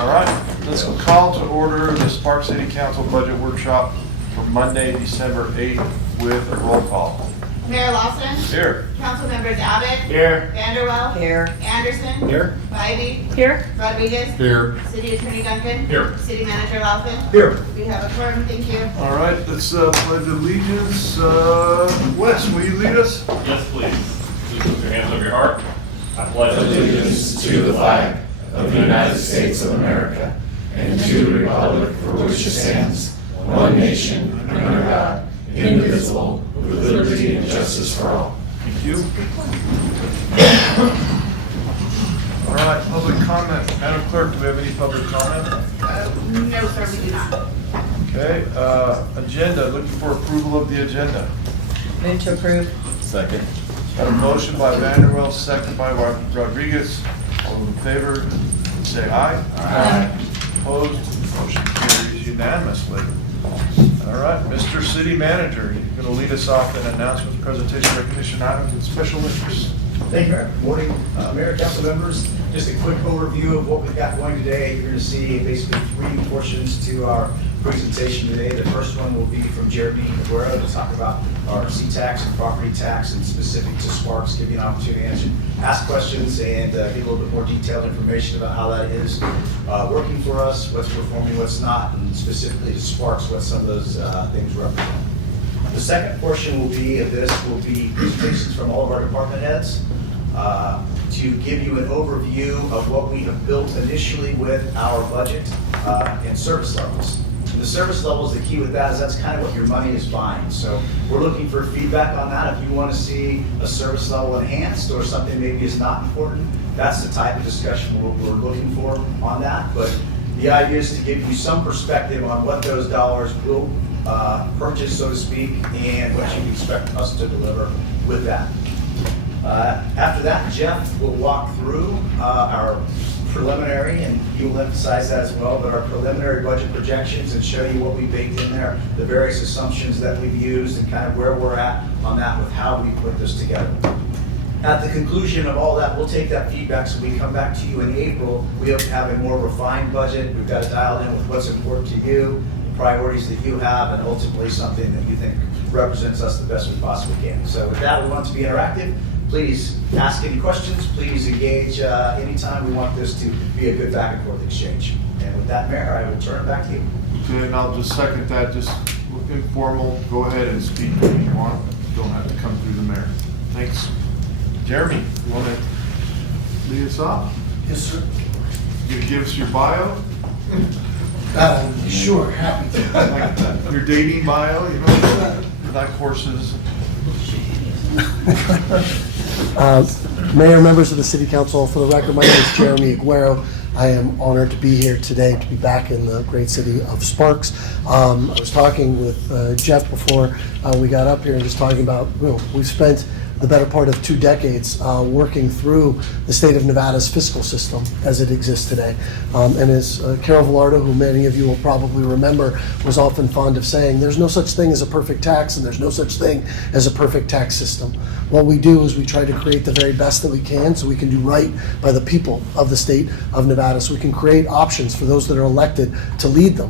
All right, let's call to order the Sparks City Council Budget Workshop for Monday, December 8th with a roll call. Mayor Lawson. Here. Council members Abbott. Here. Vanderwell. Here. Anderson. Here. Bybee. Here. Rodriguez. Here. City Attorney Duncan. Here. City Manager Laufin. Here. We have a quorum, thank you. All right, let's pledge allegiance. Wes, will you lead us? Yes, please. Please put your hands over your heart. I pledge allegiance to the flag of the United States of America and to the republic for which it stands, one nation, under God, indivisible, with liberty and justice for all. Thank you. All right, public comment. Madam Clerk, do we have any public comment? No, sir, we do not. Okay, agenda, looking for approval of the agenda. Move to approve. Second. Got a motion by Vanderwell, second by Rodriguez. All in favor, say aye. Aye. Opposed, motion carries unanimously. All right, Mr. City Manager, you're going to lead us off in announcements, presentation, recognition items, and special interests. Thank you, Mayor. Good morning, Mayor, council members. Just a quick overview of what we've got going today. You're going to see basically three portions to our presentation today. The first one will be from Jeremy Aguero to talk about our C-Tax and property tax and specific to Sparks, give you an opportunity to ask questions and give a little bit more detailed information about how that is working for us, what's performing, what's not, and specifically to Sparks, what some of those things represent. The second portion will be of this will be presentations from all of our department heads to give you an overview of what we have built initially with our budget and service levels. The service levels, the key with that is that's kind of what your money is buying. So we're looking for feedback on that. If you want to see a service level enhanced or something maybe is not important, that's the type of discussion we're looking for on that. But the idea is to give you some perspective on what those dollars will purchase, so to speak, and what you can expect us to deliver with that. After that, Jeff will walk through our preliminary, and he will emphasize that as well, but our preliminary budget projections and show you what we baked in there, the various assumptions that we've used, and kind of where we're at on that with how we put this together. At the conclusion of all that, we'll take that feedback so we come back to you in April. We hope to have a more refined budget. We've got it dialed in with what's important to you, the priorities that you have, and ultimately something that you think represents us the best we possibly can. So with that, we want to be interactive. Please ask any questions. Please engage anytime. We want this to be a good back and forth exchange. And with that, Mayor, I will turn it back to you. Okay, and I'll just second that, just informal, go ahead and speak when you want. Don't have to come through the mayor. Thanks. Jeremy, you want to lead us off? Yes, sir. You give us your bio? Sure, happy to. Like your dating bio, you know, like horses. Mayor, members of the City Council, for the record, my name is Jeremy Aguero. I am honored to be here today, to be back in the great city of Sparks. I was talking with Jeff before we got up here and just talking about, we've spent the better part of 2 decades working through the state of Nevada's fiscal system as it exists today. And as Carol Villardo, who many of you will probably remember, was often fond of saying, there's no such thing as a perfect tax and there's no such thing as a perfect tax system. What we do is we try to create the very best that we can so we can do right by the people of the state of Nevada, so we can create options for those that are elected to lead them.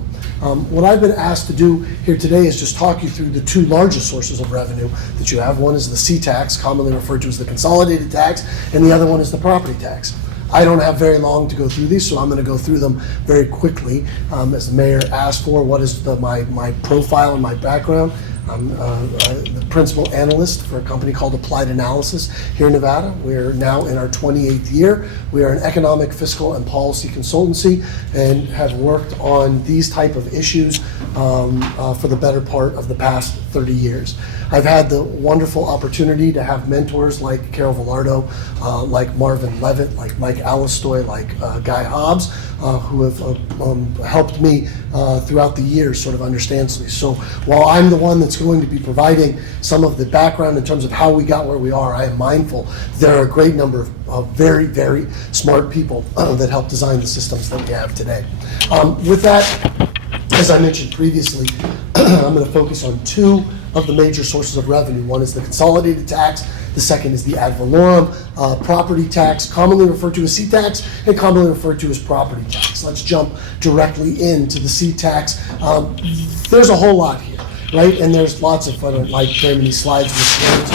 What I've been asked to do here today is just talk you through the 2 largest sources of revenue that you have. One is the C-Tax, commonly referred to as the consolidated tax, and the other one is the property tax. I don't have very long to go through these, so I'm going to go through them very quickly. As the mayor asked for, what is my profile and my background? I'm the principal analyst for a company called Applied Analysis here in Nevada. We're now in our 28th year. We are an economic, fiscal, and policy consultancy and have worked on these type of issues for the better part of the past 30 years. I've had the wonderful opportunity to have mentors like Carol Villardo, like Marvin Levitt, like Mike Alistoy, like Guy Hobbs, who have helped me throughout the years sort of understand these. So while I'm the one that's going to be providing some of the background in terms of how we got where we are, I am mindful there are a great number of very, very smart people that help design the systems that we have today. With that, as I mentioned previously, I'm going to focus on 2 of the major sources of revenue. One is the consolidated tax, the second is the ad valorem property tax, commonly referred to as C-tax and commonly referred to as property tax. Let's jump directly into the C-tax. There's a whole lot here, right? And there's lots of, I don't like very many slides with words,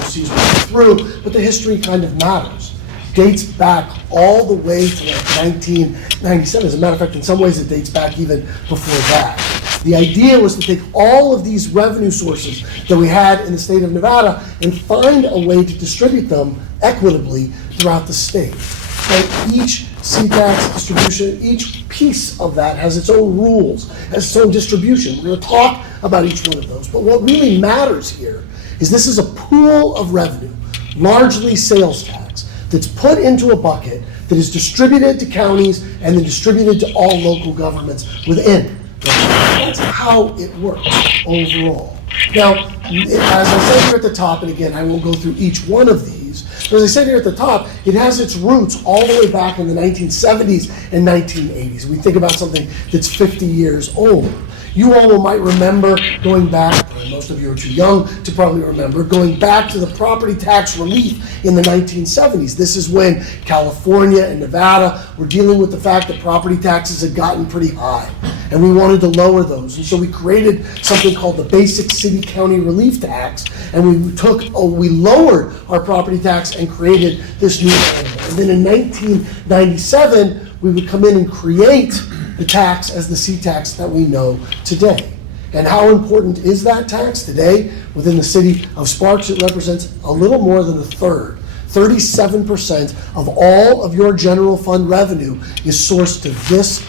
procedures through, but the history kind of matters. Dates back all the way to like 1997. As a matter of fact, in some ways it dates back even before that. The idea was to take all of these revenue sources that we had in the state of Nevada and find a way to distribute them equitably throughout the state. Right? Each C-tax distribution, each piece of that has its own rules, has its own distribution. We're going to talk about each one of those. But what really matters here is this is a pool of revenue, largely sales tax, that's put into a bucket that is distributed to counties and then distributed to all local governments within. That's how it works overall. Now, as I said here at the top, and again, I won't go through each one of these, but as I said here at the top, it has its roots all the way back in the 1970s and 1980s. We think about something that's 50 years old. You all might remember going back, most of you are too young to probably remember, going back to the property tax relief in the 1970s. This is when California and Nevada were dealing with the fact that property taxes had gotten pretty high, and we wanted to lower those. And so we created something called the Basic City County Relief Tax, and we lowered our property tax and created this new animal. And then in 1997, we would come in and create the tax as the C-tax that we know today. And how important is that tax today? Within the city of Sparks, it represents a little more than a third. 37% of all of your general fund revenue is sourced to this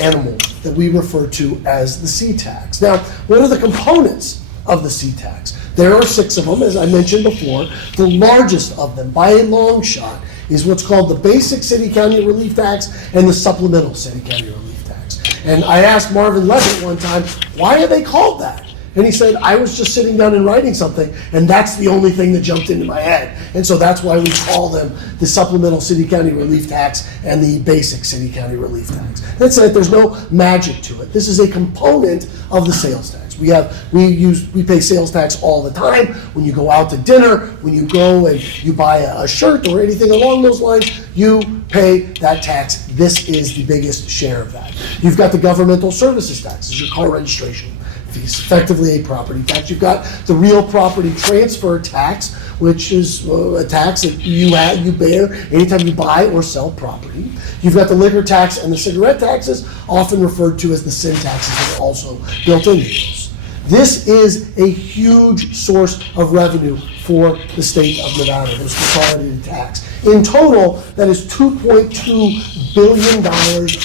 animal that we refer to as the C-tax. Now, what are the components of the C-tax? There are 6 of them, as I mentioned before. The largest of them, by a long shot, is what's called the Basic City County Relief Tax and the Supplemental City County Relief Tax. And I asked Marvin Levitt one time, why are they called that? And he said, I was just sitting down and writing something, and that's the only thing that jumped into my head. And so that's why we call them the Supplemental City County Relief Tax and the Basic City County Relief Tax. That's it, there's no magic to it. This is a component of the sales tax. We pay sales tax all the time. When you go out to dinner, when you go and you buy a shirt or anything along those lines, you pay that tax. This is the biggest share of that. You've got the governmental services tax, this is your car registration fees, effectively a property tax. You've got the real property transfer tax, which is a tax that you bear anytime you buy or sell property. You've got the liquor tax and the cigarette taxes, often referred to as the sin taxes, that are also built into those. This is a huge source of revenue for the state of Nevada, this consolidated tax. In total, that is $2.2 billion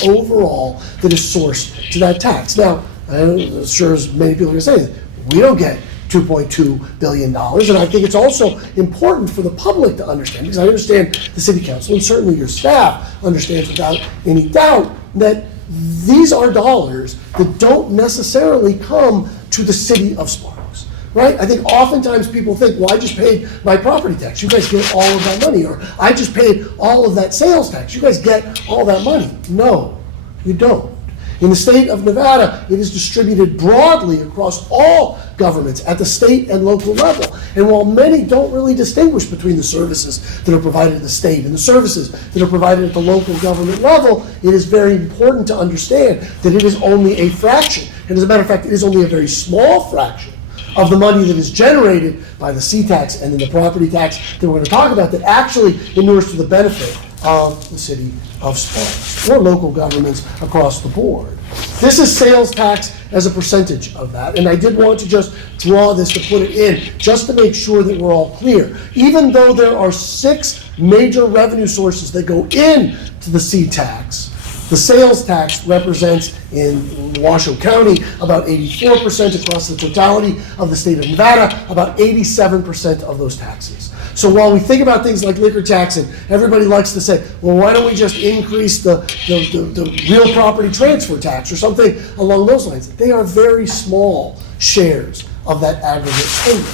overall that is sourced to that tax. Now, I'm sure as many people are saying, we don't get $2.2 billion. And I think it's also important for the public to understand, because I understand the city council and certainly your staff understands without any doubt that these are dollars that don't necessarily come to the city of Sparks, right? I think oftentimes people think, well, I just paid my property tax. You guys get all of that money. Or I just paid all of that sales tax. You guys get all that money. No, you don't. In the state of Nevada, it is distributed broadly across all governments at the state and local level. And while many don't really distinguish between the services that are provided at the state and the services that are provided at the local government level, it is very important to understand that it is only a fraction. And as a matter of fact, it is only a very small fraction of the money that is generated by the C-tax and then the property tax that we're going to talk about that actually inures to the benefit of the city of Sparks or local governments across the board. This is sales tax as a percentage of that, and I did want to just draw this to put it in just to make sure that we're all clear. Even though there are 6 major revenue sources that go into the C-tax, the sales tax represents in Washoe County about 84% across the totality of the state of Nevada, about 87% of those taxes. So while we think about things like liquor tax, and everybody likes to say, well, why don't we just increase the real property transfer tax or something along those lines? They are very small shares of that aggregate total.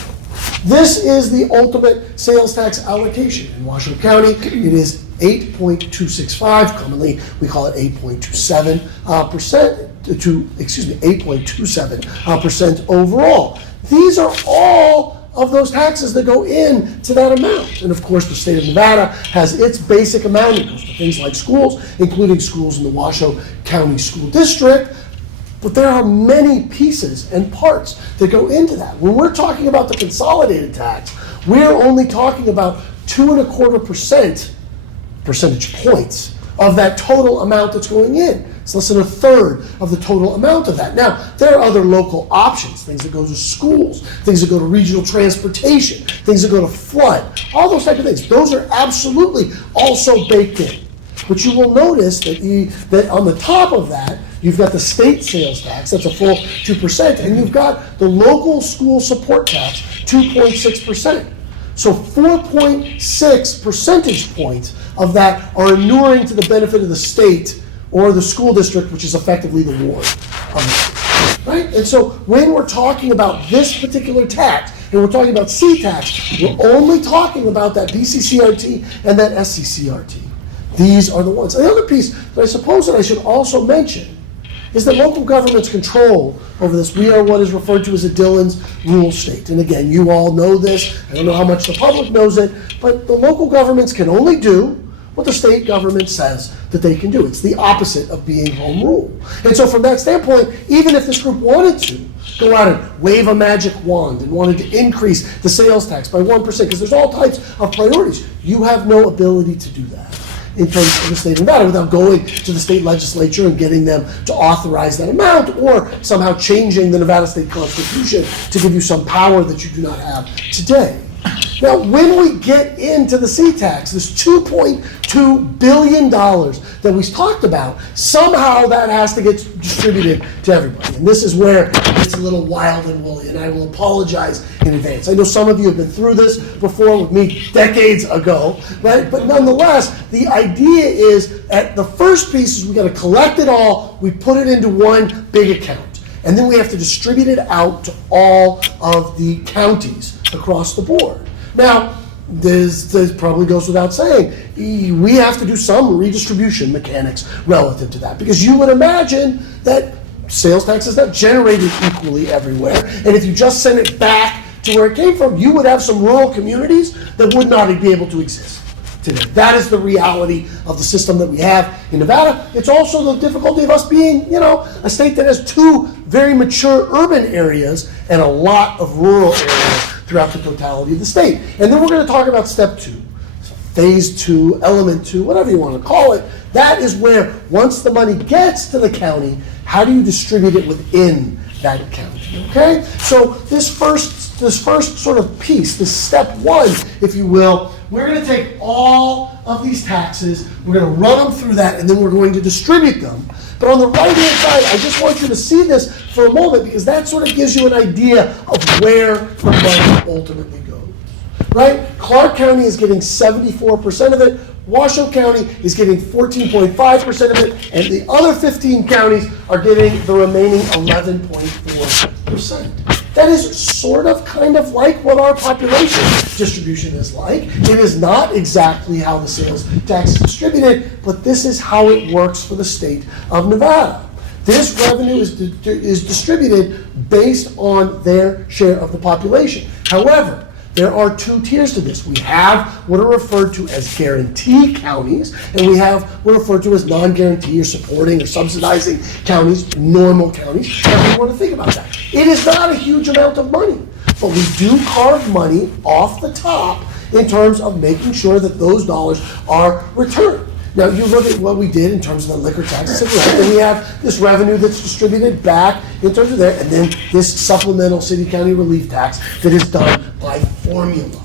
This is the ultimate sales tax allocation in Washoe County. It is 8.265, commonly we call it 8.27% overall. These are all of those taxes that go in to that amount. And of course, the state of Nevada has its basic amount. It goes to things like schools, including schools in the Washoe County School District. But there are many pieces and parts that go into that. When we're talking about the consolidated tax, we're only talking about 2.25% percentage points of that total amount that's going in. It's less than a third of the total amount of that. Now, there are other local options, things that go to schools, things that go to regional transportation, things that go to flood, all those type of things. Those are absolutely also baked in. But you will notice that on the top of that, you've got the state sales tax, that's a full 2%, and you've got the local school support tax, 2.6%. So 4.6 percentage points of that are inuring to the benefit of the state or the school district, which is effectively the ward of the state, right? And so when we're talking about this particular tax, and we're talking about C-tax, we're only talking about that BCCRT and that SCCRT. These are the ones. And the other piece that I suppose that I should also mention is that local government's control over this. We are what is referred to as a Dillon's rule state. And again, you all know this. I don't know how much the public knows it, but the local governments can only do what the state government says that they can do. It's the opposite of being home rule. And so from that standpoint, even if this group wanted to go out and wave a magic wand and wanted to increase the sales tax by 1%, because there's all types of priorities, you have no ability to do that in terms of the state of Nevada without going to the state legislature and getting them to authorize that amount, or somehow changing the Nevada State Constitution to give you some power that you do not have today. Now, when we get into the C-tax, this $2.2 billion that we talked about, somehow that has to get distributed to everybody. And this is where it gets a little wild and woolly, and I will apologize in advance. I know some of you have been through this before with me decades ago, right? But nonetheless, the idea is at the first piece is we got to collect it all, we put it into one big account, and then we have to distribute it out to all of the counties across the board. Now, this probably goes without saying, we have to do some redistribution mechanics relative to that, because you would imagine that sales tax is not generated equally everywhere, and if you just send it back to where it came from, you would have some rural communities that would not be able to exist today. That is the reality of the system that we have in Nevada. It's also the difficulty of us being, a state that has two very mature urban areas and a lot of rural areas throughout the totality of the state. And then we're going to talk about step 2, phase 2, element 2, whatever you want to call it. That is where, once the money gets to the county, how do you distribute it within that county? Okay? So this first sort of piece, this step 1, if you will, we're going to take all of these taxes, we're going to run them through that, and then we're going to distribute them. But on the right-hand side, I just want you to see this for a moment, because that sort of gives you an idea of where the money ultimately goes, right? Clark County is getting 74% of it. Washoe County is getting 14.5% of it, and the other 15 counties are getting the remaining 11.4%. That is sort of kind of like what our population distribution is like. It is not exactly how the sales tax is distributed, but this is how it works for the state of Nevada. This revenue is distributed based on their share of the population. However, there are 2 tiers to this. We have what are referred to as guarantee counties, and we have what are referred to as non-guarantee or supporting or subsidizing counties, normal counties. However you want to think about that. It is not a huge amount of money, but we do carve money off the top in terms of making sure that those dollars are returned. Now, you look at what we did in terms of the liquor tax, and we have this revenue that's distributed back in terms of there, and then this supplemental city-county relief tax that is done by formula.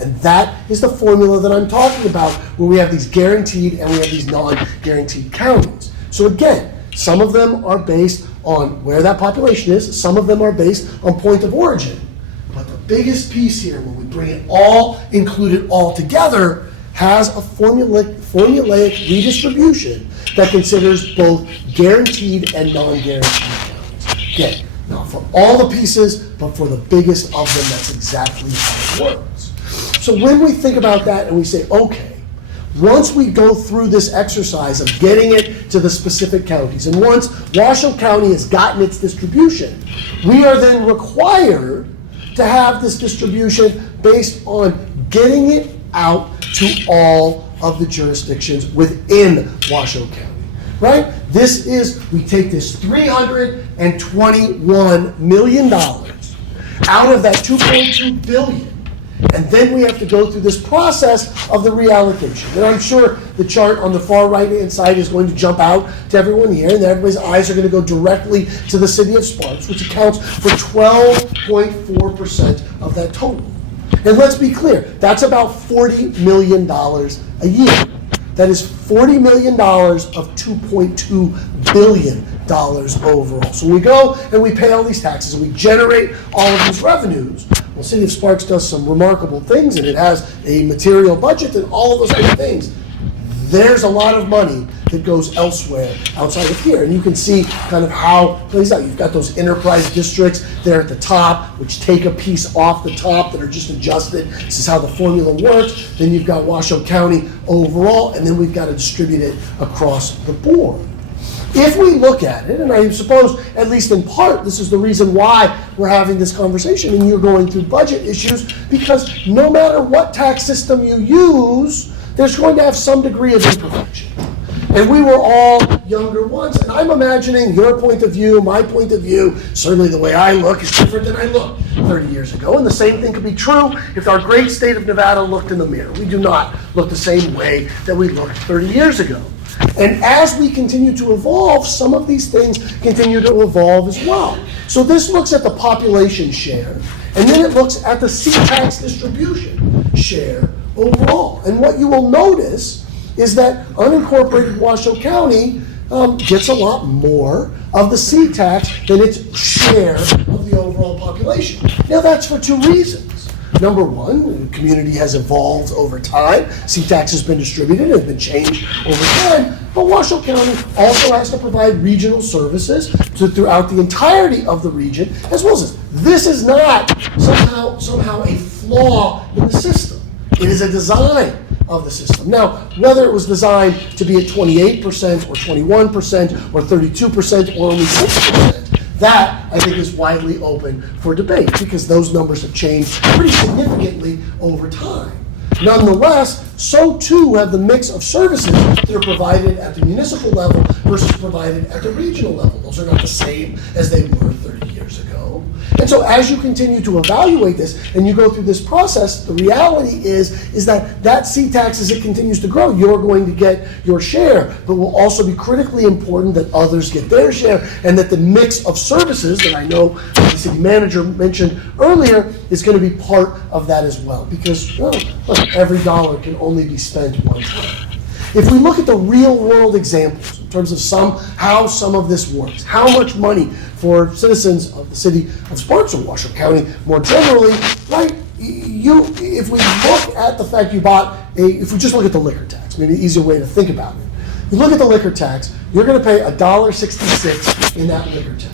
And that is the formula that I'm talking about, where we have these guaranteed and we have these non-guaranteed counties. So again, some of them are based on where that population is, some of them are based on point of origin. But the biggest piece here, when we bring it all, include it all together, has a formulaic redistribution that considers both guaranteed and non-guaranteed counties. Again, not for all the pieces, but for the biggest of them, that's exactly how it works. So when we think about that and we say, okay, once we go through this exercise of getting it to the specific counties, and once Washoe County has gotten its distribution, we are then required to have this distribution based on getting it out to all of the jurisdictions within Washoe County, right? We take this $321 million out of that $2.2 billion, and then we have to go through this process of the reallocation. And I'm sure the chart on the far right-hand side is going to jump out to everyone here, and everybody's eyes are going to go directly to the city of Sparks, which accounts for 12.4% of that total. And let's be clear, that's about $40 million a year. That is $40 million of $2.2 billion overall. So we go and we pay all these taxes and we generate all of these revenues. Well, City of Sparks does some remarkable things, and it has a material budget and all of those other things. There's a lot of money that goes elsewhere outside of here. And you can see kind of how it plays out. You've got those enterprise districts there at the top, which take a piece off the top that are just adjusted. This is how the formula works. Then you've got Washoe County overall, and then we've got to distribute it across the board. If we look at it, and I suppose, at least in part, this is the reason why we're having this conversation and you're going through budget issues, because no matter what tax system you use, there's going to have some degree of imperfection. And we were all younger once, and I'm imagining your point of view, my point of view, certainly the way I look is different than I looked 30 years ago. And the same thing could be true if our great state of Nevada looked in the mirror. We do not look the same way that we looked 30 years ago. And as we continue to evolve, some of these things continue to evolve as well. So this looks at the population share, and then it looks at the C-tax distribution share overall. And what you will notice is that unincorporated Washoe County gets a lot more of the C-tax than its share of the overall population. Now that's for two reasons. Number one, the community has evolved over time. C-tax has been distributed, has been changed over time, but Washoe County also has to provide regional services throughout the entirety of the region, as well as this is not somehow a flaw in the system. It is a design of the system. Now, whether it was designed to be at 28% or 21% or 32% or only 6%, that, I think, is widely open for debate because those numbers have changed pretty significantly over time. Nonetheless, so too have the mix of services that are provided at the municipal level versus provided at the regional level. Those are not the same as they were 30 years ago. And so as you continue to evaluate this and you go through this process, the reality is that C-tax, as it continues to grow, you're going to get your share, but will also be critically important that others get their share and that the mix of services that I know the city manager mentioned earlier is going to be part of that as well. Because, well, look, every dollar can only be spent one time. If we look at the real world examples in terms of how some of this works, how much money for citizens of the city of Sparks or Washoe County more generally, right? If we look at the fact if we just look at the liquor tax, maybe an easier way to think about it. You look at the liquor tax, you're going to pay $1.66 in that liquor tax.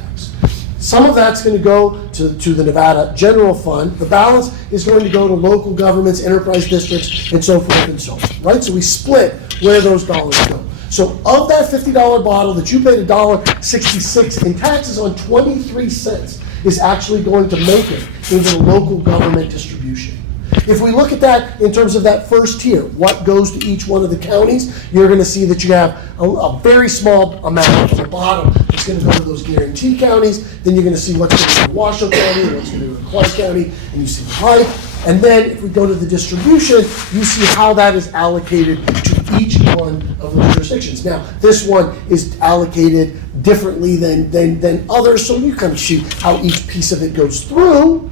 Some of that's going to go to the Nevada General Fund. The balance is going to go to local governments, enterprise districts, and so forth and so on, right? So we split where those dollars go. So of that $50 bottle that you paid $1.66 in taxes on, 23 cents is actually going to make it into the local government distribution. If we look at that in terms of that first tier, what goes to each one of the counties, you're going to see that you have a very small amount at the bottom that's going to go to those guarantee counties. Then you're going to see what's going to go to Washoe County, what's going to go to Clark County, and you see the pipe. And then if we go to the distribution, you see how that is allocated to each one of those jurisdictions. Now, this one is allocated differently than others, so you kind of see how each piece of it goes through,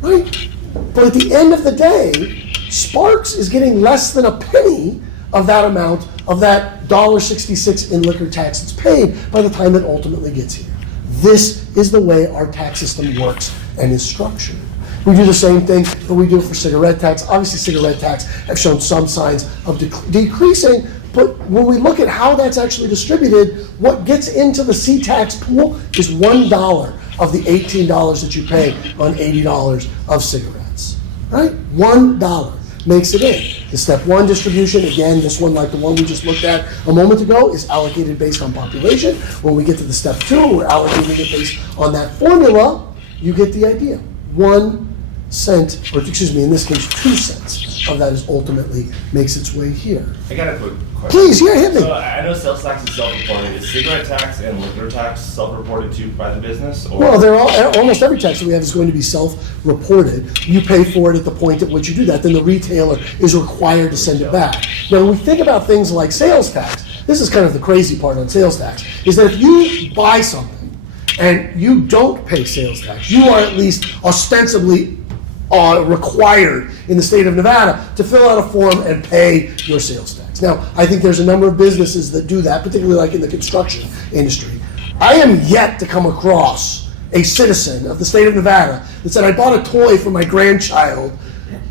right? But at the end of the day, Sparks is getting less than a penny of that amount of that $1.66 in liquor tax that's paid by the time it ultimately gets here. This is the way our tax system works and is structured. We do the same thing that we do for cigarette tax. Obviously, cigarette tax have shown some signs of decreasing, but when we look at how that's actually distributed, what gets into the C-tax pool is $1 of the $18 that you pay on $80 of cigarettes, right? $1 makes it in. The step one distribution, again, this one, like the one we just looked at a moment ago, is allocated based on population. When we get to the step two, we're allocating it based on that formula. You get the idea. 1 cent, or excuse me, in this case, 2 cents of that is ultimately makes its way here. I got a quick question. Please, yeah, hit me. So I know sales tax is self-reported. Is cigarette tax and liquor tax self-reported too by the business? Or? Well, they're all, almost every tax that we have is going to be self-reported. You pay for it at the point at which you do that, then the retailer is required to send it back. Now, when we think about things like sales tax, this is kind of the crazy part on sales tax, is that if you buy something and you don't pay sales tax, you are at least ostensibly required in the state of Nevada to fill out a form and pay your sales tax. Now, I think there's a number of businesses that do that, particularly like in the construction industry. I am yet to come across a citizen of the state of Nevada that said, I bought a toy for my grandchild.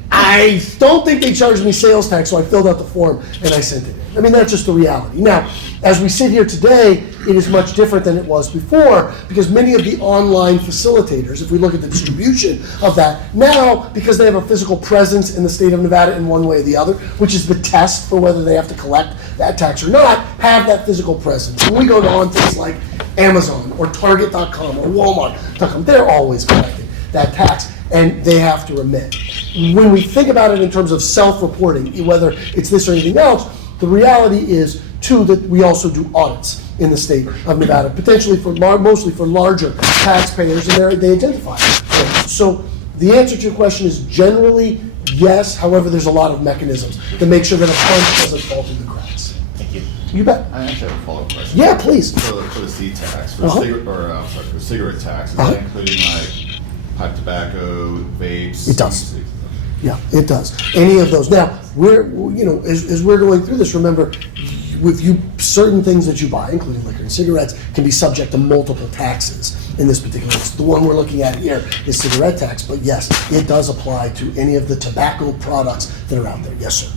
I don't think they charged me sales tax, so I filled out the form and I sent it in. I mean, that's just the reality. Now, as we sit here today, it is much different than it was before because many of the online facilitators, if we look at the distribution of that, now, because they have a physical presence in the state of Nevada in one way or the other, which is the test for whether they have to collect that tax or not, have that physical presence. When we go on things like Amazon or Target.com or Walmart.com, they're always collecting that tax and they have to remit. When we think about it in terms of self-reporting, whether it's this or anything else, the reality is, too, that we also do audits in the state of Nevada, potentially for mostly for larger taxpayers, and they identify things. So the answer to your question is generally yes. However, there's a lot of mechanisms to make sure that a punch doesn't fall through the cracks. Thank you. You bet. I actually have a follow-up question. Yeah, please. For the seed tax, for Uh-huh. for cigarette tax, is Uh-huh. that including like pipe tobacco, vapes? It does. Yeah, it does. Any of those. Now, as we're going through this, remember, with you, certain things that you buy, including liquor and cigarettes, can be subject to multiple taxes in this particular case. The one we're looking at here is cigarette tax, but yes, it does apply to any of the tobacco products that are out there. Yes, sir.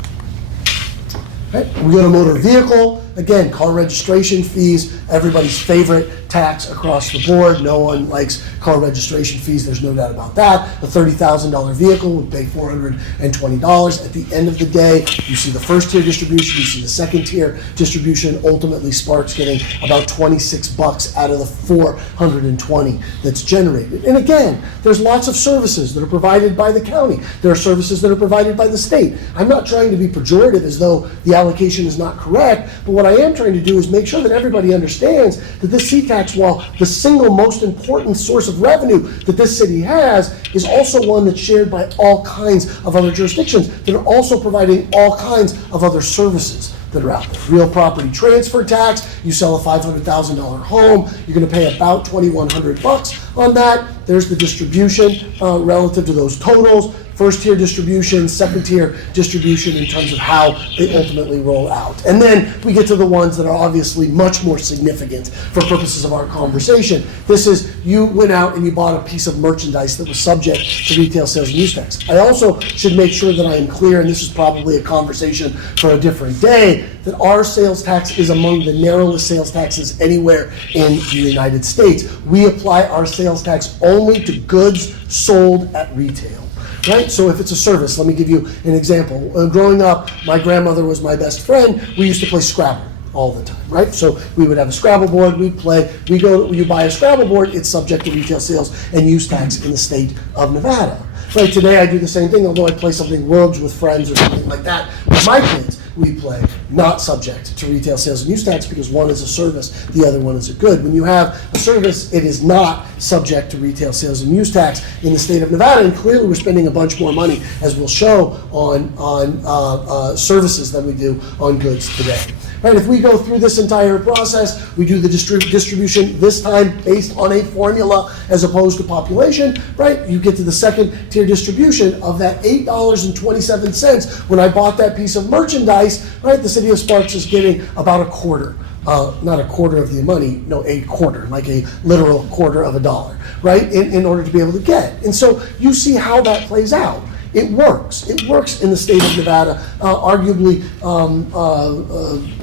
Right. We go to motor vehicle. Again, car registration fees, everybody's favorite tax across the board. No one likes car registration fees, there's no doubt about that. A $30,000 vehicle would pay $420. At the end of the day, you see the first tier distribution, you see the second tier distribution. Ultimately, Sparks getting about $26 out of the $420 that's generated. And again, there's lots of services that are provided by the county. There are services that are provided by the state. I'm not trying to be pejorative as though the allocation is not correct, but what I am trying to do is make sure that everybody understands that this seed tax, while the single most important source of revenue that this city has, is also one that's shared by all kinds of other jurisdictions that are also providing all kinds of other services that are out there. Real property transfer tax, you sell a $500,000 home, you're going to pay about $2,100 on that. There's the distribution relative to those totals. First tier distribution, second tier distribution in terms of how they ultimately roll out. And then we get to the ones that are obviously much more significant for purposes of our conversation. This is, you went out and you bought a piece of merchandise that was subject to retail sales and use tax. I also should make sure that I am clear, and this is probably a conversation for a different day, that our sales tax is among the narrowest sales taxes anywhere in the United States. We apply our sales tax only to goods sold at retail. Right? So if it's a service, let me give you an example. Growing up, my grandmother was my best friend. We used to play Scrabble all the time, right? So we would have a Scrabble board, we'd play, you buy a Scrabble board, it's subject to retail sales and use tax in the state of Nevada. Right, today I do the same thing, although I play something Words with friends or something like that. With my kids, we play not subject to retail sales and use tax because one is a service, the other one is a good. When you have a service, it is not subject to retail sales and use tax in the state of Nevada, and clearly we're spending a bunch more money, as we'll show, on services than we do on goods today. Right, if we go through this entire process, we do the distribution this time based on a formula as opposed to population, right? You get to the second tier distribution of that $8.27 when I bought that piece of merchandise, right? The city of Sparks is getting about a quarter. Not a quarter of the money, no, a quarter, like a literal quarter of a dollar, right? In order to be able to get. And so you see how that plays out. It works. It works in the state of Nevada, arguably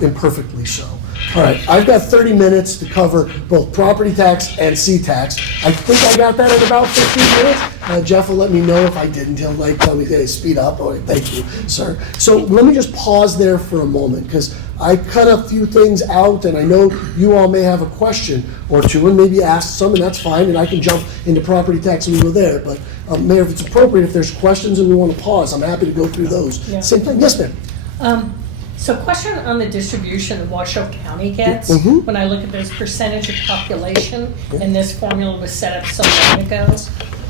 imperfectly so. All right, I've got 30 minutes to cover both property tax and C-tax. I think I got that in about 15 minutes. Jeff will let me know if I didn't. He'll like tell me, hey, speed up. All right, thank you, sir. So let me just pause there for a moment, because I cut a few things out, and I know you all may have a question or two, and maybe ask some, and that's fine, and I can jump into property tax and we go there. But Mayor, if it's appropriate, if there's questions and we want to pause, I'm happy to go through those. Yeah. Same thing. Yes, ma'am. So question on the distribution that Washoe County gets, Mhm. when I look at those percentage of population, and this formula was set up so long ago,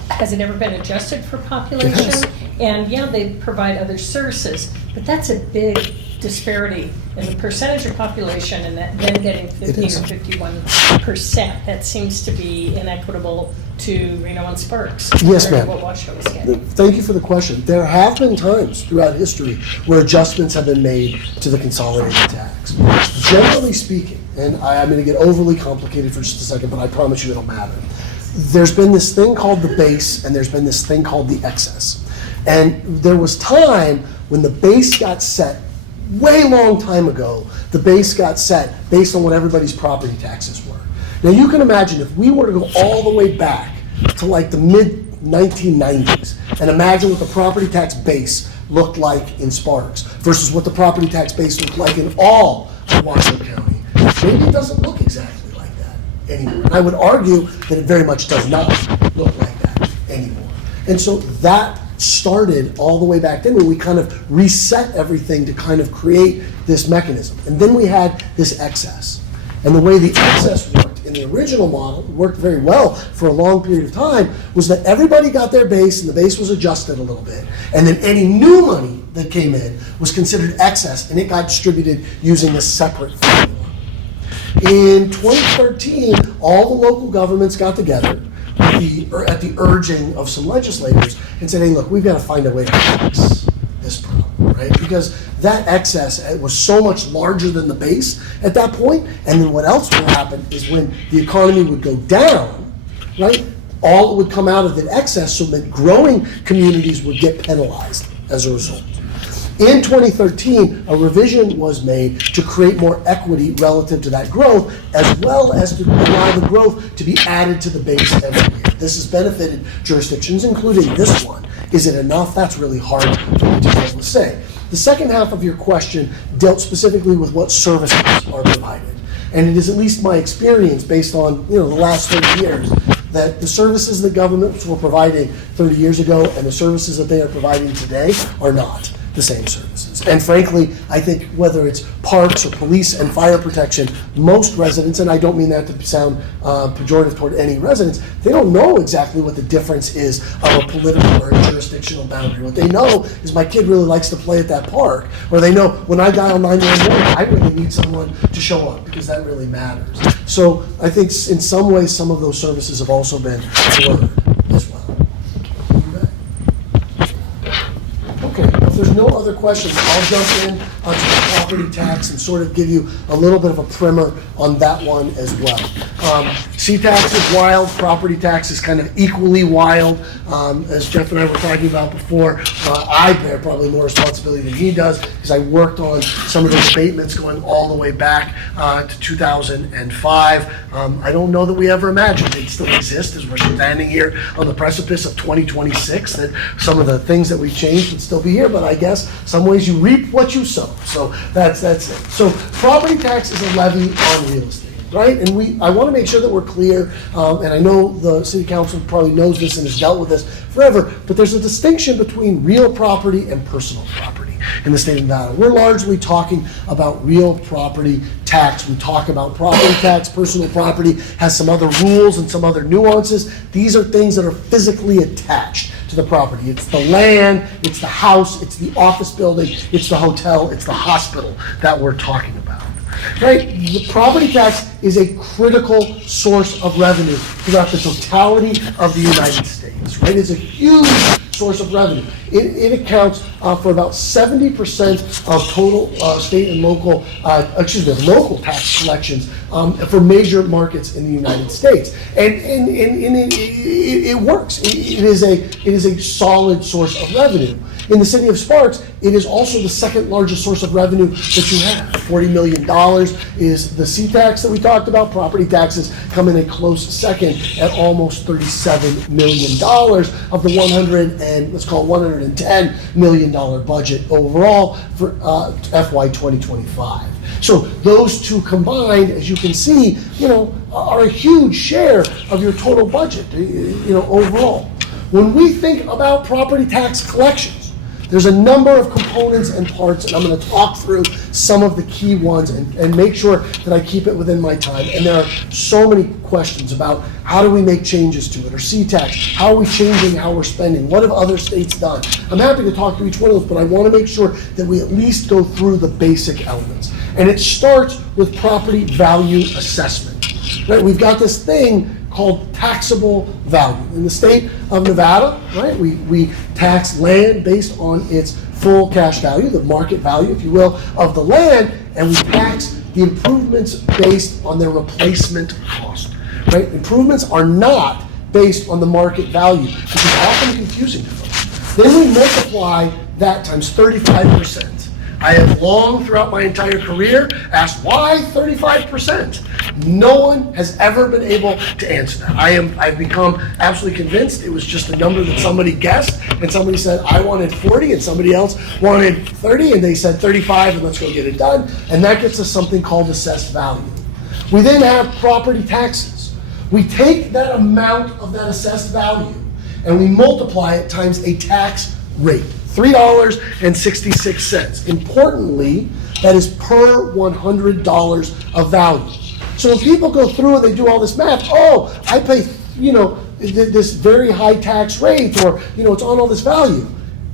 has it ever been adjusted for population? has. And yeah, they provide other services, but that's a big disparity in the percentage of population and that then getting 50 is. or 51%. That seems to be inequitable to Reno and Sparks. Yes, compared to ma'am. What Washoe is getting. Thank you for the question. There have been times throughout history where adjustments have been made to the consolidated tax. Generally speaking, and I'm going to get overly complicated for just a second, but I promise you it'll matter. There's been this thing called the base, and there's been this thing called the excess. And there was time when the base got set, way long time ago, the base got set based on what everybody's property taxes were. Now you can imagine if we were to go all the way back to like the mid-1990s and imagine what the property tax base looked like in Sparks versus what the property tax base looked like in all of Washoe County, maybe it doesn't look exactly like that anymore. And I would argue that it very much does not look like that anymore. And so that started all the way back then when we kind of reset everything to kind of create this mechanism. And then we had this excess. And the way the excess worked in the original model, worked very well for a long period of time, was that everybody got their base and the base was adjusted a little bit. And then any new money that came in was considered excess and it got distributed using a separate formula. In 2013, all the local governments got together at the urging of some legislators and said, hey, look, we've got to find a way to fix this problem, right? Because that excess was so much larger than the base at that point, and then what else will happen is when the economy would go down, right, all that would come out of the excess, so that growing communities would get penalized as a result. In 2013, a revision was made to create more equity relative to that growth, as well as to allow the growth to be added to the base every year. This has benefited jurisdictions, including this one. Is it enough? That's really hard for me to be able to say. The second half of your question dealt specifically with what services are provided. And it is at least my experience, based on the last 30 years, that the services that governments were providing 30 years ago and the services that they are providing today are not the same services. And frankly, I think whether it's parks or police and fire protection, most residents, and I don't mean that to sound pejorative toward any residents, they don't know exactly what the difference is of a political or a jurisdictional boundary. What they know is my kid really likes to play at that park, or they know when I dial 911, I really need someone to show up because that really matters. So I think in some ways, some of those services have also been blurred as well. Okay, if there's no other questions, I'll jump in onto the property tax and sort of give you a little bit of a primer on that one as well. C-tax is wild, property tax is kind of equally wild. As Jeff and I were talking about before, I bear probably more responsibility than he does because I worked on some of those abatements going all the way back to 2005. I don't know that we ever imagined they'd still exist as we're standing here on the precipice of 2026, that some of the things that we've changed would still be here, but I guess some ways you reap what you sow. So that's it. So property tax is a levy on real estate, right? And I want to make sure that we're clear, and I know the city council probably knows this and has dealt with this forever, but there's a distinction between real property and personal property in the state of Nevada. We're largely talking about real property tax. We talk about property tax. Personal property has some other rules and some other nuances. These are things that are physically attached to the property. It's the land, it's the house, it's the office building, it's the hotel, it's the hospital that we're talking about. Right? The property tax is a critical source of revenue throughout the totality of the United States. Right? It's a huge source of revenue. It accounts for about 70% of total state and local, local tax collections for major markets in the United States. And it works. It is a solid source of revenue. In the city of Sparks, it is also the second largest source of revenue that you have. $40 million is the C-tax that we talked about. Property taxes come in a close second at almost $37 million of the $110 million budget overall for FY 2025. So those two combined, as you can see, are a huge share of your total budget, overall. When we think about property tax collections, there's a number of components and parts, and I'm going to talk through some of the key ones and make sure that I keep it within my time. And there are so many questions about how do we make changes to it, or C-tax, how are we changing how we're spending, what have other states done? I'm happy to talk through each one of those, but I want to make sure that we at least go through the basic elements. And it starts with property value assessment. Right? We've got this thing called taxable value. In the state of Nevada, right, we tax land based on its full cash value, the market value, if you will, of the land, and we tax the improvements based on their replacement cost. Right? Improvements are not based on the market value, which is often confusing to folks. Then we multiply that times 35%. I have long, throughout my entire career, asked why 35%? No one has ever been able to answer that. I've become absolutely convinced it was just a number that somebody guessed, and somebody said, I wanted 40, and somebody else wanted 30, and they said 35, and let's go get it done. And that gets us something called assessed value. We then have property taxes. We take that amount of that assessed value, and we multiply it times a tax rate. $3.66. Importantly, that is per $100 of value. So when people go through and they do all this math, I pay, this very high tax rate, or, it's on all this value.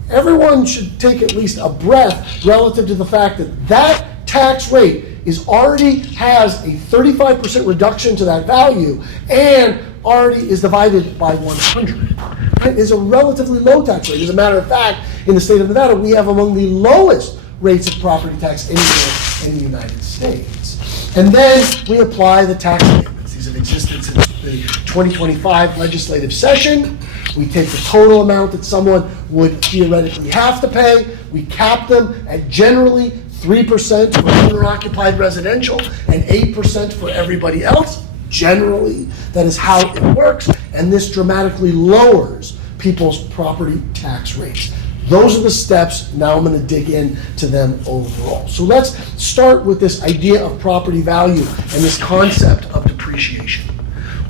Everyone should take at least a breath relative to the fact that that tax rate already has a 35% reduction to that value and already is divided by 100. It is a relatively low tax rate. As a matter of fact, in the state of Nevada, we have among the lowest rates of property tax anywhere in the United States. And then we apply the tax abatements. These have existed since the 2025 legislative session. We take the total amount that someone would theoretically have to pay. We cap them at generally 3% for owner-occupied residential and 8% for everybody else. Generally, that is how it works, and this dramatically lowers people's property tax rates. Those are the steps. Now I'm going to dig into them overall. So let's start with this idea of property value and this concept of depreciation.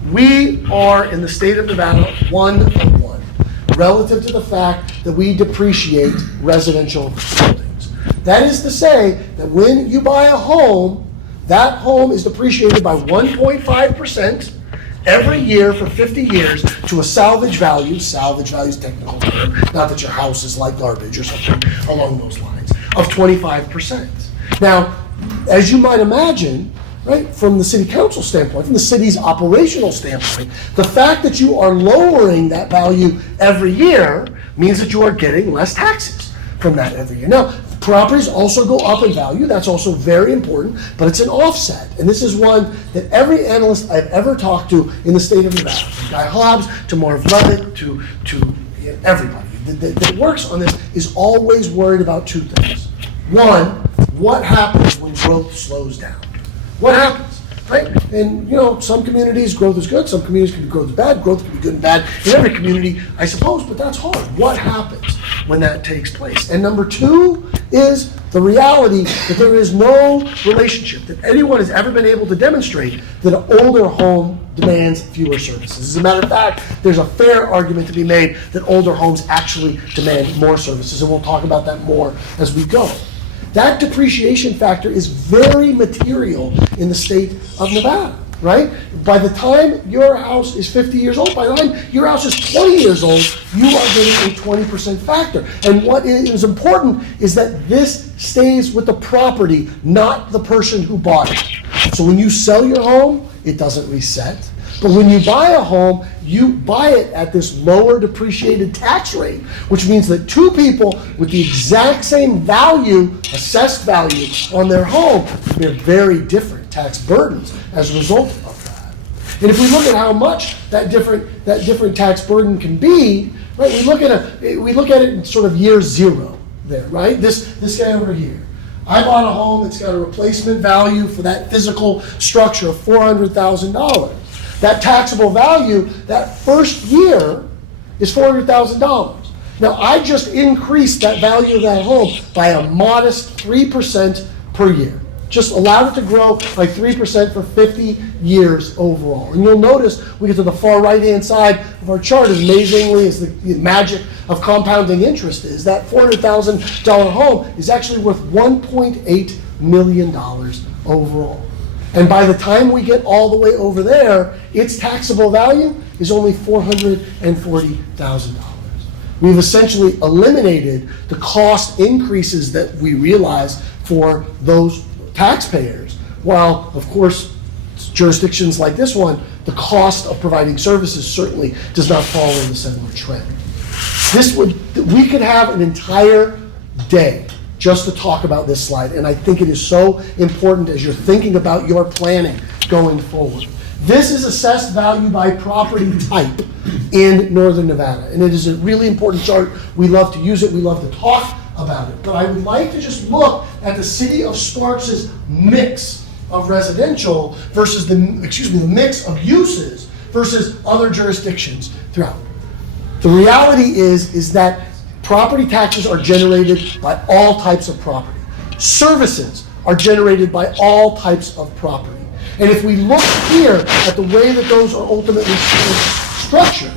We are, in the state of Nevada, 101 relative to the fact that we depreciate residential buildings. That is to say that when you buy a home, that home is depreciated by 1.5% every year for 50 years to a salvage value. Salvage value is a technical term, not that your house is like garbage or something along those lines, of 25%. Now, as you might imagine, right, from the city council standpoint, from the city's operational standpoint, the fact that you are lowering that value every year means that you are getting less taxes from that every year. Now, properties also go up in value. That's also very important, but it's an offset. And this is one that every analyst I've ever talked to in the state of Nevada, from Guy Hobbs to Marv Levitt to everybody that works on this, is always worried about two things. One, what happens when growth slows down? What happens, right? And, some communities, growth is good. Some communities growth is bad. Growth can be good and bad in every community, I suppose, but that's hard. What happens when that takes place? And number two is the reality that there is no relationship that anyone has ever been able to demonstrate that an older home demands fewer services. As a matter of fact, there's a fair argument to be made that older homes actually demand more services, and we'll talk about that more as we go. That depreciation factor is very material in the state of Nevada, right? By the time your house is 50 years old, by the time your house is 20 years old, you are getting a 20% factor. And what is important is that this stays with the property, not the person who bought it. So when you sell your home, it doesn't reset. But when you buy a home, you buy it at this lower depreciated tax rate, which means that two people with the exact same value, assessed value on their home, they're very different tax burdens as a result of that. And if we look at how much that different tax burden can be, right? We look at it in sort of year zero there, right? This guy over here. I bought a home that's got a replacement value for that physical structure of $400,000. That taxable value, that first year, is $400,000. Now, I just increased that value of that home by a modest 3% per year. Just allowed it to grow by 3% for 50 years overall. And you'll notice, we get to the far right-hand side of our chart, as amazingly as the magic of compounding interest is, that $400,000 home is actually worth $1.8 million overall. And by the time we get all the way over there, its taxable value is only $440,000. We've essentially eliminated the cost increases that we realize for those taxpayers, while, of course, jurisdictions like this one, the cost of providing services certainly does not follow the similar trend. We could have an entire day just to talk about this slide, and I think it is so important as you're thinking about your planning going forward. This is assessed value by property type in Northern Nevada, and it is a really important chart. We love to use it, we love to talk about it, but I would like to just look at the city of Sparks' mix of residential versus the mix of uses versus other jurisdictions throughout. The reality is that property taxes are generated by all types of property. Services are generated by all types of property. And if we look here at the way that those are ultimately structured,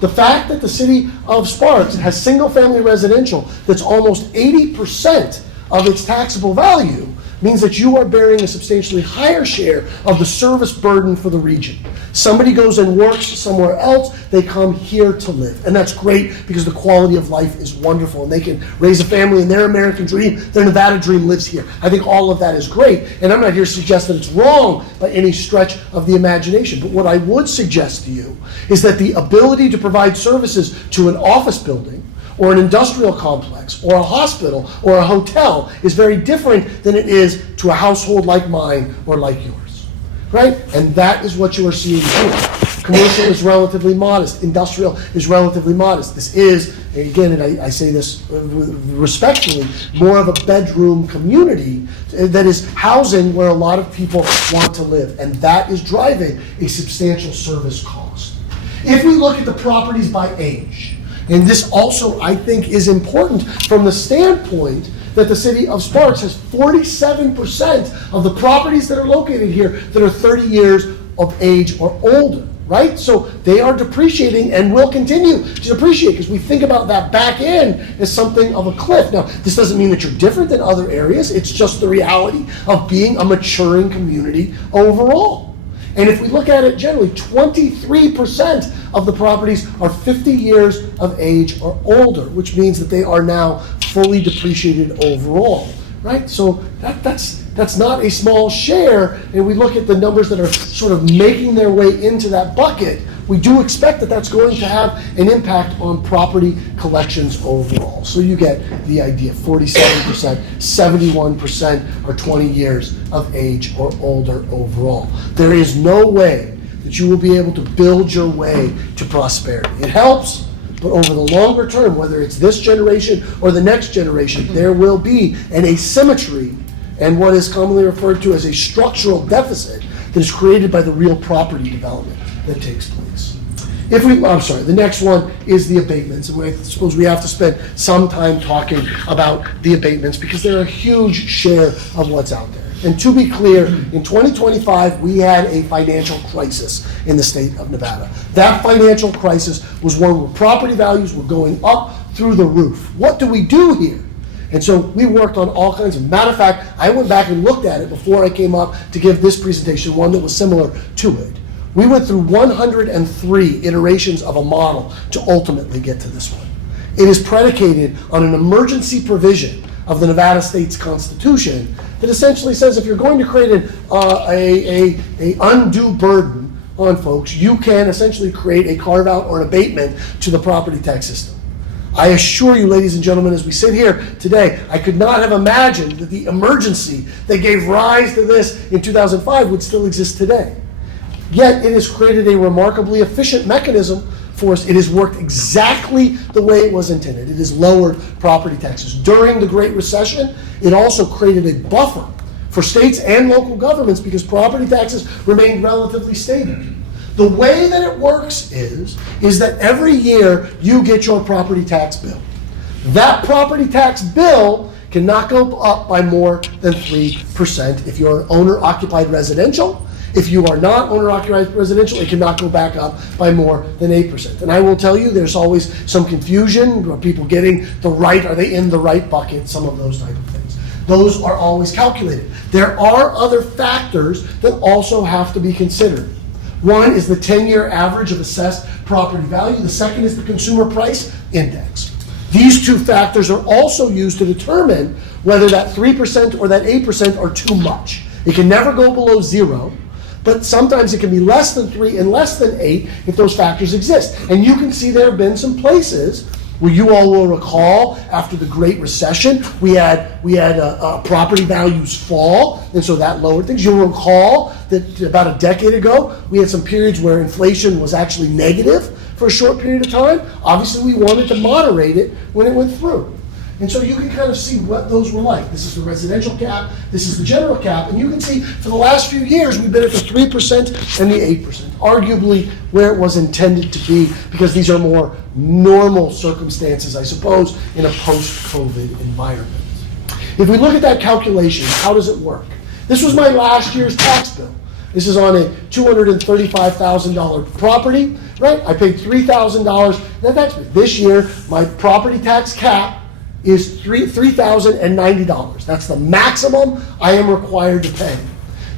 the fact that the city of Sparks has single-family residential that's almost 80% of its taxable value means that you are bearing a substantially higher share of the service burden for the region. Somebody goes and works somewhere else, they come here to live. And that's great because the quality of life is wonderful and they can raise a family and their American dream, their Nevada dream lives here. I think all of that is great. And I'm not here to suggest that it's wrong by any stretch of the imagination. But what I would suggest to you is that the ability to provide services to an office building or an industrial complex, or a hospital, or a hotel is very different than it is to a household like mine or like yours, right? And that is what you are seeing here. Commercial is relatively modest. Industrial is relatively modest. This is, again, and I say this respectfully, more of a bedroom community that is housing where a lot of people want to live, and that is driving a substantial service cost. If we look at the properties by age, and this also, I think, is important from the standpoint that the city of Sparks has 47% of the properties that are located here that are 30 years of age or older, right? So they are depreciating and will continue to depreciate because we think about that back end as something of a cliff. Now, this doesn't mean that you're different than other areas. It's just the reality of being a maturing community overall. And if we look at it generally, 23% of the properties are 50 years of age or older, which means that they are now fully depreciated overall, right? So that's not a small share, and we look at the numbers that are sort of making their way into that bucket. We do expect that that's going to have an impact on property collections overall. So you get the idea, 47%, 71% are 20 years of age or older overall. There is no way that you will be able to build your way to prosperity. It helps, but over the longer term, whether it's this generation or the next generation, there will be an asymmetry and what is commonly referred to as a structural deficit that is created by the real property development that takes place. The next one is the abatements. And I suppose we have to spend some time talking about the abatements because they're a huge share of what's out there. And to be clear, in 2025, we had a financial crisis in the state of Nevada. That financial crisis was one where property values were going up through the roof. What do we do here? And so we worked on all kinds of, matter of fact, I went back and looked at it before I came up to give this presentation, one that was similar to it. We went through 103 iterations of a model to ultimately get to this one. It is predicated on an emergency provision of the Nevada State's Constitution that essentially says if you're going to create an undue burden on folks, you can essentially create a carve-out or an abatement to the property tax system. I assure you, ladies and gentlemen, as we sit here today, I could not have imagined that the emergency that gave rise to this in 2005 would still exist today. Yet it has created a remarkably efficient mechanism for us. It has worked exactly the way it was intended. It has lowered property taxes. During the Great Recession, it also created a buffer for states and local governments because property taxes remained relatively stable. The way that it works is that every year you get your property tax bill. That property tax bill cannot go up by more than 3% if you're owner-occupied residential. If you are not owner-occupied residential, it cannot go back up by more than 8%. And I will tell you, there's always some confusion. Are people getting the right, are they in the right bucket, some of those type of things. Those are always calculated. There are other factors that also have to be considered. One is the 10-year average of assessed property value. The second is the consumer price index. These two factors are also used to determine whether that 3% or that 8% are too much. It can never go below 0, but sometimes it can be less than 3 and less than 8 if those factors exist. And you can see there have been some places where you all will recall after the Great Recession, we had property values fall, and so that lowered things. You'll recall that about a decade ago, we had some periods where inflation was actually negative for a short period of time. Obviously, we wanted to moderate it when it went through. And so you can kind of see what those were like. This is the residential cap, this is the general cap, and you can see for the last few years we've been at the 3% and the 8%, arguably where it was intended to be because these are more normal circumstances, I suppose, in a post-COVID environment. If we look at that calculation, how does it work? This was my last year's tax bill. This is on a $235,000 property, right? I paid $3,000 in that tax bill. This year, my property tax cap is $3,090. That's the maximum I am required to pay.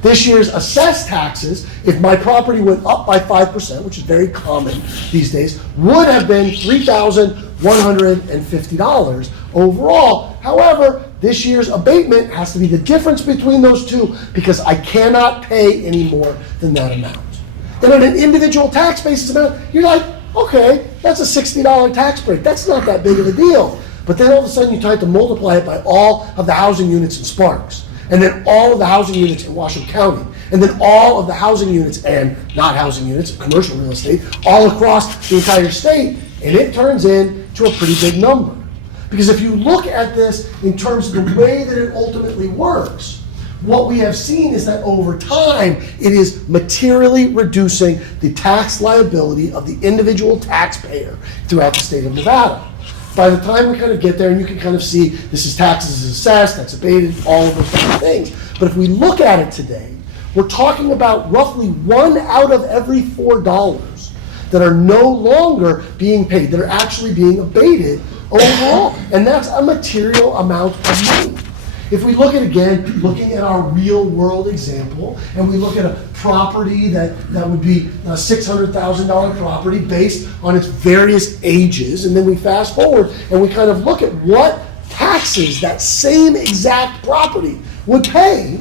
This year's assessed taxes, if my property went up by 5%, which is very common these days, would have been $3,150 overall. However, this year's abatement has to be the difference between those two because I cannot pay any more than that amount. And on an individual tax basis amount, you're like, okay, that's a $60 tax break. That's not that big of a deal. But then all of a sudden you try to multiply it by all of the housing units in Sparks, and then all of the housing units in Washoe County, and then all of the housing units and not housing units, commercial real estate, all across the entire state, and it turns into a pretty big number. Because if you look at this in terms of the way that it ultimately works, what we have seen is that over time, it is materially reducing the tax liability of the individual taxpayer throughout the state of Nevada. By the time we kind of get there, and you can kind of see this is taxes assessed, that's abated, all of those kind of things. But if we look at it today, we're talking about roughly 1 out of every $4 that are no longer being paid, that are actually being abated overall. And that's a material amount of money. If we look at, again, looking at our real world example, and we look at a property that would be a $600,000 property based on its various ages, and then we fast forward and we kind of look at what taxes that same exact property would pay,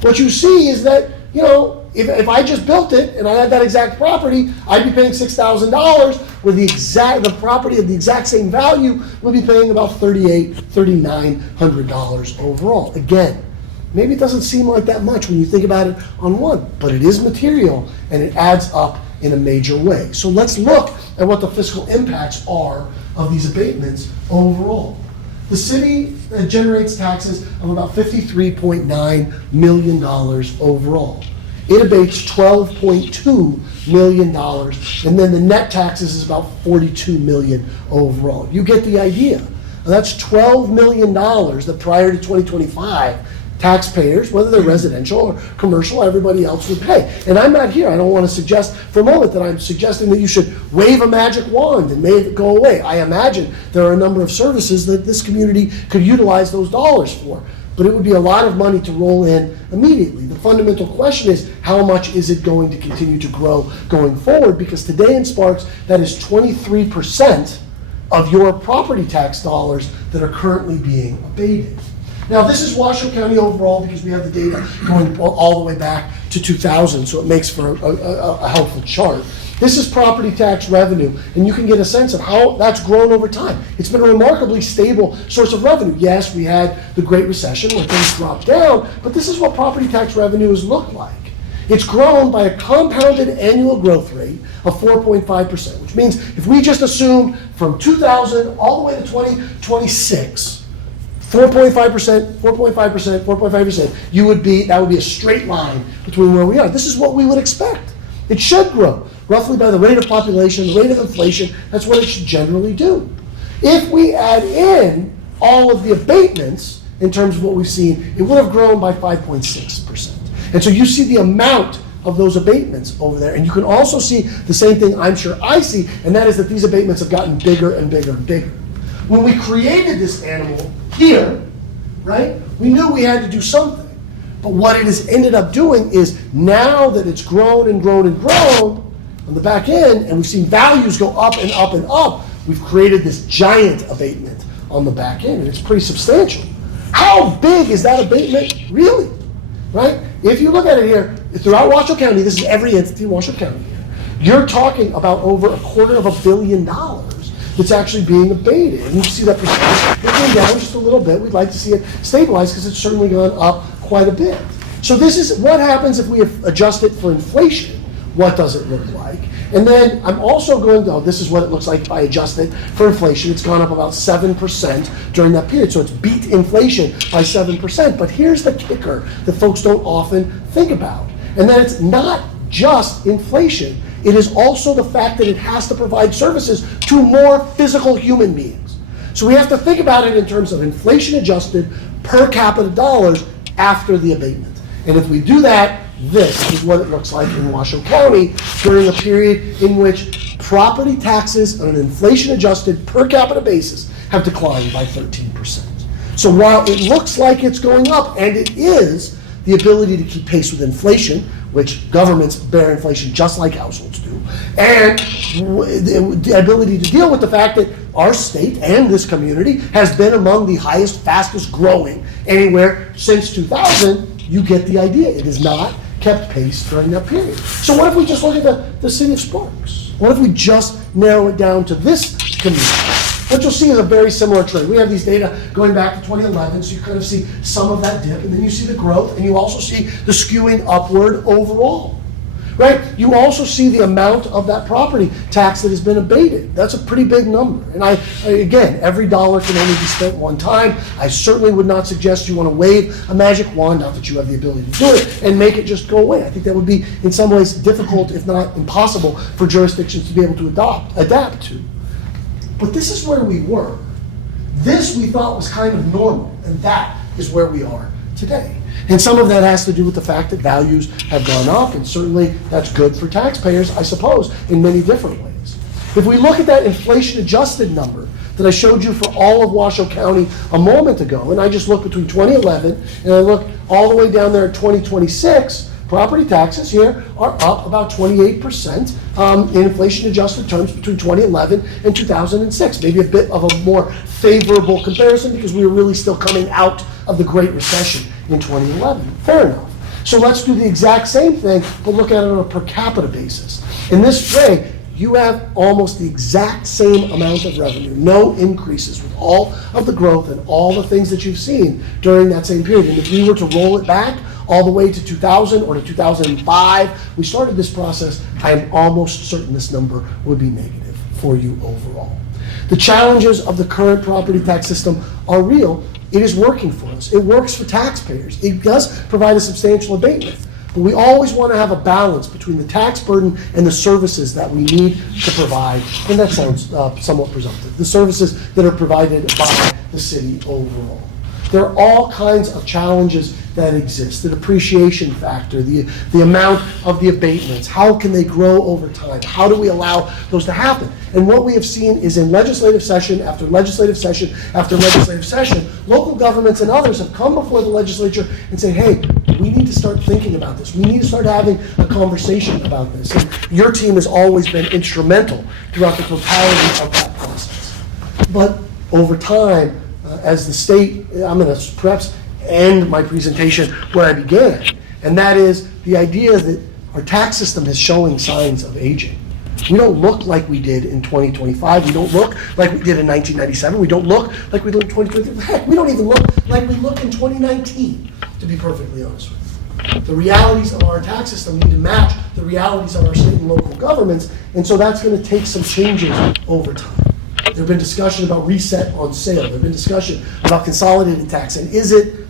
what you see is that, you know, if I just built it and I had that exact property, I'd be paying $6,000, where the property of the exact same value would be paying about $3,900 overall. Again, maybe it doesn't seem like that much when you think about it on one, but it is material and it adds up in a major way. So let's look at what the fiscal impacts are of these abatements overall. The city generates taxes of about $53.9 million overall. It abates $12.2 million, and then the net taxes is about $42 million overall. You get the idea. Now that's $12 million that prior to 2025, taxpayers, whether they're residential or commercial, everybody else would pay. And I'm not here, I don't want to suggest for a moment that I'm suggesting that you should wave a magic wand and make it go away. I imagine there are a number of services that this community could utilize those dollars for. But it would be a lot of money to roll in immediately. The fundamental question is, how much is it going to continue to grow going forward? Because today in Sparks, that is 23% of your property tax dollars that are currently being abated. Now, this is Washoe County overall because we have the data going all the way back to 2000, so it makes for a helpful chart. This is property tax revenue, and you can get a sense of how that's grown over time. It's been a remarkably stable source of revenue. Yes, we had the Great Recession where things dropped down, but this is what property tax revenue has looked like. It's grown by a compounded annual growth rate of 4.5%, which means if we just assume from 2000 all the way to 2026, 4.5%, 4.5%, 4.5%, that would be a straight line between where we are. This is what we would expect. It should grow, roughly by the rate of population, the rate of inflation. That's what it should generally do. If we add in all of the abatements, in terms of what we've seen, it would have grown by 5.6%. And so you see the amount of those abatements over there. And you can also see the same thing I'm sure I see, and that is that these abatements have gotten bigger and bigger and bigger. When we created this animal here, right, we knew we had to do something. But what it has ended up doing is now that it's grown and grown and grown on the back end, and we've seen values go up and up and up, we've created this giant abatement on the back end, and it's pretty substantial. How big is that abatement really, right? If you look at it here, throughout Washoe County, this is every entity in Washoe County here, you're talking about over $250 million that's actually being abated. And you can see that percentage going down just a little bit. We'd like to see it stabilize because it's certainly gone up quite a bit. So this is what happens if we adjust it for inflation. What does it look like? And then I'm also going to, this is what it looks like if I adjust it for inflation. It's gone up about 7% during that period. So it's beat inflation by 7%. But here's the kicker that folks don't often think about. And that it's not just inflation. It is also the fact that it has to provide services to more physical human beings. So we have to think about it in terms of inflation adjusted per capita dollars after the abatement. And if we do that, this is what it looks like in Washoe County during a period in which property taxes on an inflation-adjusted per capita basis have declined by 13%. So while it looks like it's going up, and it is, the ability to keep pace with inflation, which governments bear inflation just like households do, and the ability to deal with the fact that our state and this community has been among the highest, fastest growing anywhere since 2000, you get the idea. It is not kept pace during that period. So what if we just look at the city of Sparks? What if we just narrow it down to this community? What you'll see is a very similar trend. We have these data going back to 2011, so you kind of see some of that dip, and then you see the growth, and you also see the skewing upward overall, right? You also see the amount of that property tax that has been abated. That's a pretty big number. And again, every dollar can only be spent one time. I certainly would not suggest you want to wave a magic wand, not that you have the ability to do it, and make it just go away. I think that would be, in some ways, difficult, if not impossible, for jurisdictions to be able to adapt to. But this is where we were. This we thought was kind of normal, and that is where we are today. And some of that has to do with the fact that values have gone up, and certainly that's good for taxpayers, I suppose, in many different ways. If we look at that inflation-adjusted number that I showed you for all of Washoe County a moment ago, and I just look between 2011 and I look all the way down there at 2026, property taxes here are up about 28% in inflation-adjusted terms between 2011 and 2006. Maybe a bit of a more favorable comparison because we were really still coming out of the Great Recession in 2011. Fair enough. So let's do the exact same thing, but look at it on a per capita basis. In this way, you have almost the exact same amount of revenue, no increases with all of the growth and all the things that you've seen during that same period. And if we were to roll it back all the way to 2000 or to 2005, we started this process, I am almost certain this number would be negative for you overall. The challenges of the current property tax system are real. It is working for us. It works for taxpayers. It does provide a substantial abatement. But we always want to have a balance between the tax burden and the services that we need to provide. And that sounds somewhat presumptive. The services that are provided by the city overall. There are all kinds of challenges that exist. The depreciation factor, the amount of the abatements, how can they grow over time? How do we allow those to happen? And what we have seen is in legislative session after legislative session after legislative session, local governments and others have come before the legislature and say, hey, we need to start thinking about this. We need to start having a conversation about this. And your team has always been instrumental throughout the totality of that process. But over time, as the state, I'm going to perhaps end my presentation where I began, and that is the idea that our tax system is showing signs of aging. We don't look like we did in 2025. We don't look like we did in 1997. We don't look like we looked in 2023. Heck, we don't even look like we looked in 2019, to be perfectly honest with you. The realities of our tax system need to match the realities of our state and local governments, and so that's going to take some changes over time. There have been discussion about reset on sale. There have been discussion about consolidated tax, and is it,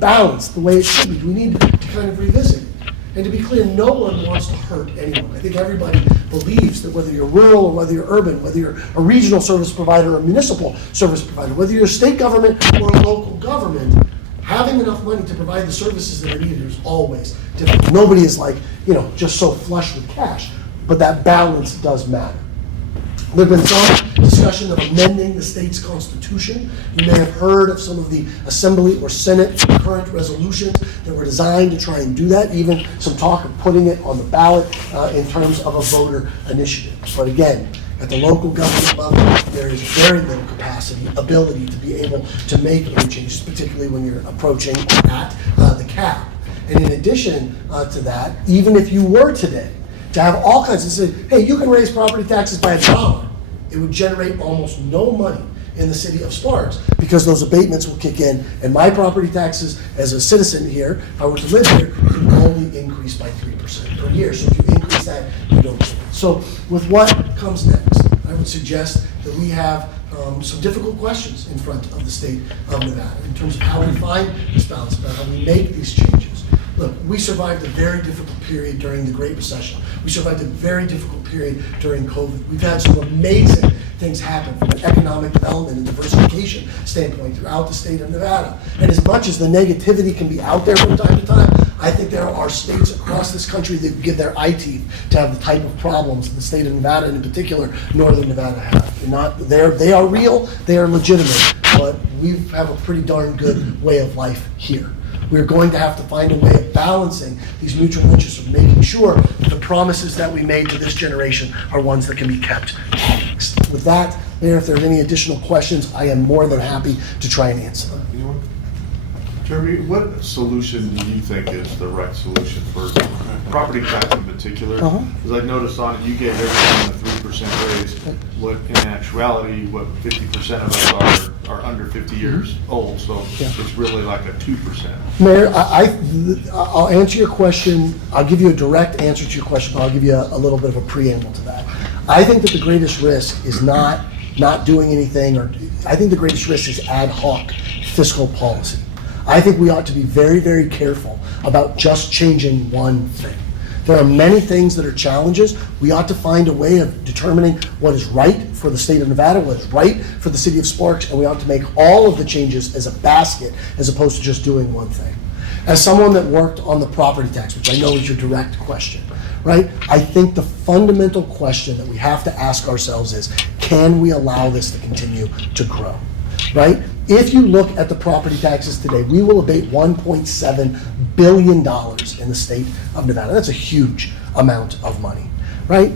balanced the way it should be? Do we need to kind of revisit it? And to be clear, no one wants to hurt anyone. I think everybody believes that whether you're rural or whether you're urban, whether you're a regional service provider or a municipal service provider, whether you're a state government or a local government, having enough money to provide the services that are needed is always difficult. Nobody is like, just so flush with cash, but that balance does matter. There have been some discussion of amending the state's constitution. You may have heard of some of the Assembly or Senate current resolutions that were designed to try and do that, even some talk of putting it on the ballot in terms of a voter initiative. But again, at the local government level, there is very little capacity, ability to be able to make any changes, particularly when you're approaching at the cap. And in addition to that, even if you were today to have all kinds of, say, hey, you can raise property taxes by $1, it would generate almost no money in the city of Sparks because those abatements will kick in, and my property taxes as a citizen here, if I were to live here, can only increase by 3% per year. So if you increase that, you don't get it. So with what comes next, I would suggest that we have some difficult questions in front of the state of Nevada in terms of how we find this balance, about how we make these changes. Look, we survived a very difficult period during the Great Recession. We survived a very difficult period during COVID. We've had some amazing things happen from an economic development and diversification standpoint throughout the state of Nevada. And as much as the negativity can be out there from time to time, I think there are states across this country that give their eye teeth to have the type of problems that the state of Nevada, and in particular, Northern Nevada have. They are real, they are legitimate, but we have a pretty darn good way of life here. We're going to have to find a way of balancing these mutual interests of making sure that the promises that we made to this generation are ones that can be kept next. With that, Mayor, if there are any additional questions, I am more than happy to try and answer them. Anyone? Jeremy, what solution do you think is the right solution for property tax in particular? Because I noticed on it, you gave everyone a 3% raise. What, in actuality, 50% of us are under 50 years old, so it's really like a 2%. Mayor, I'll answer your question. I'll give you a direct answer to your question, but I'll give you a little bit of a preamble to that. I think that the greatest risk is not doing anything, or I think the greatest risk is ad hoc fiscal policy. I think we ought to be very, very careful about just changing one thing. There are many things that are challenges. We ought to find a way of determining what is right for the state of Nevada, what is right for the city of Sparks, and we ought to make all of the changes as a basket as opposed to just doing one thing. As someone that worked on the property tax, which I know is your direct question, right? I think the fundamental question that we have to ask ourselves is, can we allow this to continue to grow, right? If you look at the property taxes today, we will abate $1.7 billion in the state of Nevada. That's a huge amount of money, right?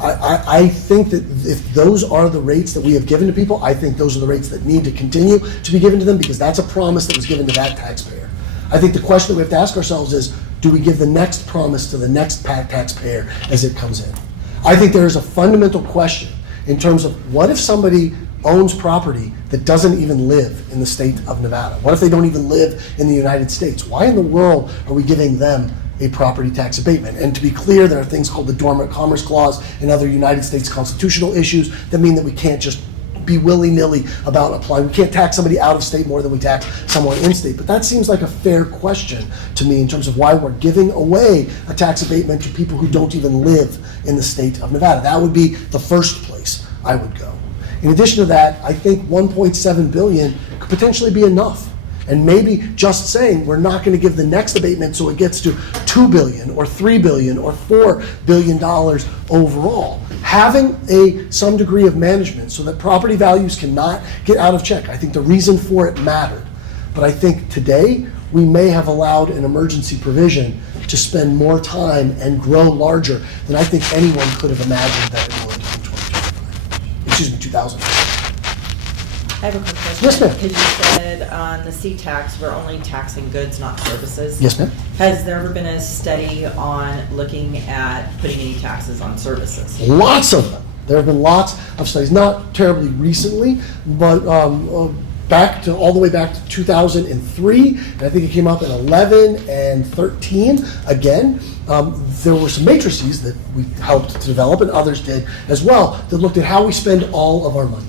I think that if those are the rates that we have given to people, I think those are the rates that need to continue to be given to them because that's a promise that was given to that taxpayer. I think the question that we have to ask ourselves is, do we give the next promise to the next taxpayer as it comes in? I think there is a fundamental question in terms of what if somebody owns property that doesn't even live in the state of Nevada? What if they don't even live in the United States? Why in the world are we giving them a property tax abatement? And to be clear, there are things called the Dormant Commerce Clause and other United States constitutional issues that mean that we can't just be willy-nilly about applying. We can't tax somebody out of state more than we tax someone in state. But that seems like a fair question to me in terms of why we're giving away a tax abatement to people who don't even live in the state of Nevada. That would be the first place I would go. In addition to that, I think $1.7 billion could potentially be enough. And maybe just saying we're not going to give the next abatement so it gets to $2 billion or $3 billion or $4 billion overall. Having some degree of management so that property values cannot get out of check. I think the reason for it mattered. But I think today we may have allowed an emergency provision to spend more time and grow larger than I think anyone could have imagined that it would in 2025. Excuse me, 2000. I have a quick question. Yes, ma'am. Because you said on the C-tax, we're only taxing goods, not services. Yes, ma'am. Has there ever been a study on looking at putting any taxes on services? Lots of them. There have been lots of studies, not terribly recently, but all the way back to 2003, and I think it came up in 11 and 13. Again, there were some matrices that we helped to develop, and others did as well, that looked at how we spend all of our money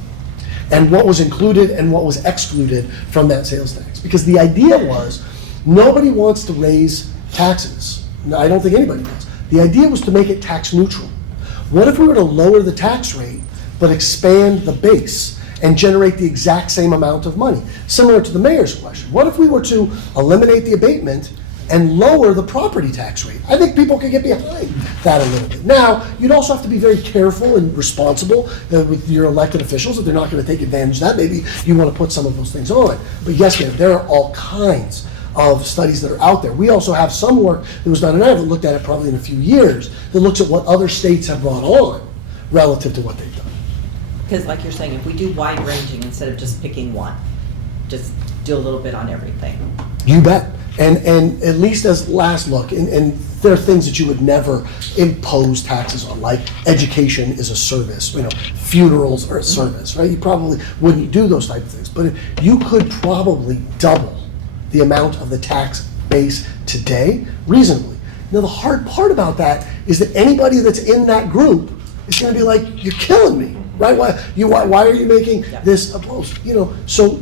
and what was included and what was excluded from that sales tax. Because the idea was, nobody wants to raise taxes. No, I don't think anybody does. The idea was to make it tax neutral. What if we were to lower the tax rate, but expand the base and generate the exact same amount of money? Similar to the mayor's question. What if we were to eliminate the abatement and lower the property tax rate? I think people could get behind that a little bit. Now, you'd also have to be very careful and responsible with your elected officials that they're not going to take advantage of that. Maybe you want to put some of those things on. But yes, ma'am, there are all kinds of studies that are out there. We also have some work that was done, and I haven't looked at it probably in a few years, that looks at what other states have brought on relative to what they've done. Because like you're saying, if we do wide ranging instead of just picking one, just do a little bit on everything. You bet. And at least as last look, and there are things that you would never impose taxes on, like education is a service, funerals are a service, right? You probably wouldn't do those type of things. But you could probably double the amount of the tax base today reasonably. Now, the hard part about that is that anybody that's in that group is going to be like, you're killing me, right? Why are you making this opposed? So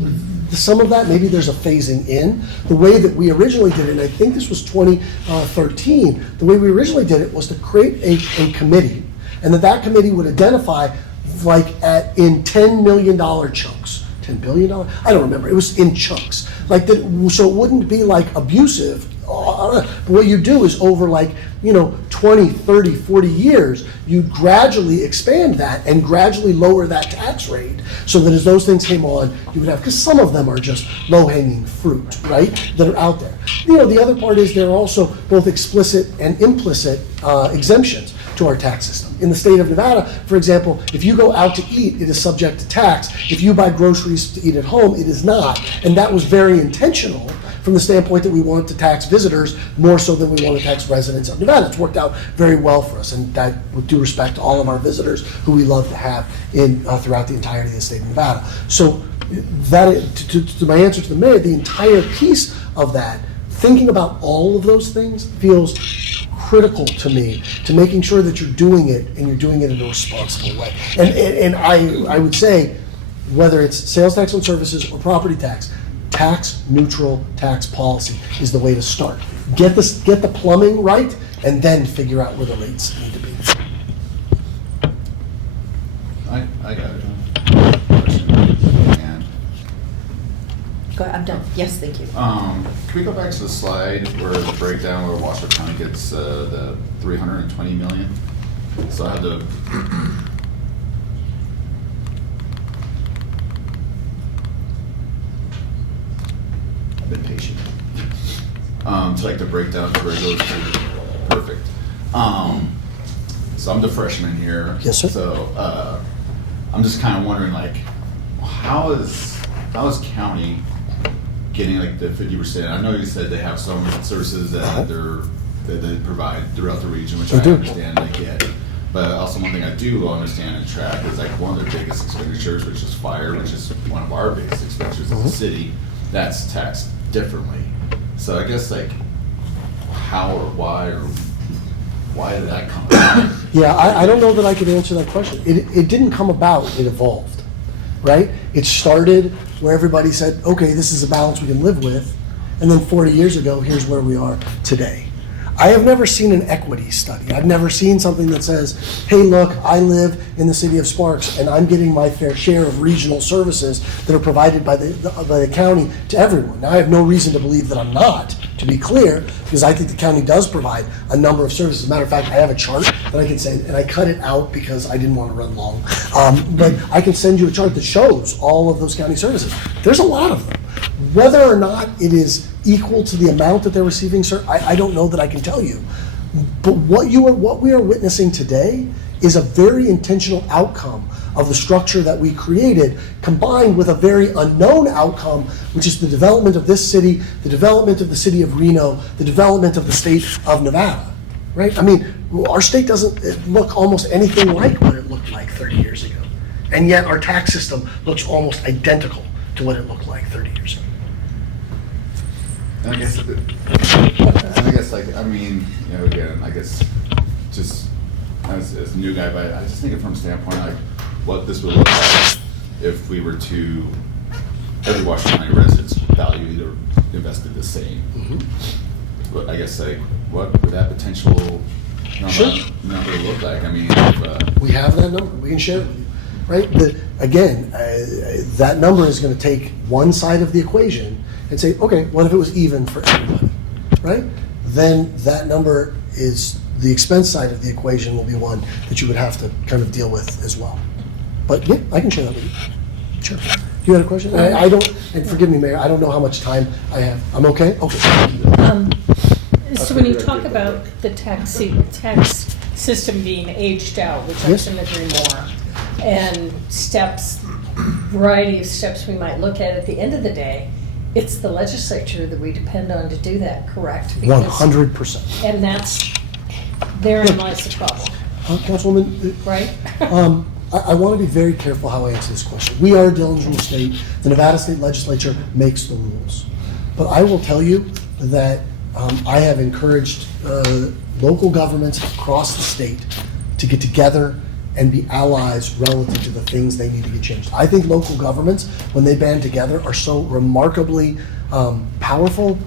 some of that, maybe there's a phasing in. The way that we originally did it, and I think this was 2013, the way we originally did it was to create a committee, and that committee would identify in $10 million chunks. $10 billion? I don't remember. It was in chunks. So it wouldn't be abusive. But what you do is over 20, 30, 40 years, you gradually expand that and gradually lower that tax rate so that as those things came on, you would have, because some of them are just low-hanging fruit, right, that are out there. The other part is there are also both explicit and implicit exemptions to our tax system. In the state of Nevada, for example, if you go out to eat, it is subject to tax. If you buy groceries to eat at home, it is not. And that was very intentional from the standpoint that we want to tax visitors more so than we want to tax residents of Nevada. It's worked out very well for us, and that with due respect to all of our visitors who we love to have throughout the entirety of the state of Nevada. So that, to my answer to the mayor, the entire piece of that, thinking about all of those things feels critical to me, to making sure that you're doing it and you're doing it in a responsible way. And I would say, whether it's sales tax on services or property tax, tax neutral tax policy is the way to start. Get the plumbing right, and then figure out where the rates need to be. I got a question. And, Go ahead, I'm done. Yes, thank you. can we go back to the slide where the breakdown where Washoe County gets the 320 million? So I had to. I've been patient. To the breakdown to where it goes to. Perfect. So I'm the freshman here. Yes, sir. So I'm just kind of wondering, how is county getting the 50%? I know you said they have some services that they provide throughout the region, which I understand they get. But also one thing I do understand and track is one of their biggest expenditures, which is fire, which is one of our biggest expenditures as a city. That's taxed differently. So I guess how or why did that come about? Yeah, I don't know that I could answer that question. It didn't come about, it evolved, right? It started where everybody said, okay, this is a balance we can live with, and then 40 years ago, here's where we are today. I have never seen an equity study. I've never seen something that says, hey, look, I live in the city of Sparks, and I'm getting my fair share of regional services that are provided by the county to everyone. Now, I have no reason to believe that I'm not, to be clear, because I think the county does provide a number of services. As a matter of fact, I have a chart that I can send, and I cut it out because I didn't want to run long. But I can send you a chart that shows all of those county services. There's a lot of them. Whether or not it is equal to the amount that they're receiving, sir, I don't know that I can tell you. But what we are witnessing today is a very intentional outcome of the structure that we created, combined with a very unknown outcome, which is the development of this city, the development of the city of Reno, the development of the state of Nevada, right? I mean, our state doesn't look almost anything like what it looked like 30 years ago. And yet our tax system looks almost identical to what it looked like 30 years ago. And like, I mean, you know, again, I guess just as a new guy, but I just think it from a standpoint like what this would look like if we were to, every Washington County resident's value either invested the same. But I guess like, what would that potential number look like? I mean, if, We have that number, we can share it with you, right? Again, that number is gonna take one side of the equation and say, okay, what if it was even for everybody, right? Then that number is, the expense side of the equation will be one that you would have to kind of deal with as well. But yeah, I can share that with you. Sure. You had a question? I don't, and forgive me, Mayor, I don't know how much time I have. I'm okay? Okay. So when you talk about the tax system being aged out, which I Yes. couldn't agree more, and steps, variety of steps we might look at the end of the day, it's the legislature that we depend on to do that, correct? Because- 100%. And that's, therein lies the problem, Councilwoman, right? I want to be very careful how I answer this question. We are a Dillon's Rule state. The Nevada State Legislature makes the rules. But I will tell you that I have encouraged local governments across the state to get together and be allies relative to the things they need to get changed. I think local governments, when they band together, are so remarkably powerful,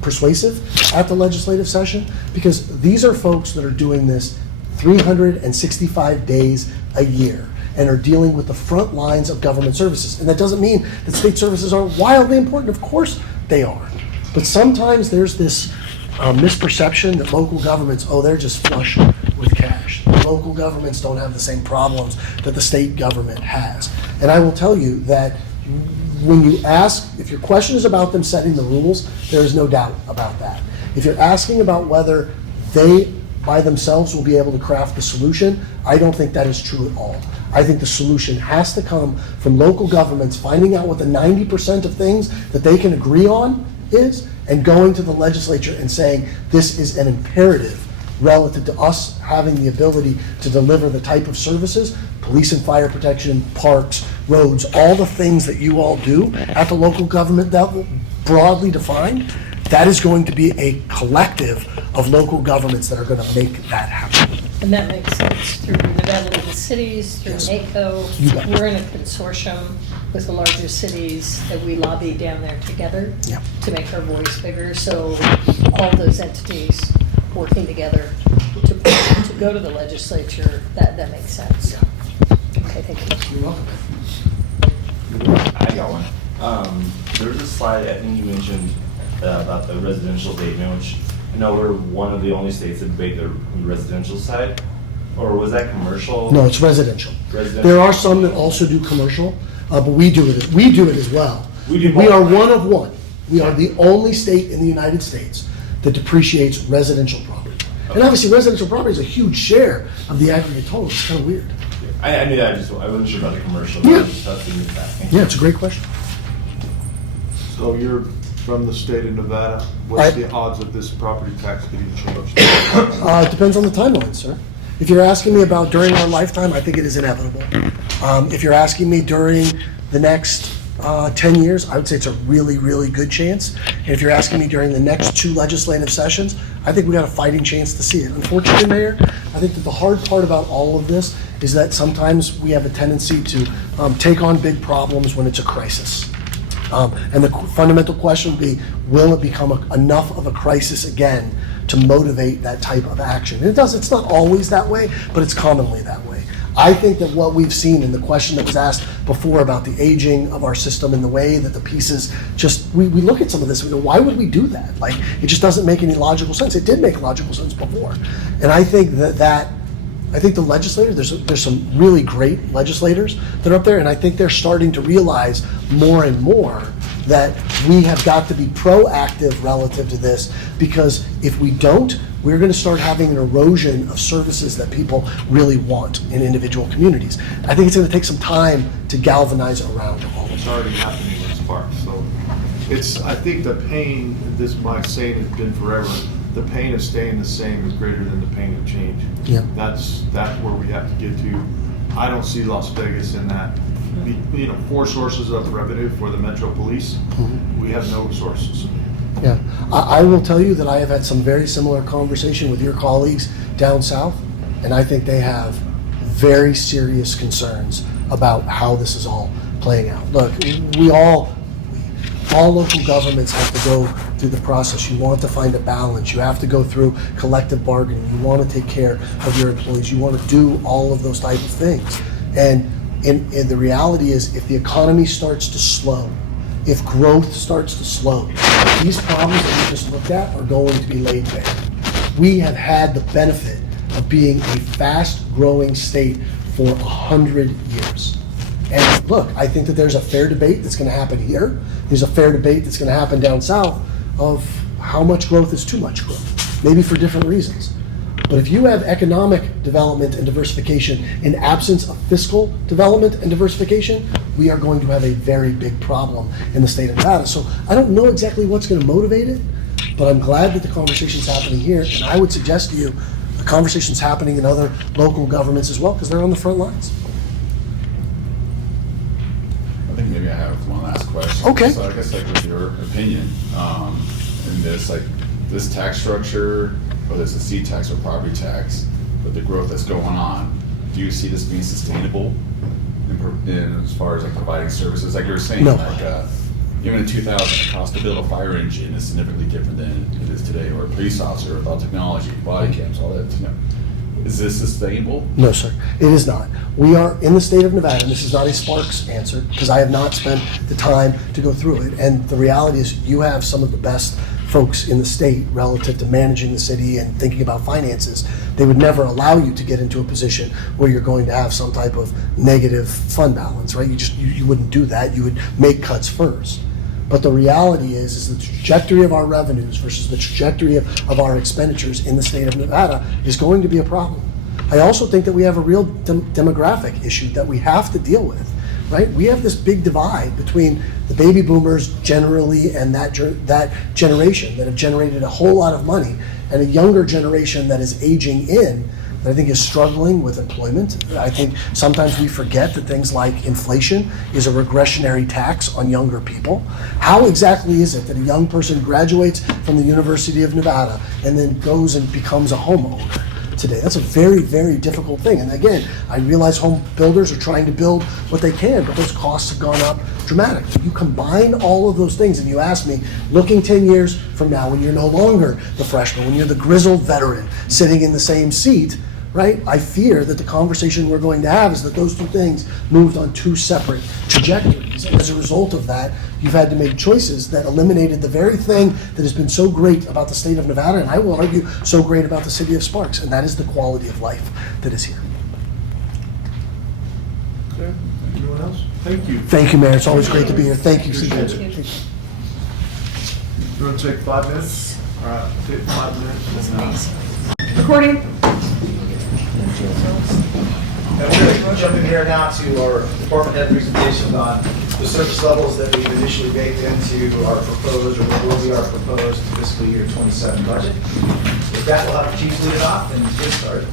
persuasive at the legislative session, because these are folks that are doing this 365 days a year and are dealing with the front lines of government services. And that doesn't mean that state services aren't wildly important. Of course they are. But sometimes there's this misperception that local governments, oh, they're just flush with cash. Local governments don't have the same problems that the state government has. And I will tell you that when you ask, if your question is about them setting the rules, there is no doubt about that. If you're asking about whether they by themselves will be able to craft the solution, I don't think that is true at all. I think the solution has to come from local governments finding out what the 90% of things that they can agree on is, and going to the legislature and saying, this is an imperative relative to us having the ability to deliver the type of services, police and fire protection, parks, roads, all the things that you all do at the local government level, broadly defined. That is going to be a collective of local governments that are going to make that happen. And that makes sense through Nevada League of Cities, through Yes. NACO. You bet. We're in a consortium with the larger cities that we lobby down there together Yeah. to make our voice bigger. So all those entities working together to go to the legislature, that makes sense. Okay, thank you. You're welcome. I got one. There was a slide, I think you mentioned about the residential abatement, which I know we're one of the only states that abate the residential side, or was that commercial? No, it's residential. Residential. There are some that also do commercial, but we do it as well. We do We both. are one of one. We are the only state in the United States that depreciates residential property. And obviously, residential property is a huge share of the aggregate total. It's kind of weird. I knew that, I wasn't sure about the commercial. Yeah. That's the new fact. Yeah, it's a great question. So you're from the state of Nevada. I- What's the odds of this property tax getting changed? It depends on the timeline, sir. If you're asking me about during our lifetime, I think it is inevitable. If you're asking me during the next 10 years, I would say it's a really, really good chance. And if you're asking me during the next 2 legislative sessions, I think we got a fighting chance to see it. Unfortunately, Mayor, I think that the hard part about all of this is that sometimes we have a tendency to take on big problems when it's a crisis. And the fundamental question would be, will it become enough of a crisis again to motivate that type of action? And it's not always that way, but it's commonly that way. I think that what we've seen in the question that was asked before about the aging of our system and the way that the pieces we look at some of this and we go, why would we do that? Like, it just doesn't make any logical sense. It did make logical sense before. And I think I think the legislators, there's some really great legislators that are up there, and I think they're starting to realize more and more that we have got to be proactive relative to this, because if we don't, we're going to start having an erosion of services that people really want in individual communities. I think it's going to take some time to galvanize around all of It's it. already happening in Sparks, so I think the pain, this my saying has been forever, the pain of staying the same is greater than the pain of change. Yeah. That's where we have to get to. I don't see Las Vegas in that. You know, 4 sources of revenue for the Metro Police. We have no sources. Yeah, I will tell you that I have had some very similar conversation with your colleagues down south, and I think they have very serious concerns about how this is all playing out. Look, all local governments have to go through the process. You want to find a balance. You have to go through collective bargaining. You want to take care of your employees. You want to do all of those type of things. And the reality is, if the economy starts to slow, if growth starts to slow, these problems that we just looked at are going to be laid bare. We have had the benefit of being a fast-growing state for 100 years. And look, I think that there's a fair debate that's going to happen here. There's a fair debate that's going to happen down south of how much growth is too much growth, maybe for different reasons. But if you have economic development and diversification in absence of fiscal development and diversification, we are going to have a very big problem in the state of Nevada. So I don't know exactly what's going to motivate it, but I'm glad that the conversation's happening here. And I would suggest to you, the conversation's happening in other local governments as well, because they're on the front lines. I think maybe I have one last question. Okay. So I guess like with your opinion, in this, like this tax structure, whether it's a seed tax or property tax, with the growth that's going on, do you see this being sustainable in as far as like providing services? Like you were saying, No. like even in 2000, the cost to build a fire engine is significantly different than it is today, or a police officer without technology, body cams, all that. You know. Is this sustainable? No, sir, it is not. We are in the state of Nevada, and this is not a Sparks answer, because I have not spent the time to go through it. And the reality is, you have some of the best folks in the state relative to managing the city and thinking about finances. They would never allow you to get into a position where you're going to have some type of negative fund balance, right? You wouldn't do that. You would make cuts first. But the reality is the trajectory of our revenues versus the trajectory of our expenditures in the state of Nevada is going to be a problem. I also think that we have a real demographic issue that we have to deal with, right? We have this big divide between the baby boomers generally and that generation that have generated a whole lot of money, and a younger generation that is aging in, that I think is struggling with employment. I think sometimes we forget that things like inflation is a regressionary tax on younger people. How exactly is it that a young person graduates from the University of Nevada and then goes and becomes a homeowner today? That's a very, very difficult thing. And again, I realize home builders are trying to build what they can, but those costs have gone up dramatically. You combine all of those things and you ask me, looking 10 years from now, when you're no longer the freshman, when you're the grizzled veteran sitting in the same seat, right? I fear that the conversation we're going to have is that those two things moved on two separate trajectories. And as a result of that, you've had to make choices that eliminated the very thing that has been so great about the state of Nevada, and I will argue so great about the city of Sparks, and that is the quality of life that is here. Okay, anyone else? Thank you. Thank you, Mayor. It's always great to be here. Thank you, City Council. Appreciate it. You want to take 5 minutes? All right, take 5 minutes. Recording. And we're going to jump in here now to our department head presentations on the service levels that we've initially baked into our proposed, or what will be our proposed fiscal year 27 budget. With that, we'll have the chiefs lead it off and get started.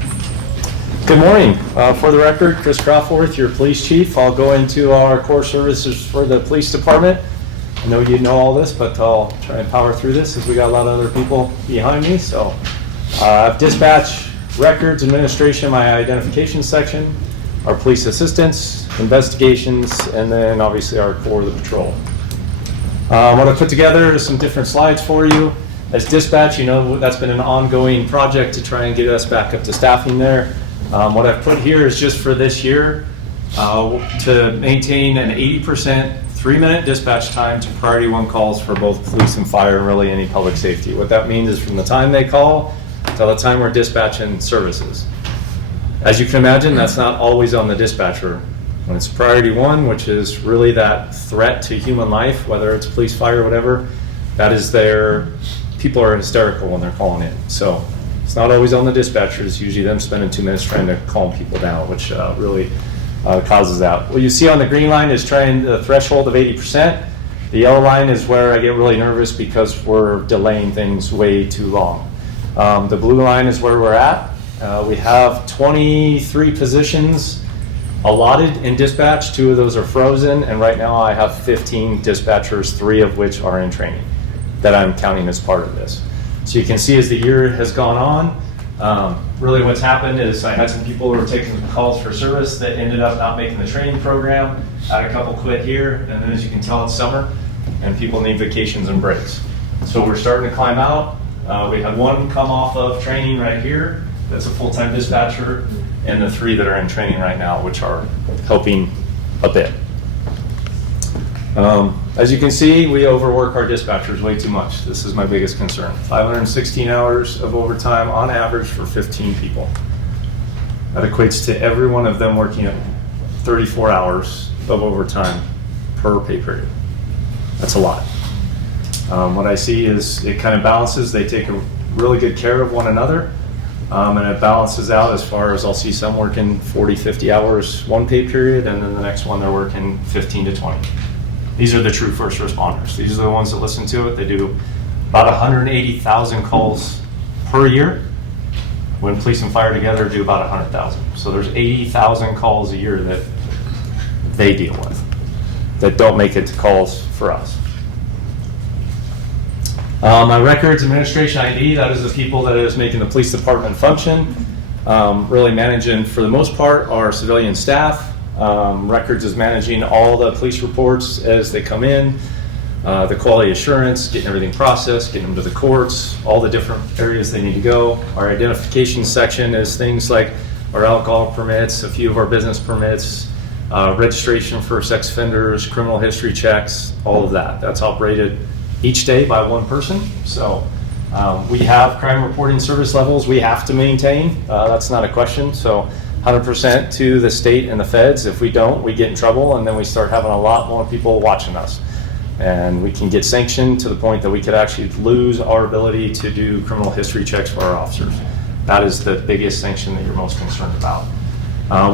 Good morning. For the record, Chris Crawforth, your police chief. I'll go into our core services for the police department. I know you know all this, but I'll try and power through this as we got a lot of other people behind me. So I've dispatch, records, administration, my identification section, our police assistance, investigations, and then obviously our core of the patrol. What I put together is some different slides for you. As dispatch, you know, that's been an ongoing project to try and get us back up to staffing there. What I've put here is just for this year to maintain an 80% 3-minute dispatch time to priority 1 calls for both police and fire and really any public safety. What that means is from the time they call till the time we're dispatching services. As you can imagine, that's not always on the dispatcher When it's priority 1, which is really that threat to human life, whether it's police, fire, whatever, that is people are hysterical when they're calling in. So it's not always on the dispatchers, it's usually them spending 2 minutes trying to calm people down, which really causes that. What you see on the green line is trying the threshold of 80%. The yellow line is where I get really nervous because we're delaying things way too long. The blue line is where we're at. We have 23 positions allotted in dispatch. 2 of those are frozen, and right now I have 15 dispatchers, 3 of which are in training that I'm counting as part of this. So you can see as the year has gone on, really what's happened is I had some people who were taking calls for service that ended up not making the training program. I had a couple quit here, and then as you can tell, it's summer, and people need vacations and breaks. So we're starting to climb out. We had 1 come off of training right here. That's a full-time dispatcher, and the 3 that are in training right now, which are helping a bit. As you can see, we overwork our dispatchers way too much. This is my biggest concern. 516 hours of overtime on average for 15 people. That equates to every one of them working at 34 hours of overtime per pay period. That's a lot. What I see is it kind of balances. They take a really good care of one another. And it balances out as far as I'll see some working 40, 50 hours one pay period, and then the next one they're working 15 to 20. These are the true first responders. These are the ones that listen to it. They do about 180,000 calls per year. When police and fire together do about 100,000. So there's 80,000 calls a year that they deal with that don't make it to calls for us. My records administration ID, that is the people that is making the police department function. Really managing, for the most part, our civilian staff. Records is managing all the police reports as they come in, the quality assurance, getting everything processed, getting them to the courts, all the different areas they need to go. Our identification section is things like our alcohol permits, a few of our business permits, registration for sex offenders, criminal history checks, all of that. That's operated each day by 1 person. So we have crime reporting service levels we have to maintain. That's not a question. So 100% to the state and the feds. If we don't, we get in trouble, and then we start having a lot more people watching us. And we can get sanctioned to the point that we could actually lose our ability to do criminal history checks for our officers. That is the biggest sanction that you're most concerned about.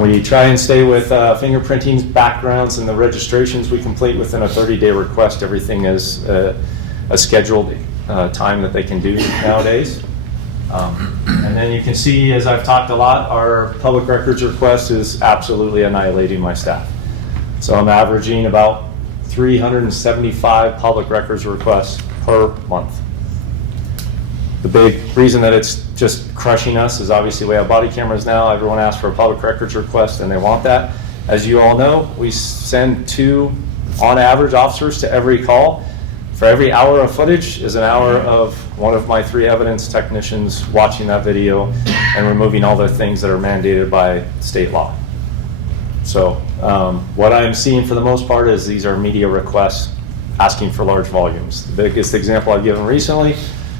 We try and stay with fingerprinting backgrounds and the registrations we complete within a 30-day request. Everything is a scheduled time that they can do nowadays. And then you can see, as I've talked a lot, our public records request is absolutely annihilating my staff. So I'm averaging about 375 public records requests per month. The big reason that it's just crushing us is obviously we have body cameras now. Everyone asks for a public records request and they want that. As you all know, we send 2, on average, officers to every call. For every hour of footage is an hour of one of my 3 evidence technicians watching that video and removing all the things that are mandated by state law. So what I'm seeing for the most part is these are media requests asking for large volumes. The biggest example I've given recently,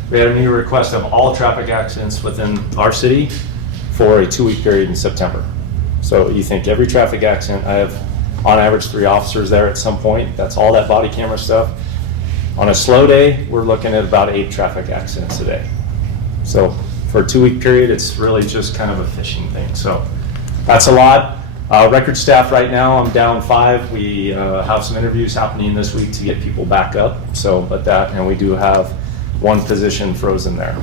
we had a new request of all traffic accidents within our city for a 2-week period in September. So you think every traffic accident, I have on average 3 officers there at some point. That's all that body camera stuff. On a slow day, we're looking at about 8 traffic accidents a day. So for a 2-week period, it's really just kind of a fishing thing. So that's a lot. Record staff right now, I'm down 5. We have some interviews happening this week to get people back up. So, but that, and we do have 1 position frozen there.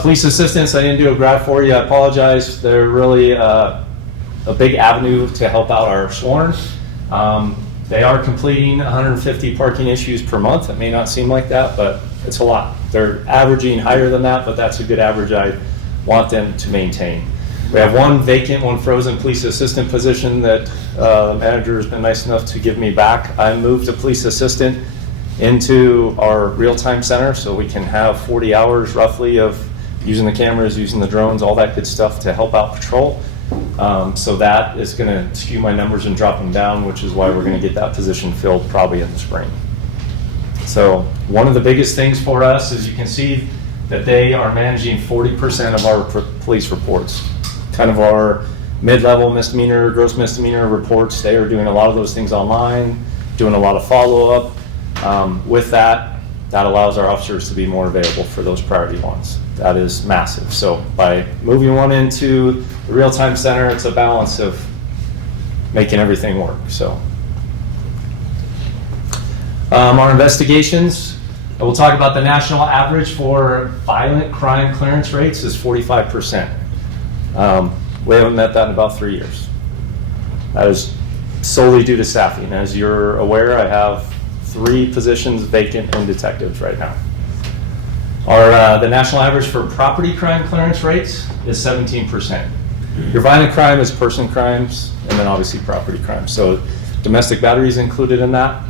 Police assistants, I didn't do a graph for you. I apologize. They're really a big avenue to help out our sworn. They are completing 150 parking issues per month. It may not seem like that, but it's a lot. They're averaging higher than that, but that's a good average I want them to maintain. We have 1 vacant, 1 frozen police assistant position that the manager has been nice enough to give me back. I moved a police assistant into our real-time center so we can have 40 hours roughly of using the cameras, using the drones, all that good stuff to help out patrol. So that is going to skew my numbers and drop them down, which is why we're going to get that position filled probably in the spring. So one of the biggest things for us is you can see that they are managing 40% of our police reports. Kind of our mid-level misdemeanor, gross misdemeanor reports. They are doing a lot of those things online, doing a lot of follow-up. With that allows our officers to be more available for those priority ones. That is massive. So by moving one into the real-time center, it's a balance of making everything work. So our investigations, we'll talk about the national average for violent crime clearance rates is 45%. We haven't met that in about 3 years. That is solely due to staffing. As you're aware, I have 3 positions vacant in detectives right now. The national average for property crime clearance rates is 17%. Your violent crime is person crimes, and then obviously property crimes. So domestic battery is included in that.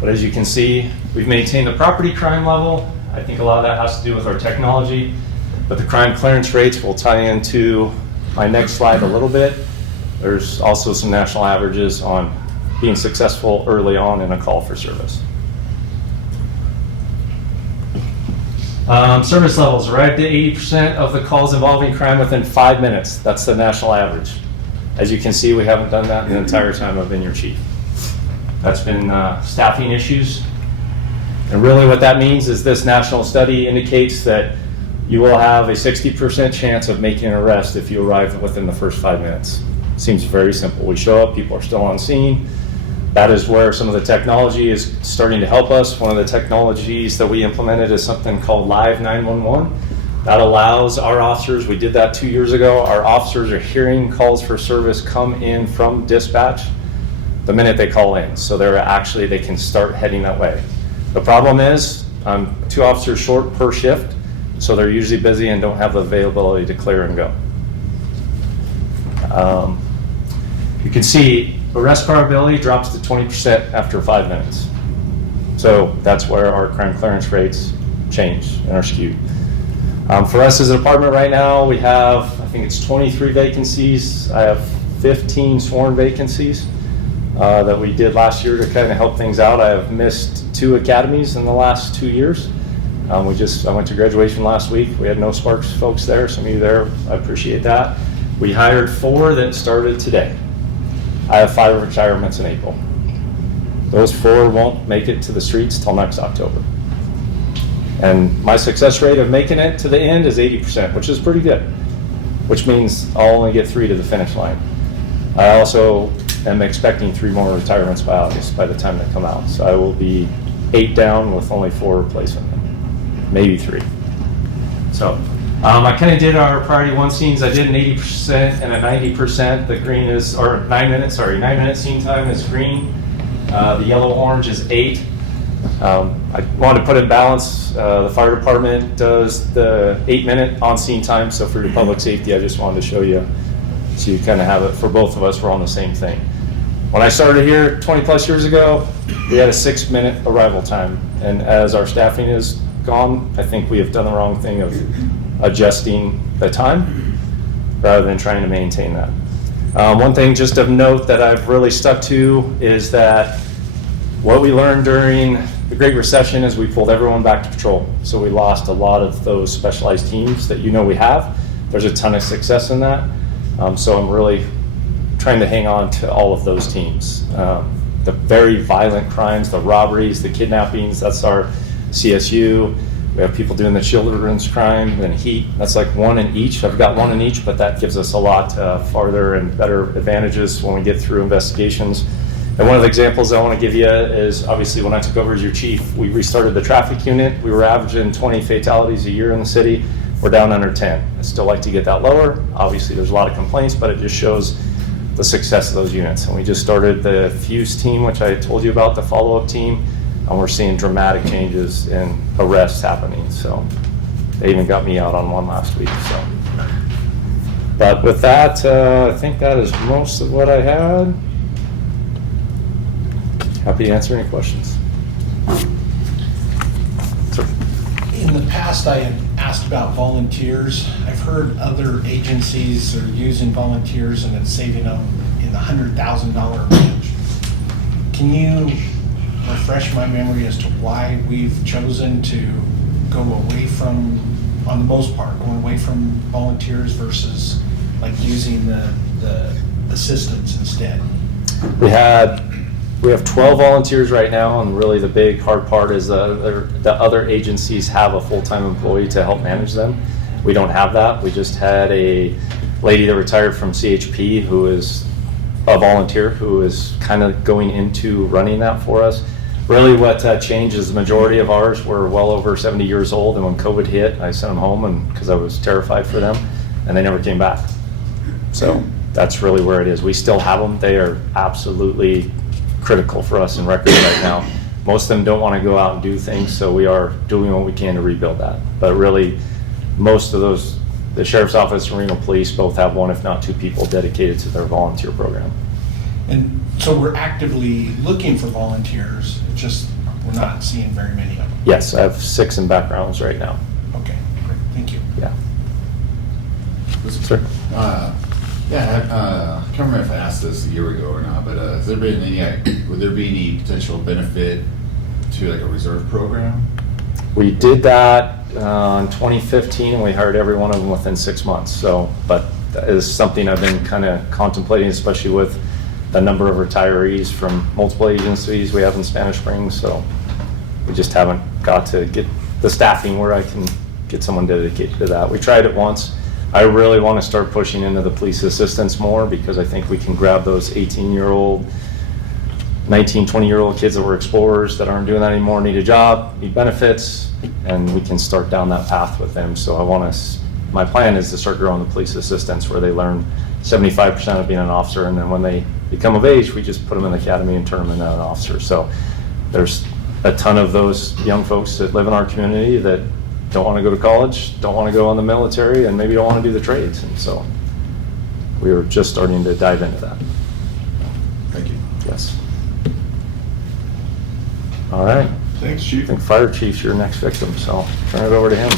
But as you can see, we've maintained the property crime level. I think a lot of that has to do with our technology. But the crime clearance rates will tie into my next slide a little bit. There's also some national averages on being successful early on in a call for service. Service levels, right? 80% of the calls involving crime within 5 minutes. That's the national average. As you can see, we haven't done that the entire time I've been your chief. That's been staffing issues. And really what that means is this national study indicates that you will have a 60% chance of making an arrest if you arrive within the first 5 minutes. Seems very simple. We show up, people are still on scene. That is where some of the technology is starting to help us. One of the technologies that we implemented is something called Live 911. That allows our officers, we did that 2 years ago, our officers are hearing calls for service come in from dispatch the minute they call in. So they can start heading that way. The problem is, I'm 2 officers short per shift, so they're usually busy and don't have the availability to clear and go. You can see arrest probability drops to 20% after 5 minutes. So that's where our crime clearance rates change and are skewed. For us as a department right now, we have, I think it's 23 vacancies. I have 15 sworn vacancies that we did last year to kind of help things out. I have missed 2 academies in the last 2 years. I went to graduation last week. We had no Sparks folks there. Some of you there, I appreciate that. We hired 4 that started today. I have 5 retirements in April. Those 4 won't make it to the streets till next October. And my success rate of making it to the end is 80%, which is pretty good, which means I'll only get 3 to the finish line. I also am expecting 3 more retirements by August by the time they come out. So I will be 8 down with only 4 replacement, maybe 3. So I kind of did our priority 1 scenes. I did an 80% and a 90%. The green is, or 9 minutes, sorry, 9 minute scene time is green. The yellow orange is 8. I wanted to put in balance. The fire department does the 8 minute on scene time. So for your public safety, I just wanted to show you so you kind of have it for both of us. We're on the same thing. When I started here 20 plus years ago, we had a 6 minute arrival time. And as our staffing is gone, I think we have done the wrong thing of adjusting the time rather than trying to maintain that. One thing just of note that I've really stuck to is that what we learned during the Great Recession is we pulled everyone back to patrol. So we lost a lot of those specialized teams that we have. There's a ton of success in that. So I'm really trying to hang on to all of those teams. The very violent crimes, the robberies, the kidnappings, that's our CSU. We have people doing the children's crime, then heat. That's like 1 in each. I've got 1 in each, but that gives us a lot farther and better advantages when we get through investigations. And one of the examples I want to give you is obviously when I took over as your chief, we restarted the traffic unit. We were averaging 20 fatalities a year in the city. We're down under 10. I still like to get that lower. Obviously there's a lot of complaints, but it just shows the success of those units. And we just started the Fuse team, which I told you about, the follow-up team. And we're seeing dramatic changes in arrests happening. So they even got me out on 1 last week. So, but with that, I think that is most of what I had. Happy to answer any questions. Sir. In the past, I had asked about volunteers. I've heard other agencies are using volunteers and it's saving them in the $100,000 range. Can you refresh my memory as to why we've chosen to go away from, on the most part, going away from volunteers versus like using the the assistance instead? We have 12 volunteers right now, and really the big hard part is the other agencies have a full-time employee to help manage them. We don't have that. We just had a lady that retired from CHP who is a volunteer who is kind of going into running that for us. Really what changed is the majority of ours were well over 70 years old, and when COVID hit, I sent them home and because I was terrified for them, and they never came back. So that's really where it is. We still have them. They are absolutely critical for us in Record right now. Most of them don't want to go out and do things, so we are doing what we can to rebuild that. But really, most of those, the Sheriff's Office and Reno Police both have one, if not two people dedicated to their volunteer program. And so we're actively looking for volunteers, it's just we're not seeing very many of them. Yes, I have 6 in backgrounds right now. Okay, great, thank you. Yeah. Sir? I can't remember if I asked this a year ago or not, but has there been would there be any potential benefit to like a reserve program? We did that in 2015, and we hired every one of them within 6 months. So, but that is something I've been kind of contemplating, especially with the number of retirees from multiple agencies we have in Spanish Springs. So we just haven't got to get the staffing where I can get someone dedicated to that. We tried it once. I really want to start pushing into the police assistance more because I think we can grab those 18-year-old, 19, 20-year-old kids that were explorers that aren't doing that anymore, need a job, need benefits, and we can start down that path with them. So my plan is to start growing the police assistance where they learn 75% of being an officer, and then when they become of age, we just put them in the academy and turn them into an officer. So there's a ton of those young folks that live in our community that don't want to go to college, don't want to go in the military, and maybe don't want to do the trades. And so we are just starting to dive into that. Thank you. Yes. All right. Thanks, I Chief. think Fire Chief's your next victim, so I'll turn it over to him.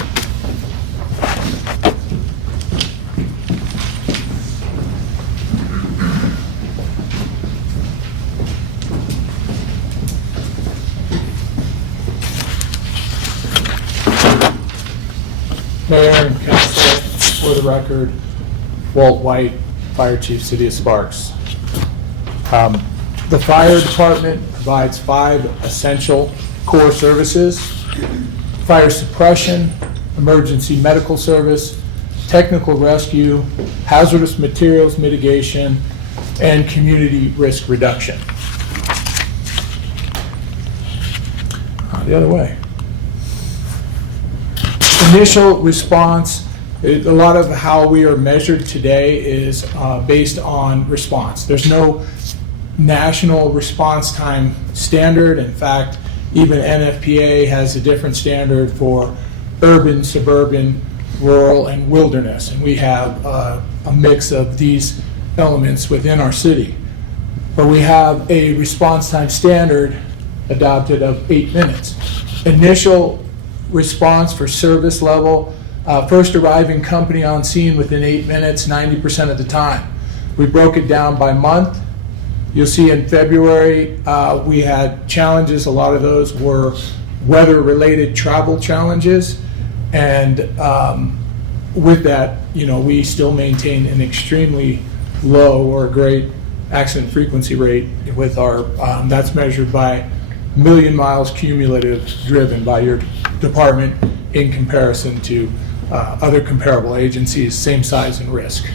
Mayor and Council, for the record, Walt White, Fire Chief, City of Sparks. The fire department provides 5 essential core services: fire suppression, emergency medical service, technical rescue, hazardous materials mitigation, and community risk reduction. The other way. Initial response, a lot of how we are measured today is based on response. There's no national response time standard. In fact, even NFPA has a different standard for urban, suburban, rural, and wilderness. And we have a mix of these elements within our city. But we have a response time standard adopted of 8 minutes. Initial response for service level, first arriving company on scene within 8 minutes, 90% of the time. We broke it down by month. You'll see in February, we had challenges. A lot of those were weather-related travel challenges. And with that, we still maintain an extremely low or great accident frequency rate with our, that's measured by million miles cumulative driven by your department in comparison to other comparable agencies, same size and risk.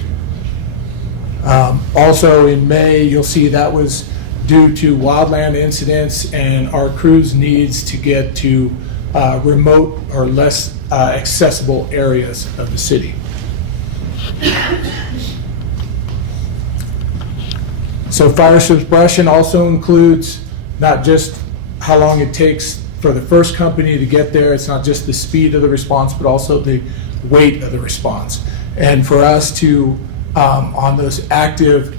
Also in May, you'll see that was due to wildland incidents and our crew's needs to get to remote or less accessible areas of the city. So fire suppression also includes not just how long it takes for the first company to get there. It's not just the speed of the response, but also the weight of the response. And for us to, on those active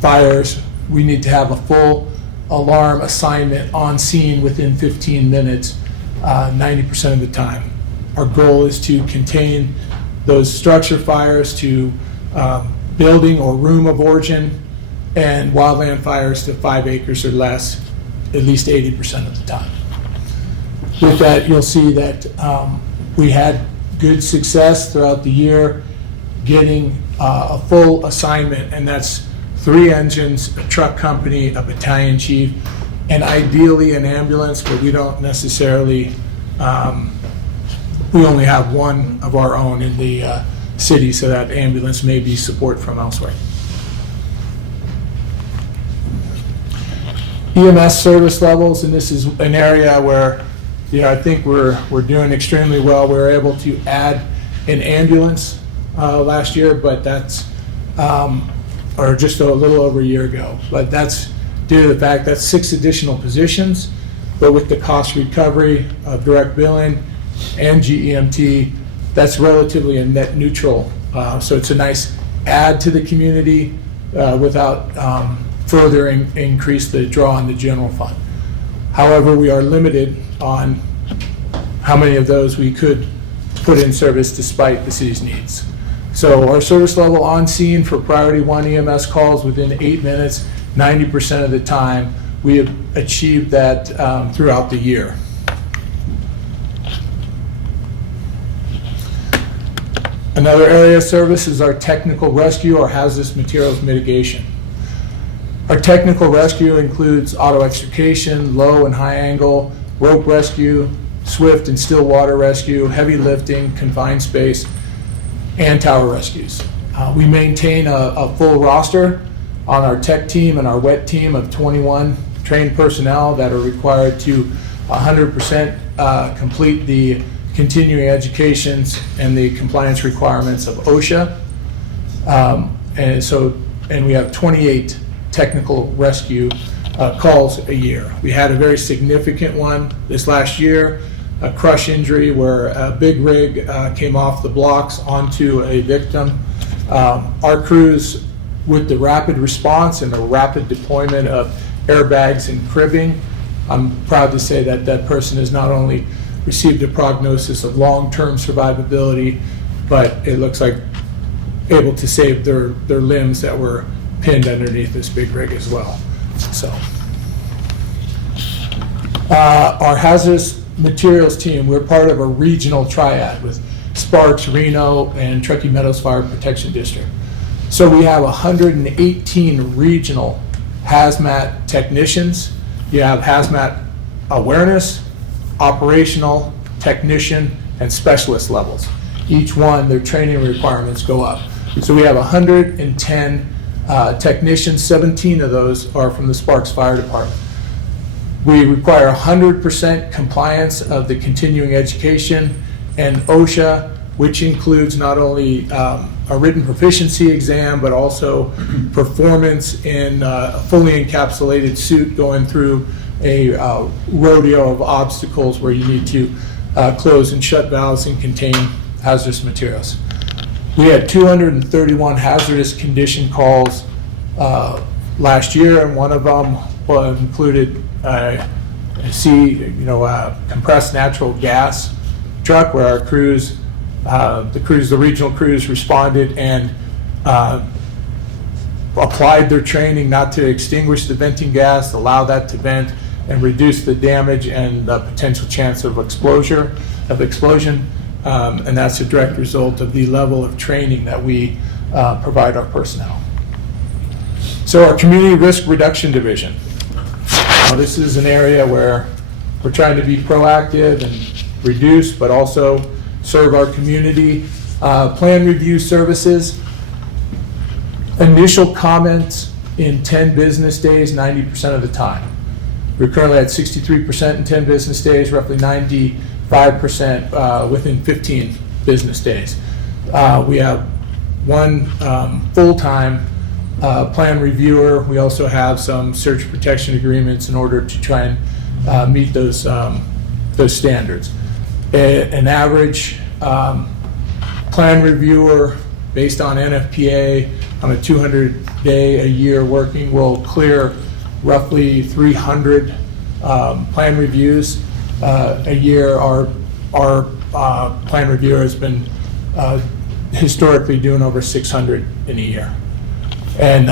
fires, we need to have a full alarm assignment on scene within 15 minutes, 90% of the time. Our goal is to contain those structure fires to building or room of origin, and wildland fires to 5 acres or less, at least 80% of the time. With that, you'll see that we had good success throughout the year getting a full assignment, and that's 3 engines, a truck company, a battalion chief, and ideally an ambulance, but we don't necessarily, we only have one of our own in the city, so that ambulance may be support from elsewhere. EMS service levels, and this is an area where, I think we're doing extremely well. We were able to add an ambulance last year, but that's, or just a little over a year ago. But that's due to the fact that's 6 additional positions, but with the cost recovery of direct billing and GEMT, that's relatively a net neutral. So it's a nice add to the community without further increase the draw on the general fund. However, we are limited on how many of those we could put in service despite the city's needs. So our service level on scene for priority 1 EMS calls within 8 minutes, 90% of the time, we have achieved that throughout the year. Another area of service is our technical rescue or hazardous materials mitigation. Our technical rescue includes auto extrication, low and high angle, rope rescue, swift and still water rescue, heavy lifting, confined space, and tower rescues. We maintain a full roster on our tech team and our wet team of 21 trained personnel that are required to 100% complete the continuing educations and the compliance requirements of OSHA. And we have 28 technical rescue calls a year. We had a very significant one this last year, a crush injury where a big rig came off the blocks onto a victim. Our crews, with the rapid response and the rapid deployment of airbags and cribbing, I'm proud to say that that person has not only received a prognosis of long-term survivability, but it looks like able to save their limbs that were pinned underneath this big rig as well. So, our hazardous materials team, we're part of a regional triad with Sparks, Reno, and Truckee Meadows Fire Protection District. So we have 118 regional hazmat technicians. You have hazmat awareness, operational, technician, and specialist levels. Each one, their training requirements go up. So we have 110 technicians, 17 of those are from the Sparks Fire Department. We require 100% compliance of the continuing education and OSHA, which includes not only a written proficiency exam, but also performance in a fully encapsulated suit going through a rodeo of obstacles where you need to close and shut valves and contain hazardous materials. We had 231 hazardous condition calls last year, and one of them included compressed natural gas truck where our crews, the regional crews responded and applied their training not to extinguish the venting gas, allow that to vent, and reduce the damage and the potential chance of explosion. And that's a direct result of the level of training that we provide our personnel. So our Community Risk Reduction Division. Now, this is an area where we're trying to be proactive and reduce, but also serve our community. Plan review services. Initial comments in 10 business days, 90% of the time. We're currently at 63% in 10 business days, roughly 95% within 15 business days. We have one full-time plan reviewer. We also have some search protection agreements in order to try and meet those standards. An average plan reviewer based on NFPA on a 200-day a year working will clear roughly 300 plan reviews a year. Our plan reviewer has been historically doing over 600 in a year. And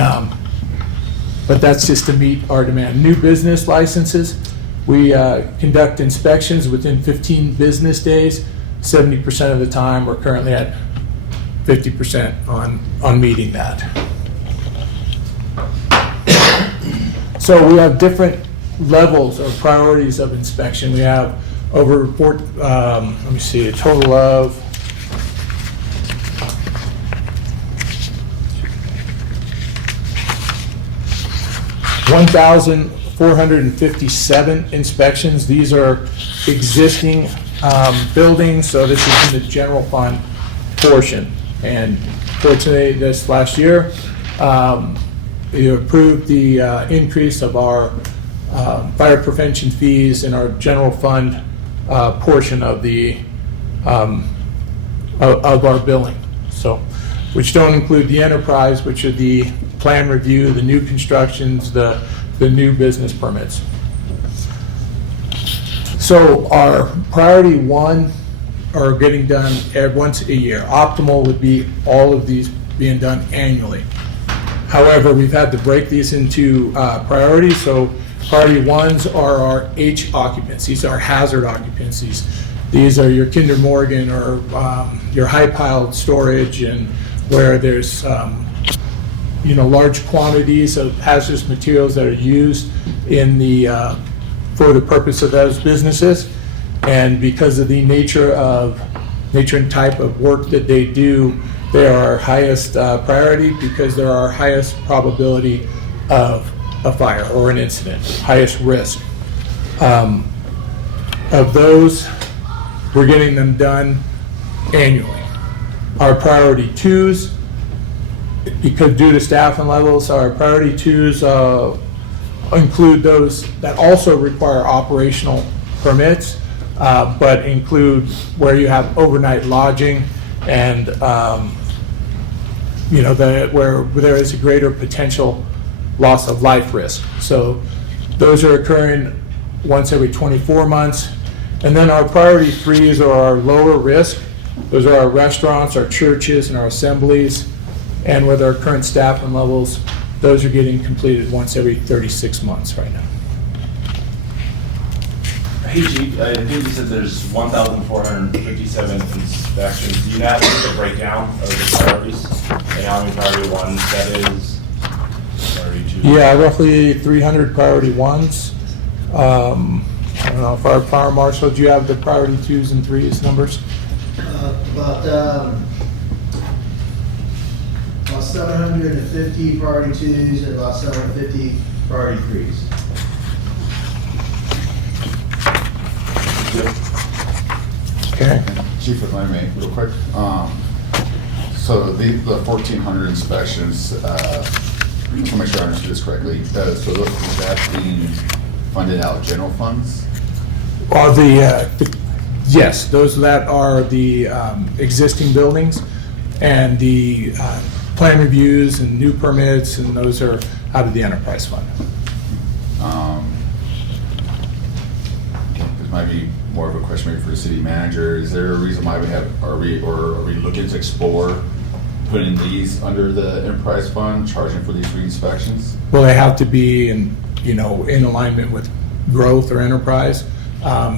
but that's just to meet our demand. New business licenses, we conduct inspections within 15 business days. 70% of the time, we're currently at 50% on meeting that. So we have different levels or priorities of inspection. We have over, let me see, a total of 1,457 inspections. These are existing buildings, so this is in the general fund portion. And fortunately, this last year, we approved the increase of our fire prevention fees in our general fund portion of the of our billing. So, which don't include the enterprise, which are the plan review, the new constructions, the new business permits. So our priority one are getting done once a year. Optimal would be all of these being done annually. However, we've had to break these into priorities. So priority ones are our H occupancies, our hazard occupancies. These are your Kinder Morgan or your high piled storage, and where there's large quantities of hazardous materials that are used in the for the purpose of those businesses. And because of the nature and type of work that they do, they are our highest priority because they're our highest probability of a fire or an incident, highest risk. Of those, we're getting them done annually. Our priority twos, because due to staffing levels, our priority twos include those that also require operational permits, but include where you have overnight lodging and where there is a greater potential loss of life risk. So those are occurring once every 24 months. And then our priority threes are our lower risk. Those are our restaurants, our churches, and our assemblies. And with our current staffing levels, those are getting completed once every 36 months right now. Hey, Chief, I think you said there's 1,457 inspections. Do you have the breakdown of the priorities and how many priority ones that is? Priority two? Yeah, roughly 300 priority ones. I don't know if our fire marshal, do you have the priority twos and threes numbers? About 750 priority twos and about 750 priority threes. Okay. Chief, if I may, real quick. So the 1,400 inspections, to make sure I understood this correctly, so is that being funded out of general funds? Yes, those that are the existing buildings, and the plan reviews and new permits, and those are out of the enterprise fund. This might be more of a question maybe for the city manager. Is there a reason why are we looking to explore putting these under the enterprise fund, charging for these re-inspections? Well, they have to be in alignment with growth or enterprise.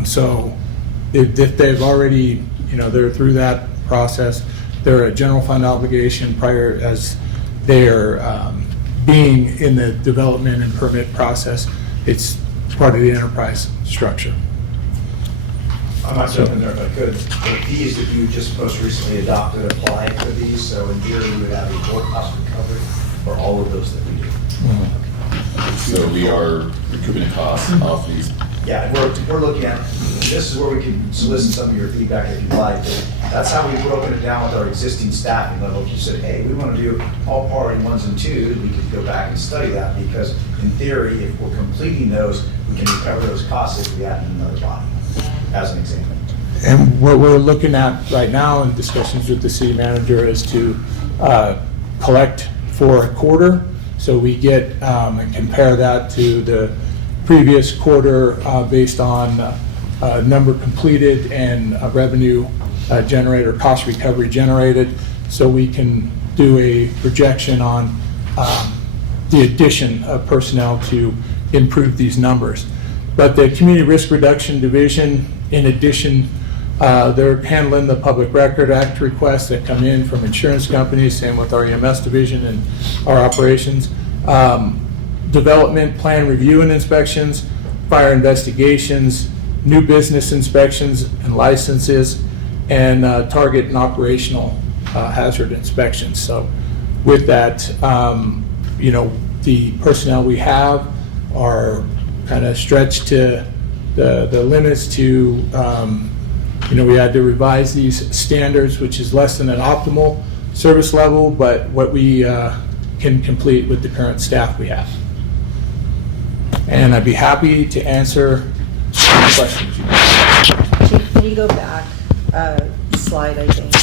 So if they've already, they're through that process, they're a general fund obligation prior as they're being in the development and permit process. It's part of the enterprise structure. I'm not jumping there if I could. The fees that you just most recently adopted apply to these, so in theory, we would have a full cost recovery for all of those that we do. So we are recouping the costs off these. Yeah, we're looking at, this is where we can solicit some of your feedback if you'd like. That's how we've broken it down with our existing staffing level. If you said, hey, we want to do all priority ones and twos, we could go back and study that, because in theory, if we're completing those, we can recover those costs if we add in another body, as an example. And what we're looking at right now in discussions with the city manager is to collect for a quarter. So we get and compare that to the previous quarter based on number completed and revenue generated or cost recovery generated. So we can do a projection on the addition of personnel to improve these numbers. But the Community Risk Reduction Division, in addition They're handling the Public Record Act requests that come in from insurance companies, same with our EMS division and our operations. Development, plan review and inspections, fire investigations, new business inspections and licenses, and target and operational hazard inspections. So with that, the personnel we have are kind of stretched to the limits to, we had to revise these standards, which is less than an optimal service level, but what we can complete with the current staff we have. And I'd be happy to answer any questions you have. Chief, can you go back a slide, I think,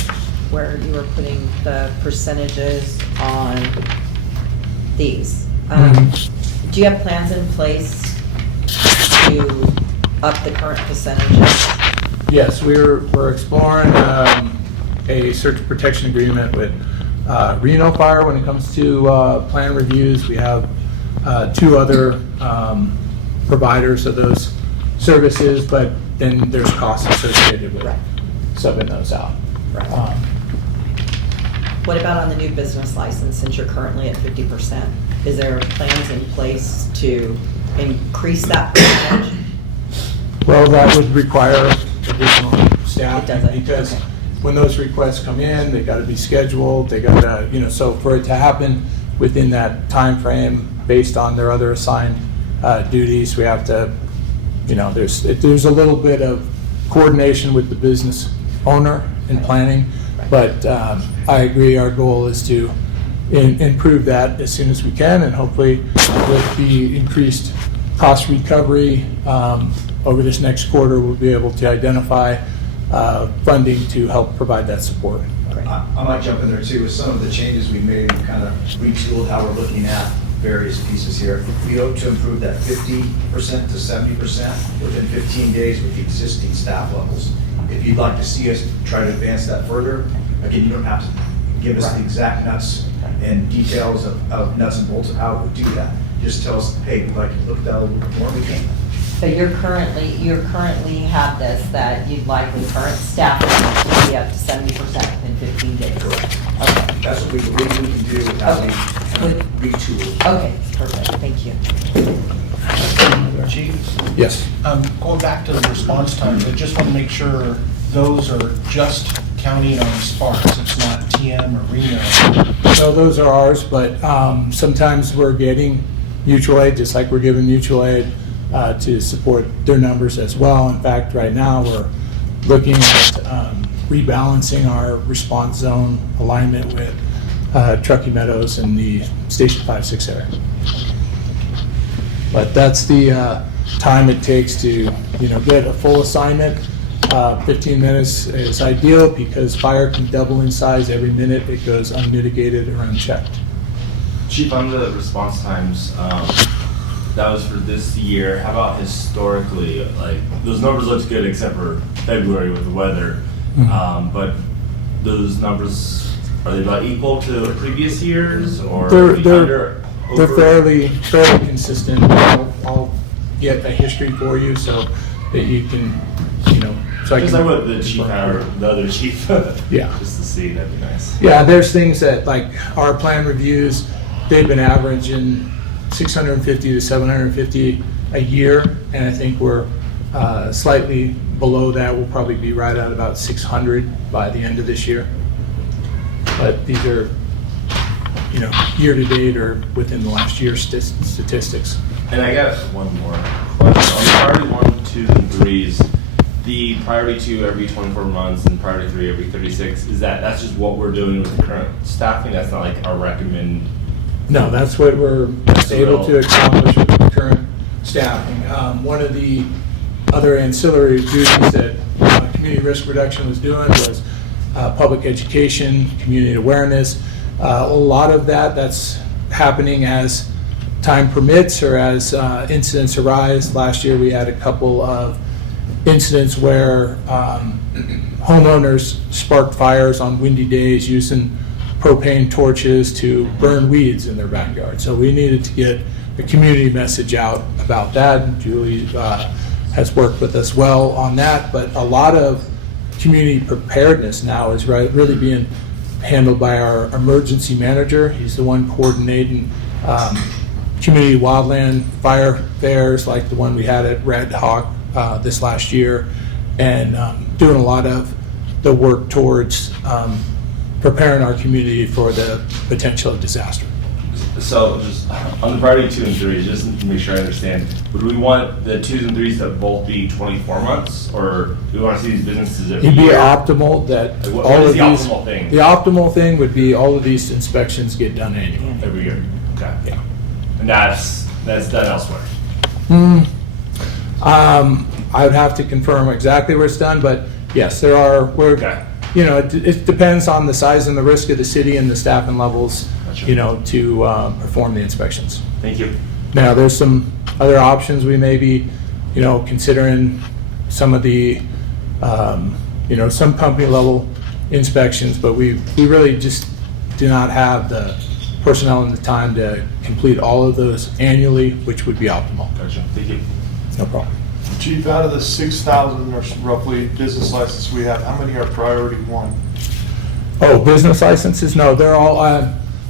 where you were putting the percentages on these? Do you have plans in place to up the current percentages? Yes, we're exploring a search protection agreement with Reno Fire when it comes to plan reviews. We have 2 other providers of those services, but then there's costs associated with subbing those out. What about on the new business license, since you're currently at 50%? Is there plans in place to increase that percentage? Well, that would require additional staff. It doesn't? Because Okay. when those requests come in, they gotta be scheduled, they gotta, so for it to happen within that time frame, based on their other assigned duties, we have to, there's a little bit of coordination with the business owner in planning, but I agree, our goal is to improve that as soon as we can, and hopefully with the increased cost recovery over this next quarter, we'll be able to identify funding to help provide that support. I might jump in there too, with some of the changes we made, we kind of retooled how we're looking at various pieces here. We hope to improve that 50% to 70% within 15 days with the existing staff levels. If you'd like to see us try to advance that further, again, you don't have to give us the exact nuts and details of nuts and bolts of how we would do that. Just tell us, hey, we'd like to look at that a little bit more, we can. So you currently have this, that you'd like the current staff to be up to 70% within 15 days? Correct. Okay. That's what we believe we can do without Okay. retool. Okay, perfect, thank you. Chief, Yes. going back to the response times, I just want to make sure those are just counting on Sparks. It's not TM or Reno. So those are ours, but sometimes we're getting mutual aid, just like we're giving mutual aid to support their numbers as well. In fact, right now, we're looking at rebalancing our response zone alignment with Truckee Meadows and the Station 5-6 area. But that's the time it takes to, get a full assignment. 15 minutes is ideal because fire can double in size every minute it goes unmitigated or unchecked. Chief, on the response times, that was for this year. How about historically? Like, those numbers looked good except for February with the weather. But those numbers, are they about equal to previous years, or They're fairly consistent. I'll get a history for you so that you can, so I Just can. like what the chief had, or the other chief. Yeah. Just to see, that'd be nice. Yeah, there's things that, like our plan reviews, they've been averaging 650 to 750 a year, and I think we're slightly below that. We'll probably be right at about 600 by the end of this year. But these are, year to date or within the last year statistics. And I got one more question. On priority 1, 2, and 3s, the priority 2 every 24 months and priority 3 every 36, that's just what we're doing with the current staffing? That's not like our recommend? No, that's what we're able to accomplish with the current staffing. One of the other ancillary duties that community risk reduction was doing was public education, community awareness. A lot of that's happening as time permits or as incidents arise. Last year we had a couple of incidents where homeowners sparked fires on windy days using propane torches to burn weeds in their backyard. So we needed to get a community message out about that. Julie has worked with us well on that, but a lot of community preparedness now is really being handled by our emergency manager. He's the one coordinating community wildland fire fairs like the one we had at Red Hawk this last year, and doing a lot of the work towards preparing our community for the potential of disaster. So just on the priority 2 and 3, just to make sure I understand, would we want the 2s and 3s to both be 24 months, or do we want to see these businesses every It'd be year? optimal that Like, what all is of the these. optimal thing? The optimal thing would be all of these inspections get done annually. Every year, okay. Yeah. And that's done elsewhere. I would have to confirm exactly where it's done, but yes, there are, Okay. it depends on the size and the risk of the city and the staffing levels, Gotcha. to perform the inspections. Thank you. Now, there's some other options we may be, considering some of the, some company level inspections, but we really just do not have the personnel and the time to complete all of those annually, which would be optimal. Gotcha. Thank you. No problem. Chief, out of the 6,000 or roughly business licenses we have, how many are priority 1? Oh, business licenses? No, they're all,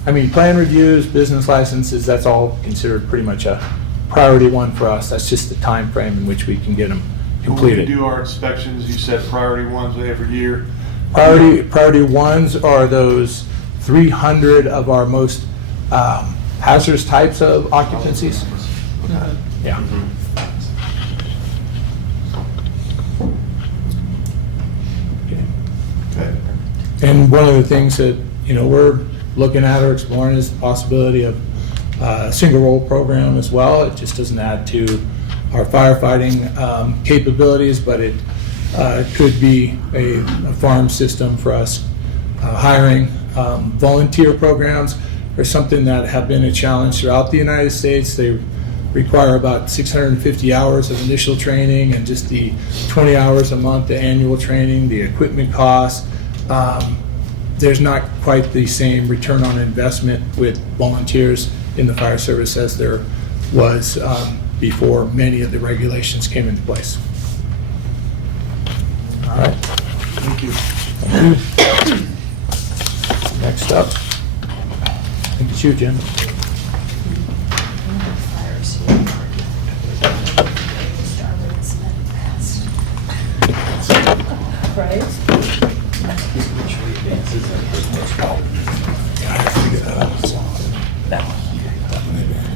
plan reviews, business licenses, that's all considered pretty much a priority 1 for us. That's just the time frame in which we can get them When we completed. do our inspections, you said priority 1s every year. Priority 1s are those 300 of our most hazardous types of occupancies. Yeah. Okay. And one of the things that, we're looking at or exploring is the possibility of a single role program as well. It just doesn't add to our firefighting capabilities, but it could be a farm system for us. Hiring volunteer programs are something that have been a challenge throughout the United States. They require about 650 hours of initial training and just the 20 hours a month, the annual training, the equipment costs. There's not quite the same return on investment with volunteers in the fire service as there was before many of the regulations came into place. All right. Thank you. Thank you. Next up, I think it's you, Jim. Right?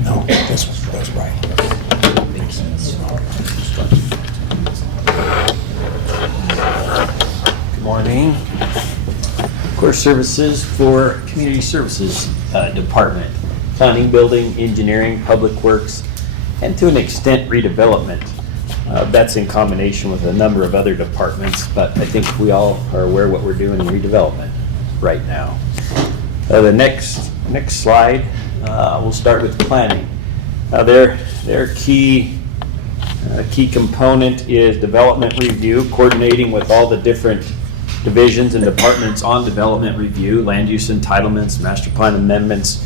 No, this one, that's right. Good morning. Core services for Community Services Department. Planning, building, engineering, public works, and to an extent redevelopment. That's in combination with a number of other departments, but I think we all are aware what we're doing in redevelopment right now. The next slide, we'll start with planning. Their key component is development review, coordinating with all the different divisions and departments on development review, land use entitlements, master plan amendments,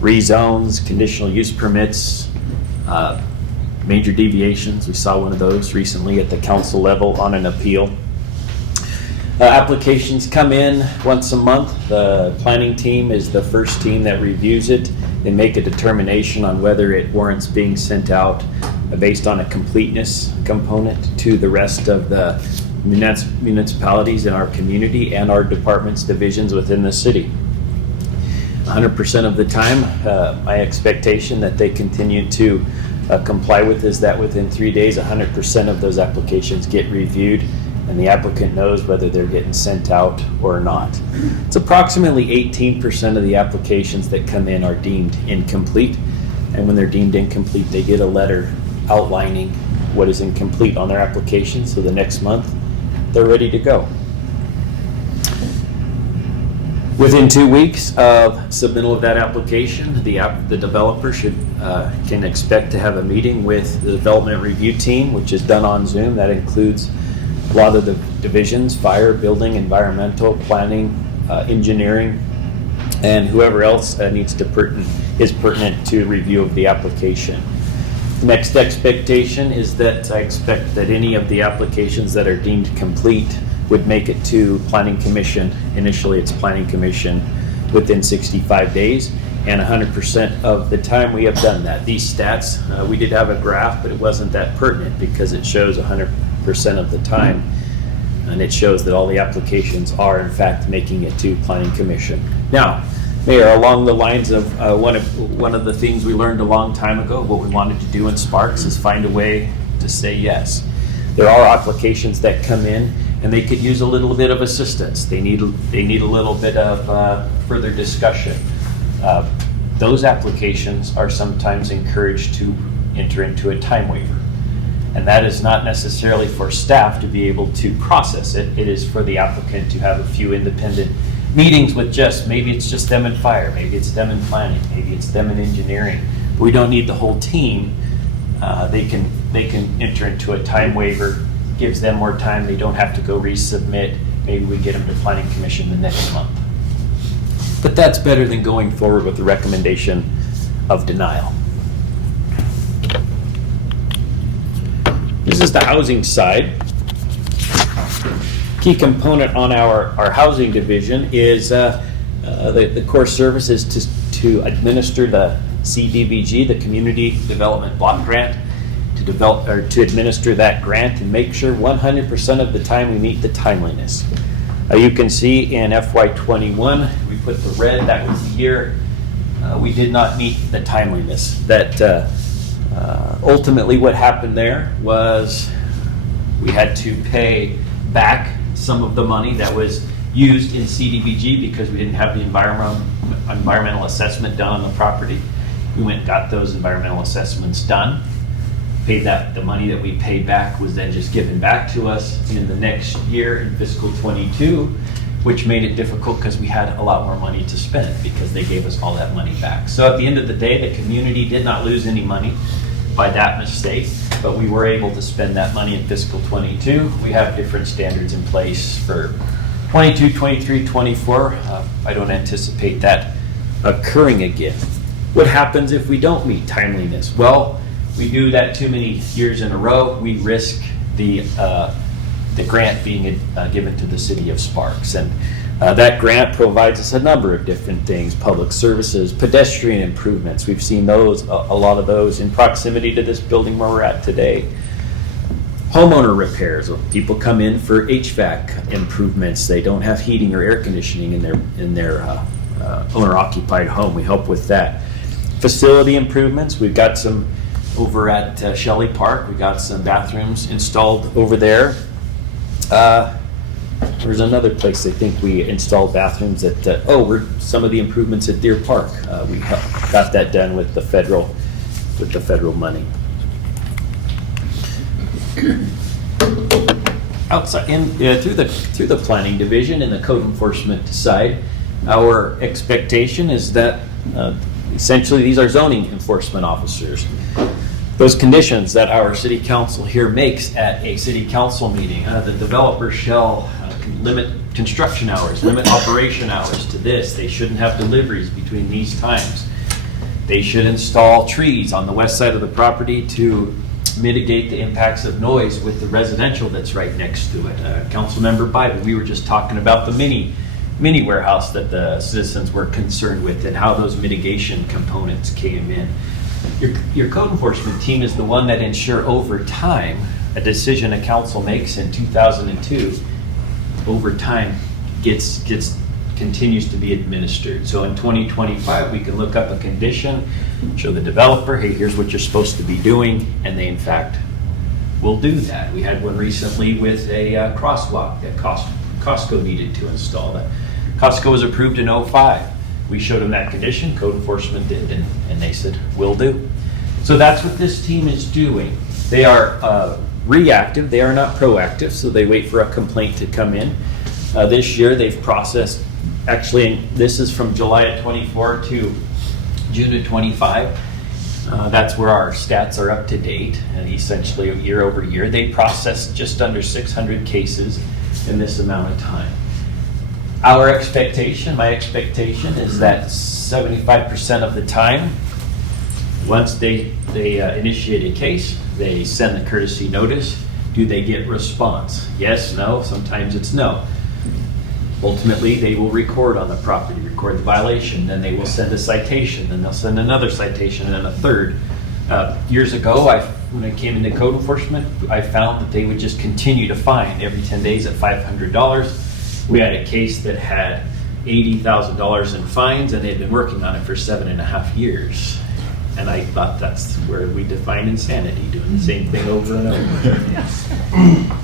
rezones, conditional use permits, major deviations. We saw one of those recently at the council level on an appeal. Applications come in once a month. The planning team is the first team that reviews it. They make a determination on whether it warrants being sent out based on a completeness component to the rest of the municipalities in our community and our departments, divisions within the city. 100% of the time, my expectation that they continue to comply with is that within 3 days, 100% of those applications get reviewed and the applicant knows whether they're getting sent out or not. It's approximately 18% of the applications that come in are deemed incomplete, and when they're deemed incomplete, they get a letter outlining what is incomplete on their application, so the next month they're ready to go. Within 2 weeks of submittal of that application, the developer can expect to have a meeting with the development review team, which is done on Zoom. That includes a lot of the divisions: fire, building, environmental, planning, engineering, and whoever else is pertinent to review of the application. Next expectation is that I expect that any of the applications that are deemed complete would make it to Planning Commission. Initially, it's Planning Commission within 65 days, and 100% of the time we have done that. These stats, we did have a graph, but it wasn't that pertinent because it shows 100% of the time, and it shows that all the applications are in fact making it to Planning Commission. Now, Mayor, along the lines of one of the things we learned a long time ago, what we wanted to do in Sparks is find a way to say yes. There are applications that come in and they could use a little bit of assistance. They need a little bit of further discussion. Those applications are sometimes encouraged to enter into a time waiver. And that is not necessarily for staff to be able to process it. It is for the applicant to have a few independent meetings with maybe it's just them in fire, maybe it's them in planning, maybe it's them in engineering. We don't need the whole team. They can enter into a time waiver, gives them more time. They don't have to go resubmit. Maybe we get them to Planning Commission the next month. But that's better than going forward with the recommendation of denial. This is the housing side. Key component on our housing division is the core service is to administer the CDBG, the Community Development Block Grant, to administer that grant and make sure 100% of the time we meet the timeliness. You can see in FY21, we put the red, that was the year we did not meet the timeliness. That ultimately what happened there was we had to pay back some of the money that was used in CDBG because we didn't have the environmental assessment done on the property. We went and got those environmental assessments done. The money that we paid back was then just given back to us in the next year in fiscal 22, which made it difficult because we had a lot more money to spend because they gave us all that money back. So at the end of the day, the community did not lose any money by that mistake, but we were able to spend that money in fiscal 22. We have different standards in place for 22, 23, 24. I don't anticipate that occurring again. What happens if we don't meet timeliness? Well, we do that too many years in a row, we risk the grant being given to the city of Sparks. And that grant provides us a number of different things: public services, pedestrian improvements. We've seen those, a lot of those in proximity to this building where we're at today. Homeowner repairs. People come in for HVAC improvements. They don't have heating or air conditioning in their owner-occupied home. We help with that. Facility improvements. We've got some over at Shelley Park. We got some bathrooms installed over there. There's another place I think we installed bathrooms at, some of the improvements at Deer Park. We got that done with the federal money. Outside, through the planning division and the code enforcement side, our expectation is that essentially these are zoning enforcement officers. Those conditions that our city council here makes at a city council meeting, the developer shall limit construction hours, limit operation hours to this. They shouldn't have deliveries between these times. They should install trees on the west side of the property to mitigate the impacts of noise with the residential that's right next to it. Councilmember Biden, we were just talking about the mini warehouse that the citizens were concerned with and how those mitigation components came in. Your code enforcement team is the one that ensure over time a decision a council makes in 2002 over time continues to be administered. So in 2025 we can look up a condition, show the developer, hey, here's what you're supposed to be doing, and they in fact will do that. We had one recently with a crosswalk that Costco needed to install. That Costco was approved in 2005. We showed them that condition, code enforcement did, and they said, will do. So that's what this team is doing. They are reactive, they are not proactive, so they wait for a complaint to come in. This year they've processed, actually this is from July of 24 to June of 25. That's where our stats are up to date, and essentially year over year. They processed just under 600 cases in this amount of time. My expectation is that 75% of the time, once they initiate a case, they send the courtesy notice, Do they get response? Yes, no, sometimes it's no. Ultimately, they will record on the property, record the violation, then they will send a citation, then they'll send another citation, and then a third. Years ago, when I came into code enforcement, I found that they would just continue to fine every 10 days at $500. We had a case that had $80,000 in fines, and they'd been working on it for 7.5 years. And I thought that's where we define insanity, doing the same thing over and over.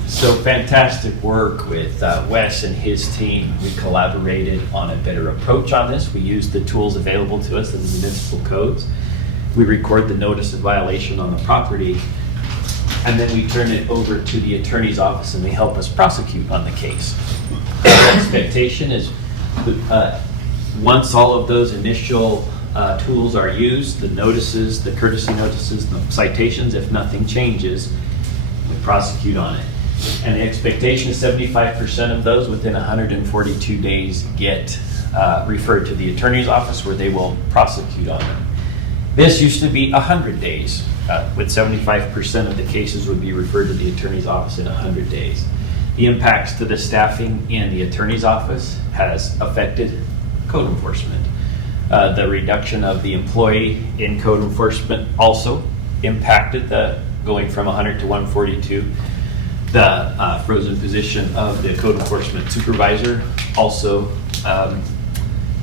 So fantastic work with Wes and his team. We collaborated on a better approach on this. We used the tools available to us in the municipal codes. We record the notice of violation on the property, and then we turn it over to the attorney's office and they help us prosecute on the case. Our expectation is once all of those initial tools are used, the notices, the courtesy notices, the citations, if nothing changes, we prosecute on it. And the expectation is 75% of those within 142 days get referred to the attorney's office where they will prosecute on them. This used to be 100 days, with 75% of the cases would be referred to the attorney's office in 100 days. The impacts to the staffing in the attorney's office has affected code enforcement. The reduction of the employee in code enforcement also impacted the going from 100 to 142. The frozen position of the code enforcement supervisor also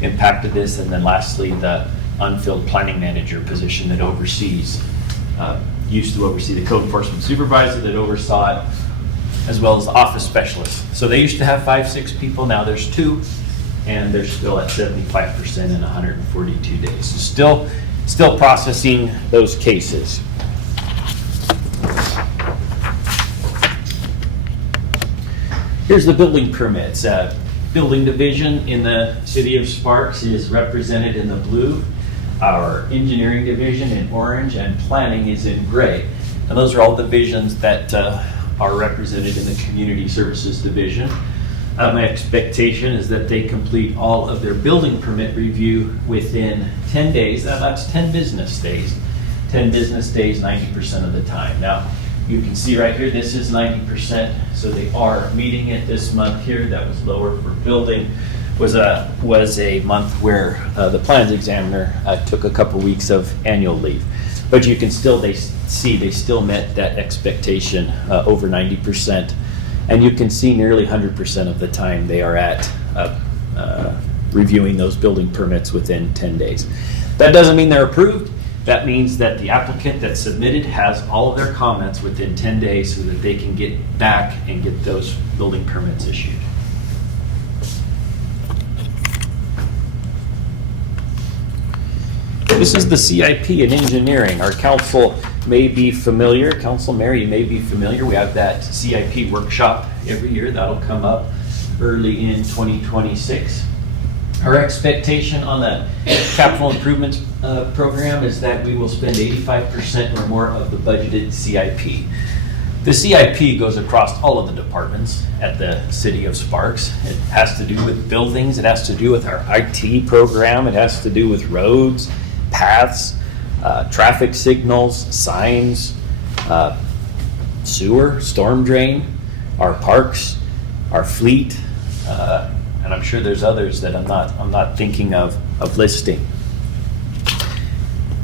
impacted this. And then lastly, the unfilled planning manager position that oversees, used to oversee the code enforcement supervisor that oversaw it, as well as the office specialist. So they used to have 5-6 people, now there's 2, and they're still at 75% in 142 days. So still processing those cases. Here's the building permits. Building division in the city of Sparks is represented in the blue. Our engineering division in orange, and planning is in gray. And those are all divisions that are represented in the community services division. My expectation is that they complete all of their building permit review within 10 days. That's 10 business days. 10 business days, 90% of the time. Now, you can see right here, this is 90%, so they are meeting it this month here. That was lower for building. Was a month where the plans examiner took a couple weeks of annual leave. But you can still, they still met that expectation over 90%. And you can see nearly 100% of the time they are at reviewing those building permits within 10 days. That doesn't mean they're approved. That means that the applicant that submitted has all of their comments within 10 days so that they can get back and get those building permits issued. This is the CIP in engineering. Our council may be familiar, Council Mary, you may be familiar. We have that CIP workshop every year. That'll come up early in 2026. Our expectation on the capital improvements program is that we will spend 85% or more of the budgeted CIP. The CIP goes across all of the departments at the City of Sparks. It has to do with buildings, it has to do with our IT program, it has to do with roads, paths, traffic signals, signs, sewer, storm drain, our parks, our fleet, and I'm sure there's others that I'm not thinking of listing.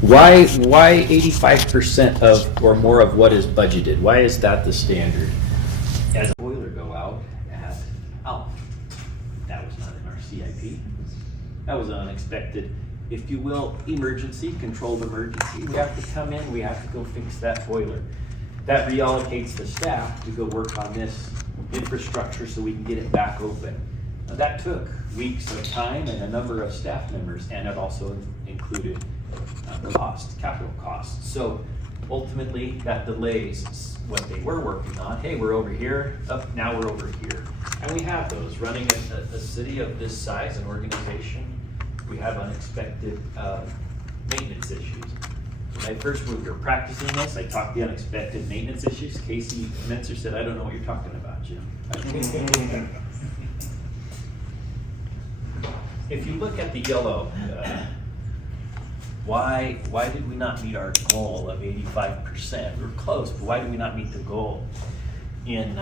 Why 85% of or more of what is budgeted? Why is that the standard? As a boiler go out at Alf, that was not in our CIP. That was unexpected, if you will, emergency, controlled emergency. We have to come in, we have to go fix that boiler. That reallocates the staff to go work on this infrastructure so we can get it back open. Now, that took weeks of time and a number of staff members, and it also included capital costs. So ultimately that delays what they were working on. Hey, we're over here, now we're over here. And we have those running a city of this size, an organization. We have unexpected maintenance issues. When I first we were practicing this, I talked the unexpected maintenance issues. Casey Menzer said, I don't know what you're talking about, Jim. If you look at the yellow, why did we not meet our goal of 85%? We were close, but why did we not meet the goal? in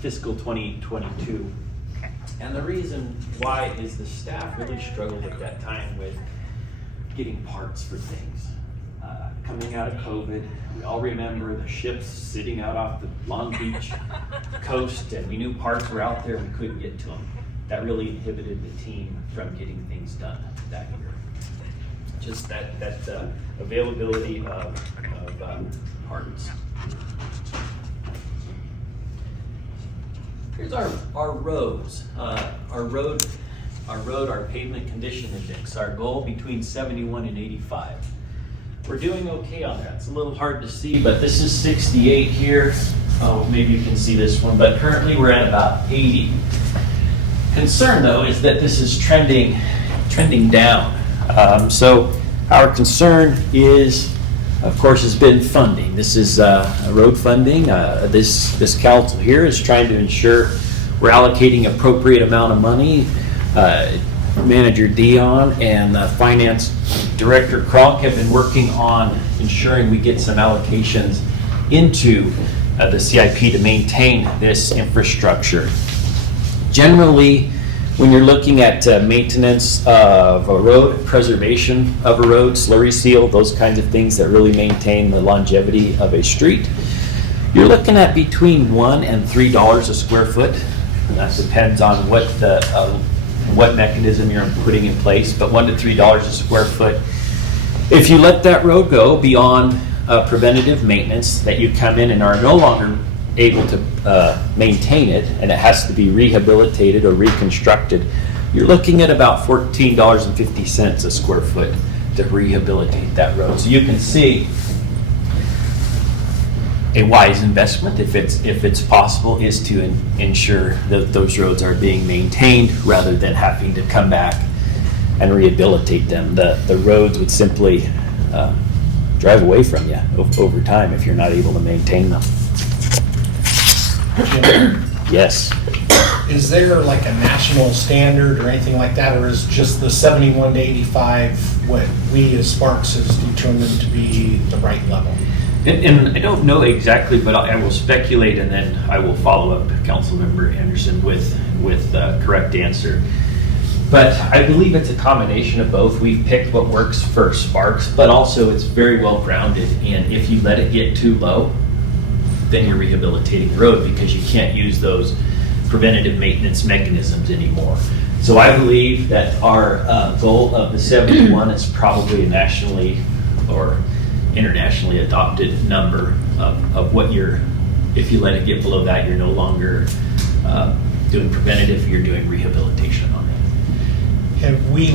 fiscal 2022. And the reason why is the staff really struggled at that time with getting parts for things. Coming out of COVID, we all remember the ships sitting out off the Long Beach coast, and we knew parts were out there, we couldn't get to them. That really inhibited the team from getting things done that year. Just that availability of parts. Here's our roads. Our pavement condition index. Our goal between 71 and 85. We're doing okay on that. It's a little hard to see, but this is 68 here. Oh, maybe you can see this one, but currently we're at about 80. Concern though is that this is trending down. So our concern is, of course, has been funding. This is road funding. This council here is trying to ensure we're allocating appropriate amount of money. Manager Dion and Finance Director Kronk have been working on ensuring we get some allocations into the CIP to maintain this infrastructure. Generally, when you're looking at maintenance of a road, preservation of a road, slurry seal, those kinds of things that really maintain the longevity of a street, you're looking at between $1 and $3 a square foot. And that depends on what mechanism you're putting in place, but $1 to $3 a square foot. If you let that road go beyond preventative maintenance, that you come in and are no longer able to maintain it, and it has to be rehabilitated or reconstructed, you're looking at about $14.50 a square foot to rehabilitate that road. So you can see a wise investment, if it's possible, is to ensure that those roads are being maintained rather than having to come back and rehabilitate them. The roads would simply drive away from you over time if you're not able to maintain them. Jim, Yes. is there like a national standard or anything like that, or is just the 71 to 85 what we as Sparks has determined to be the right level? And I don't know exactly, but I will speculate, and then I will follow up Councilmember Anderson with the correct answer. But I believe it's a combination of both. We've picked what works for Sparks, but also it's very well grounded. And if you let it get too low, then you're rehabilitating the road because you can't use those preventative maintenance mechanisms anymore. So I believe that our goal of the 71 is probably a nationally or internationally adopted number of what if you let it get below that, you're no longer doing preventative, you're doing rehabilitation on it. Have we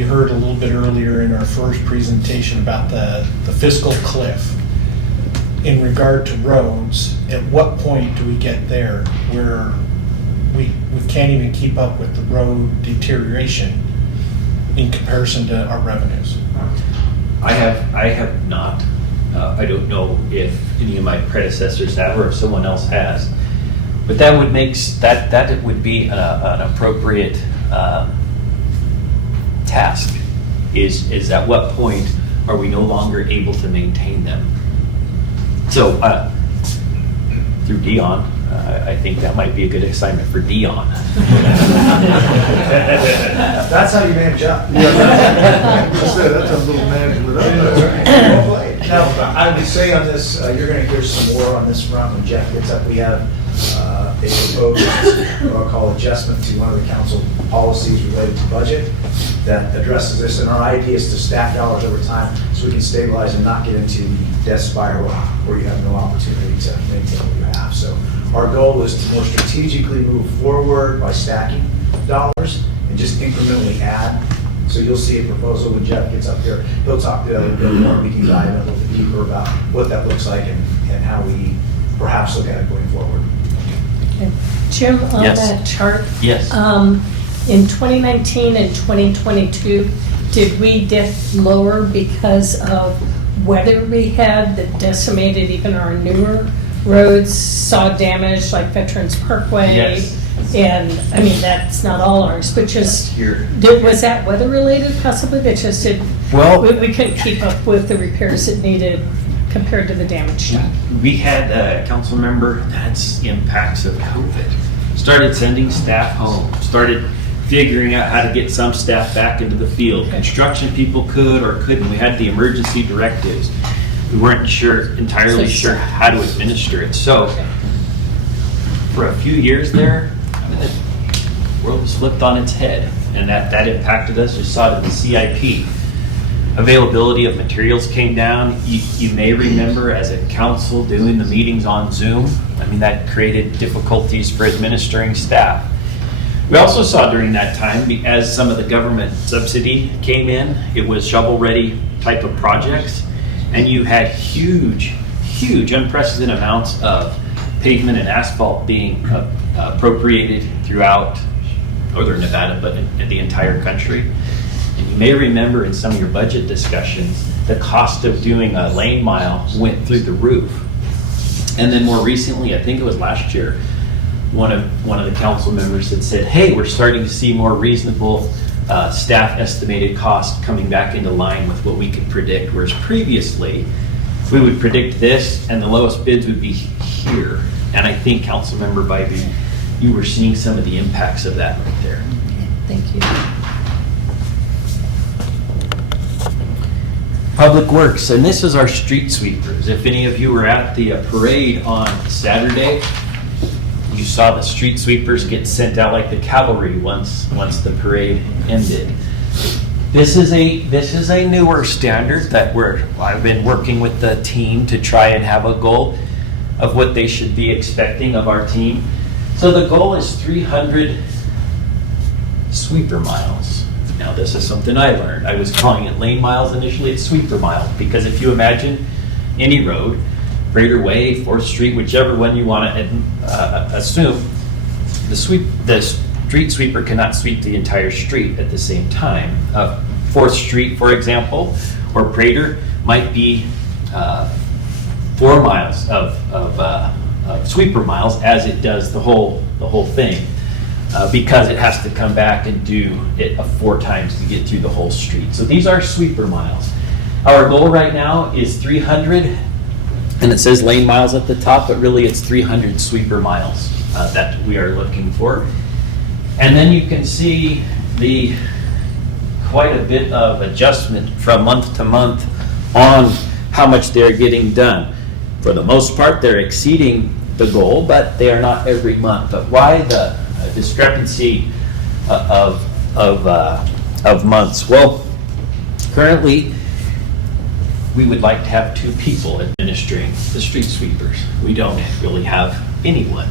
heard a little bit earlier in our first presentation about the fiscal cliff in regard to roads. At what point do we get there where we can't even keep up with the road deterioration in comparison to our revenues? I have not. I don't know if any of my predecessors have or if someone else has. But that would that would be an appropriate task. Is at what point are we no longer able to maintain them? So through Dion, I think that might be a good assignment for Dion. That's how you manage up. That's a little management. Well played. Now, I would say on this, you're going to hear some more on this front when Jeff gets up. We have a proposed, what I'll call adjustment to one of the council policies related to budget that addresses this. And our idea is to stack dollars over time so we can stabilize and not get into the death spiral where you have no opportunity to maintain what you have. So our goal is to more strategically move forward by stacking dollars and just incrementally add. So you'll see a proposal when Jeff gets up here. He'll talk to a little bit more. We can dive in a little bit deeper about what that looks like and how we perhaps look at it going forward. Okay. Jim, on Yes. that chart. Yes. In 2019 and 2022, did we dip lower because of weather we had that decimated even our newer roads, saw damage like Veterans Parkway? Yes. And, I mean, that's not all ours, but just, Here. was that weather related possibly? That just did, Well- we couldn't keep up with the repairs that needed compared to the damage done? We had a council member that's impacts of COVID. Started sending staff home, started figuring out how to get some staff back into the field. Construction people could or couldn't. We had the emergency directives. We weren't entirely sure how to administer it. So for a few years there, the world was flipped on its head, and that impacted us. You saw it in the CIP. Availability of materials came down. You may remember as a council doing the meetings on Zoom. I mean, that created difficulties for administering staff. We also saw during that time, as some of the government subsidy came in, it was shovel-ready type of projects, and you had huge, unprecedented amounts of pavement and asphalt being appropriated throughout northern Nevada, but in the entire country. And you may remember in some of your budget discussions, the cost of doing a lane mile went through the roof. And then more recently, I think it was last year, one of the council members had said, hey, we're starting to see more reasonable staff estimated cost coming back into line with what we could predict, whereas previously we would predict this and the lowest bids would be here. And I think Councilmember Bybee, you were seeing some of the impacts of that right there. Thank you. Public Works, and this is our street sweepers. If any of you were at the parade on Saturday, you saw the street sweepers get sent out like the cavalry once the parade ended. This is a newer standard that I've been working with the team to try and have a goal of what they should be expecting of our team. So the goal is 300 sweeper miles. Now this is something I learned. I was calling it lane miles initially. It's sweeper miles because if you imagine any road, Prater Way, 4th Street, whichever one you want to assume, the street sweeper cannot sweep the entire street at the same time. 4th Street, for example, or Prater might be 4 miles of sweeper miles as it does the whole thing. Because it has to come back and do it 4 times to get through the whole street. So these are sweeper miles. Our goal right now is 300, and it says lane miles at the top, but really it's 300 sweeper miles that we are looking for. And then you can see quite a bit of adjustment from month to month on how much they're getting done. For the most part, they're exceeding the goal, but they are not every month. But why the discrepancy of months? Well, currently we would like to have 2 people administering the street sweepers. We don't really have anyone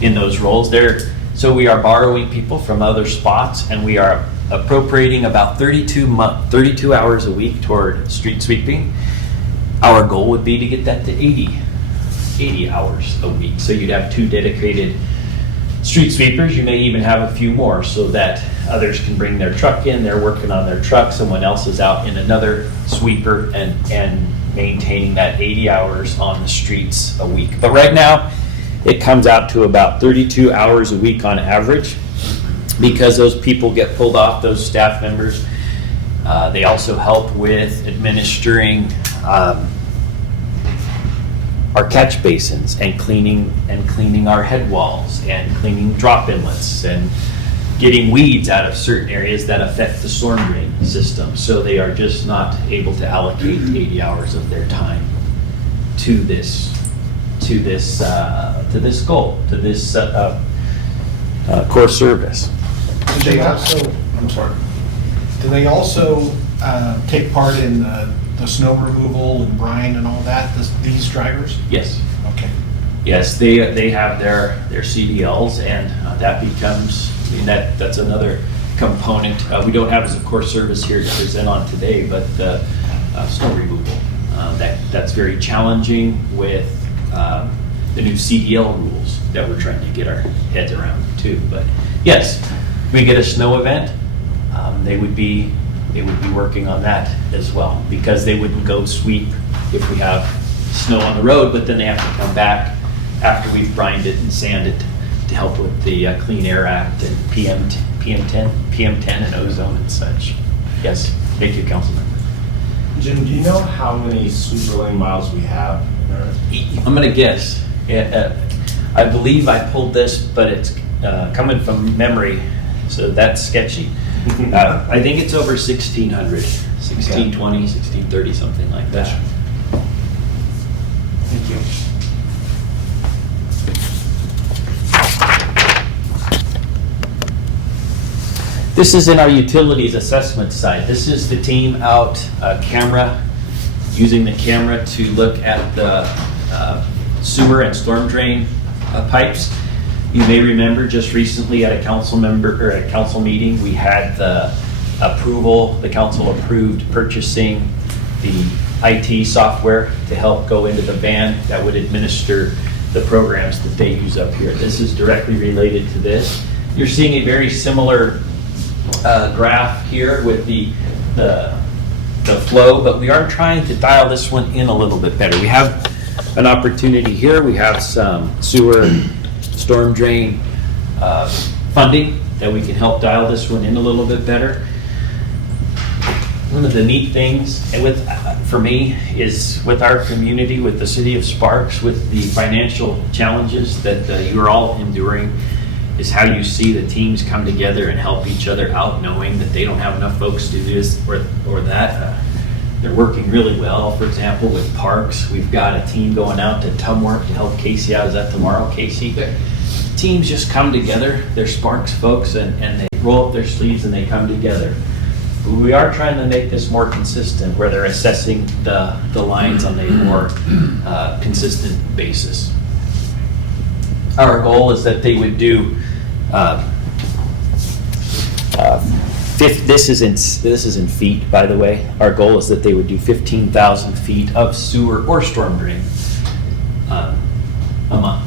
in those roles there, so we are borrowing people from other spots, and we are appropriating about 32 hours a week toward street sweeping. Our goal would be to get that to 80 hours a week, so you'd have 2 dedicated street sweepers. You may even have a few more so that others can bring their truck in, they're working on their truck, someone else is out in another sweeper and maintaining that 80 hours on the streets a week. But right now, it comes out to about 32 hours a week on average because those people get pulled off, those staff members. They also help with administering our catch basins and cleaning our head walls and cleaning drop inlets and getting weeds out of certain areas that affect the storm drain system. So they are just not able to allocate 80 hours of their time to this goal, to this core service. Do they also? I'm sorry. Do they also take part in the snow removal and brine and all that, these drivers? Yes. Okay. Yes, they have their CDLs, and that becomes, I mean, that's another component. We don't have as a core service here to present on today, but snow removal. That's very challenging with the new CDL rules that we're trying to get our heads around too. But yes, we get a snow event, they would be working on that as well, because they wouldn't go sweep if we have snow on the road, but then they have to come back after we've brined it and sanded it to help with the Clean Air Act and PM10 and ozone and such. Yes, thank you, Councilmember. Jim, do you know how many sweeper lane miles we have? I'm gonna guess. I believe I pulled this, but it's coming from memory, so that's sketchy. I think it's over 1,600, 1,620, 1,630, something like that. Thank you. This is in our utilities assessment side. This is the team out using the camera to look at the sewer and storm drain pipes. You may remember just recently at a council meeting, we had the council approved purchasing the IT software to help go into the van that would administer the programs that they use up here. This is directly related to this. You're seeing a very similar graph here with the flow, but we are trying to dial this one in a little bit better. We have an opportunity here. We have some sewer and storm drain funding that we can help dial this one in a little bit better. One of the neat things for me is with our community, with the city of Sparks, with the financial challenges that you are all enduring, is how you see the teams come together and help each other out, knowing that they don't have enough folks to do this or that. They're working really well. For example, with Parks, we've got a team going out to Tumwork to help Casey out. Is that tomorrow, Casey? Teams just come together. They're Sparks folks, and they roll up their sleeves and they come together. We are trying to make this more consistent, where they're assessing the lines on a more consistent basis. Our goal is that they would do. This is in feet, by the way. Our goal is that they would do 15,000 feet of sewer or storm drain a month.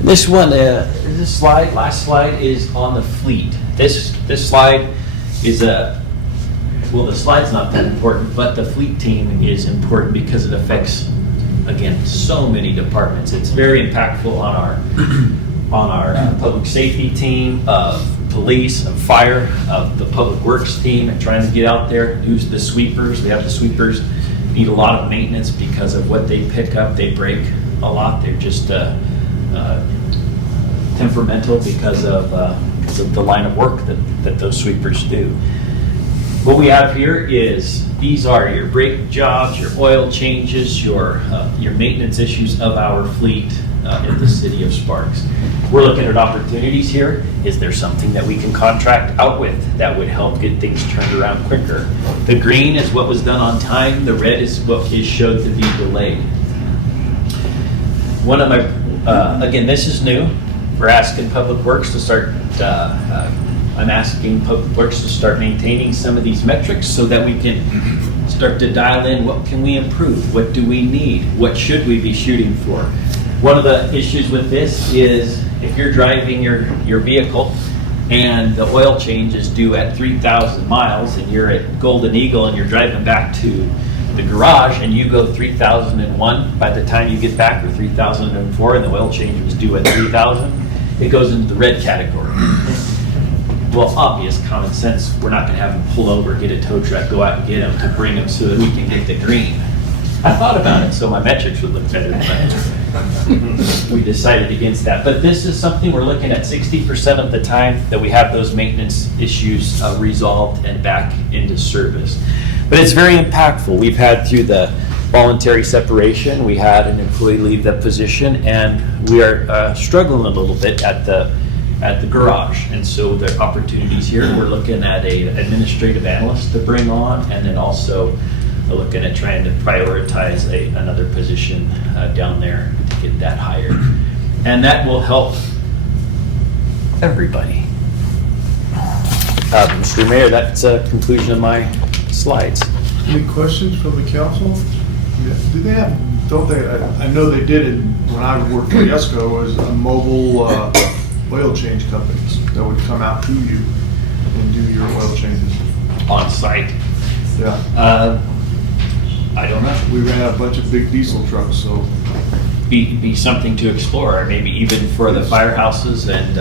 This one, last slide is on the fleet. This slide is well, the slide's not that important, but the fleet team is important because it affects, again, so many departments. It's very impactful on our public safety team, of police, of fire, of the public works team, and trying to get out there, use the sweepers. We have the sweepers need a lot of maintenance because of what they pick up. They break a lot. They're just temperamental because of the line of work that those sweepers do. What we have here is, these are your brake jobs, your oil changes, your maintenance issues of our fleet in the city of Sparks. We're looking at opportunities here. Is there something that we can contract out with that would help get things turned around quicker? The green is what was done on time. The red is what is showed to be delayed. One of my, again, this is new. We're asking Public Works to start, I'm asking Public Works to start maintaining some of these metrics so that we can start to dial in what can we improve, what do we need, what should we be shooting for. One of the issues with this is if you're driving your vehicle and the oil change is due at 3,000 miles and you're at Golden Eagle and you're driving back to the garage and you go 3,001 by the time you get back, or 3,004, and the oil change was due at 3,000, it goes into the red category. Well, obvious common sense, we're not going to have them pull over, get a tow truck, go out and get them to bring them so that we can get the green. I thought about it so my metrics would look better, but we decided against that. But this is something we're looking at 60% of the time that we have those maintenance issues resolved and back into service. But it's very impactful. We've had, through the voluntary separation, we had an employee leave that position, and we are struggling a little bit at the garage. And so the opportunities here, we're looking at an administrative analyst to bring on, and then also looking at trying to prioritize another position down there to get that hired. And that will help everybody. Mr. Mayor, that's a conclusion of my slides. Any questions from the council? Yeah. Do they have, don't they, I know they did it when I worked for Yesco, as a mobile oil change companies that would come out to you and do your oil changes. On site? Yeah. I don't know. We ran a bunch of big diesel trucks, so be something to explore, or maybe even for the firehouses and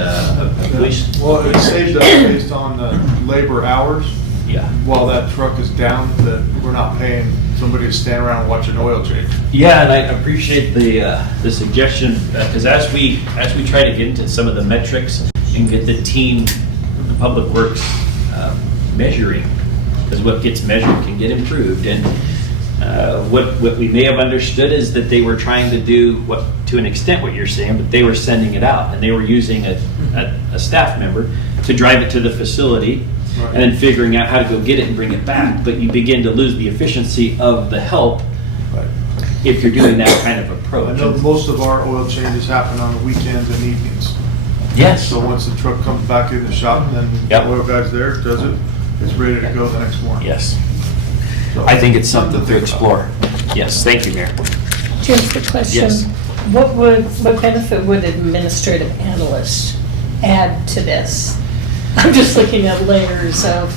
police. Well, it saved us based on the labor hours. Yeah. While that truck is down, that we're not paying somebody to stand around and watch an oil change. Yeah, and I appreciate the suggestion, because as we try to get into some of the metrics and get the team, the Public Works measuring, because what gets measured can get improved. And what we may have understood is that they were trying to do to an extent what you're saying, but they were sending it out, and they were using a staff member to drive it to the facility. Right. And then figuring out how to go get it and bring it back, but you begin to lose the efficiency of the help Right. if you're doing that kind of approach. I know most of our oil changes happen on the weekends and evenings. Yes. So once the truck comes back in the shop, then Yep. the oil guy's there, does it, it's ready to go the next morning. Yes. So, I think it's something to think explore. Yes, thank you, Mayor. Jim, the question, Yes. what benefit would administrative analysts add to this? I'm just looking at layers of,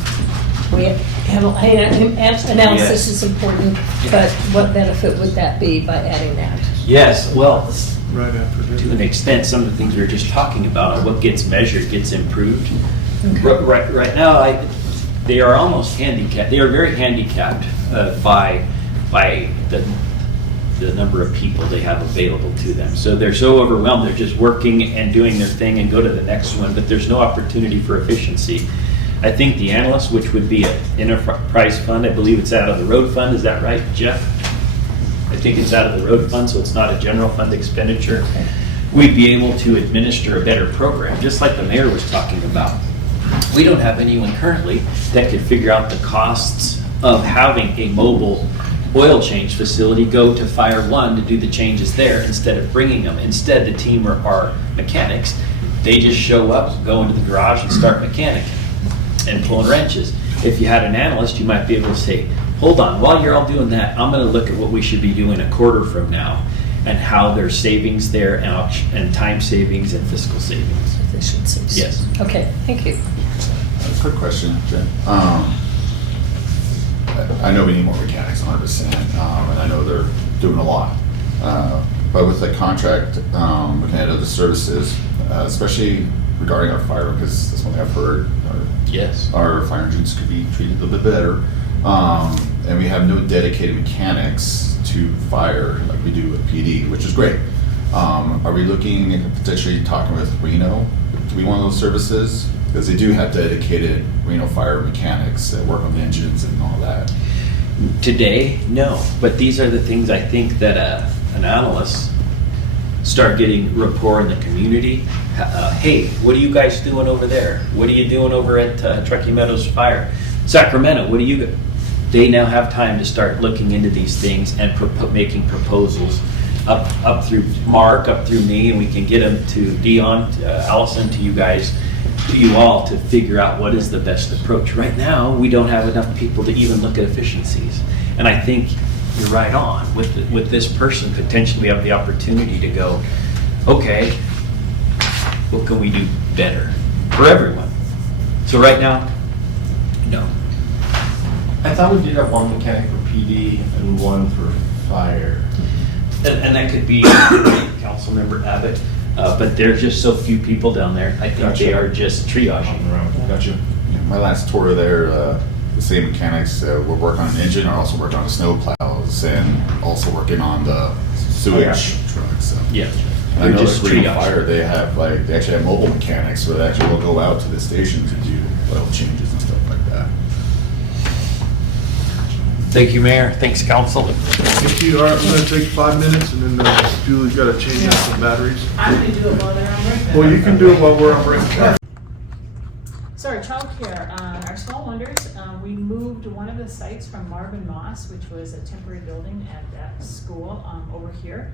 analysis is important, but what benefit would that be by adding that? Yes, well, Right after to this. an extent, some of the things we were just talking about, what gets measured gets improved. Right now, they are almost handicapped. They are very handicapped by the number of people they have available to them. So they're so overwhelmed, they're just working and doing their thing and go to the next one, but there's no opportunity for efficiency. I think the analyst, which would be an enterprise fund, I believe it's out of the road fund, is that right, Jeff? I think it's out of the road fund, so it's not a general fund expenditure. We'd be able to administer a better program, just like the mayor was talking about. We don't have anyone currently that could figure out the costs of having a mobile oil change facility go to Fire 1 to do the changes there instead of bringing them. Instead, the team are mechanics. They just show up, go into the garage and start mechanicking and pulling wrenches. If you had an analyst, you might be able to say, hold on, while you're all doing that, I'm going to look at what we should be doing a quarter from now and how there's savings there and time savings and fiscal savings. Efficiencies. Yes. Okay, thank you. Quick question, Jen. I know we need more mechanics, 100%, and I know they're doing a lot. But with the contract, looking at other services, especially regarding our fire, because that's one thing I've heard. Yes. Our fire engines could be treated a little bit better, and we have no dedicated mechanics to fire like we do with PD, which is great. Are we looking at potentially talking with Reno to be one of those services? Because they do have dedicated Reno fire mechanics that work on the engines and all that. Today, no. But these are the things I think that an analyst start getting rapport in the community. Hey, what are you guys doing over there? What are you doing over at Truckee Meadows Fire? Sacramento, what do you? They now have time to start looking into these things and making proposals up through Mark, up through me, and we can get them to Dion, Allison, to you guys, to you all, to figure out what is the best approach. Right now, we don't have enough people to even look at efficiencies. And I think you're right on. With this person, potentially we have the opportunity to go, okay, what can we do better for everyone? So right now, no. I thought we did have one mechanic for PD and one for fire. And that could be Councilmember Abbott, but there's just so few people down there. I think Gotcha. they are just triaging around. Gotcha. Yeah, my last tour there, the same mechanics were working on an engine, are also working on the snow plows, and also working on the sewage trucks. So. Yeah. And I They're know just at Green triaging. Fire, they actually have mobile mechanics where they actually will go out to the station to do oil changes and stuff like that. Thank you, Mayor. Thanks, Council. Thank you. All right, I'm gonna take 5 minutes, and then Julie's gotta change out some batteries. I'm gonna do it while they're on break. Well, you can do it while we're on break. So our childcare, our Small Wonders, we moved one of the sites from Marvin Moss, which was a temporary building at that school, over here,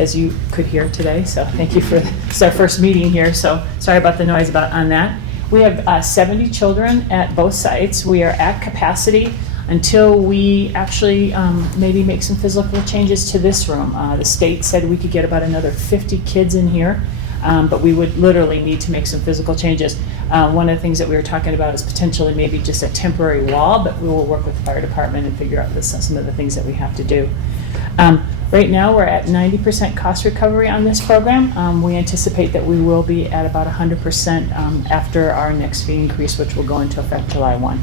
as you could hear today. So thank you for, it's our first meeting here, so sorry about the noise on that. We have 70 children at both sites. We are at capacity until we actually maybe make some physical changes to this room. The state said we could get about another 50 kids in here. but we would literally need to make some physical changes. One of the things that we were talking about is potentially maybe just a temporary wall, but we will work with the fire department and figure out some of the things that we have to do. Right now, we're at 90% cost recovery on this program. We anticipate that we will be at about 100% after our next fee increase, which will go into effect July 1.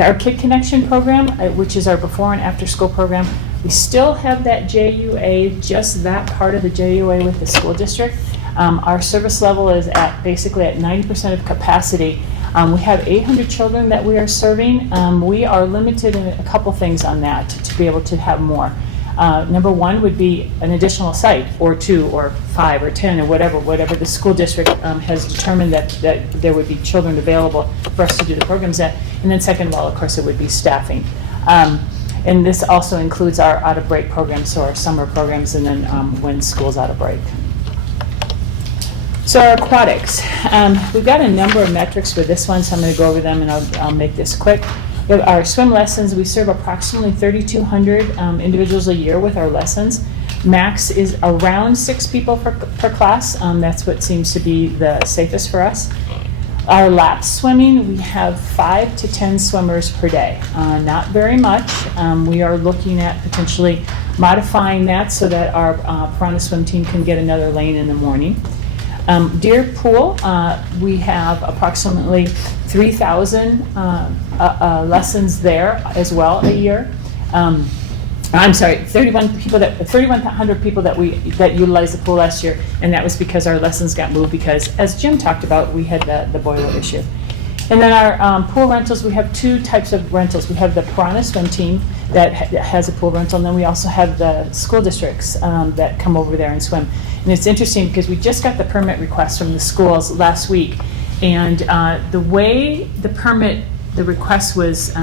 Our Kid Connection program, which is our before and after school program, we still have that JUA, just that part of the JUA with the school district. Our service level is basically at 90% of capacity. We have 800 children that we are serving. We are limited in a couple things on that to be able to have more. Number one would be an additional site, or 2, or 5, or 10, or whatever the school district has determined that there would be children available for us to do the programs at. And then second of all, of course, it would be staffing. And this also includes our out-of-break programs, so our summer programs, and then when school's out of break. So our aquatics, we've got a number of metrics for this one, so I'm going to go over them and I'll make this quick. Our swim lessons, we serve approximately 3,200 individuals a year with our lessons. Max is around 6 people per class. That's what seems to be the safest for us. Our lap swimming, we have 5 to 10 swimmers per day. Not very much. We are looking at potentially modifying that so that our Piranha swim team can get another lane in the morning. Deer pool, we have approximately 3,000 lessons there as well a year. I'm sorry, 3,100 people that utilized the pool last year, and that was because our lessons got moved because, as Jim talked about, we had the boiler issue. And then our pool rentals, we have 2 types of rentals. We have the Piranha swim team that has a pool rental, and then we also have the school districts that come over there and swim. And it's interesting because we just got the permit request from the schools last week, and the way the request was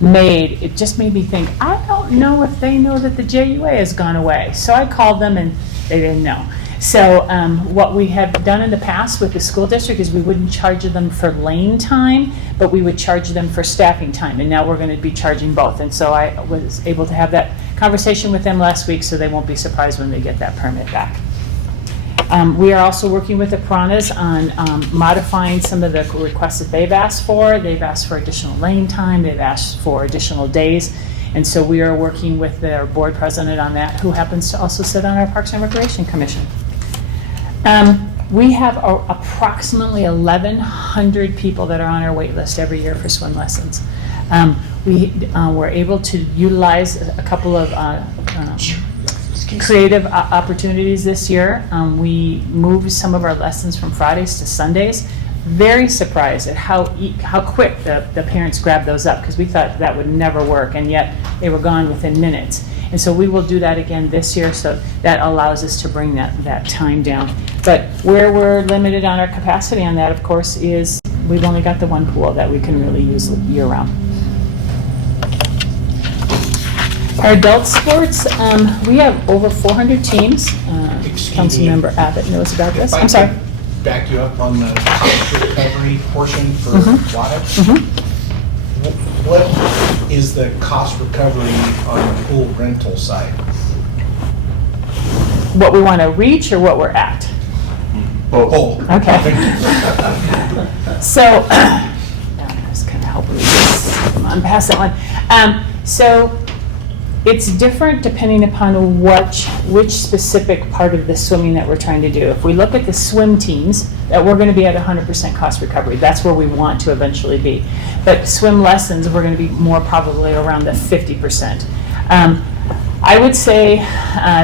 made, it just made me think, I don't know if they know that the JUA has gone away. So I called them and they didn't know. So what we have done in the past with the school district is we wouldn't charge them for lane time, but we would charge them for staffing time. And now we're going to be charging both. And so I was able to have that conversation with them last week, so they won't be surprised when they get that permit back. We are also working with the Piranhas on modifying some of the requests that they've asked for. They've asked for additional lane time. They've asked for additional days. And so we are working with their board president on that, who happens to also sit on our Parks and Recreation Commission. We have approximately 1,100 people that are on our wait list every year for swim lessons. We were able to utilize a couple of creative opportunities this year. We moved some of our lessons from Fridays to Sundays. Very surprised at how quick the parents grabbed those up, because we thought that would never work, and yet they were gone within minutes. And so we will do that again this year, so that allows us to bring that time down. But where we're limited on our capacity on that, of course, is we've only got the one pool that we can really use year-round. Our adult sports, we have over 400 teams. Councilmember Abbott knows about this. I'm sorry. Back you up on the cost recovery portion for aquatics. What is the cost recovery on the pool rental side? What we want to reach or what we're at? Both. Okay. So, I was kind of helping you on past that one. So, it's different depending upon which specific part of the swimming that we're trying to do. If we look at the swim teams, that we're going to be at 100% cost recovery. That's where we want to eventually be. But swim lessons, we're going to be more probably around the 50%. I would say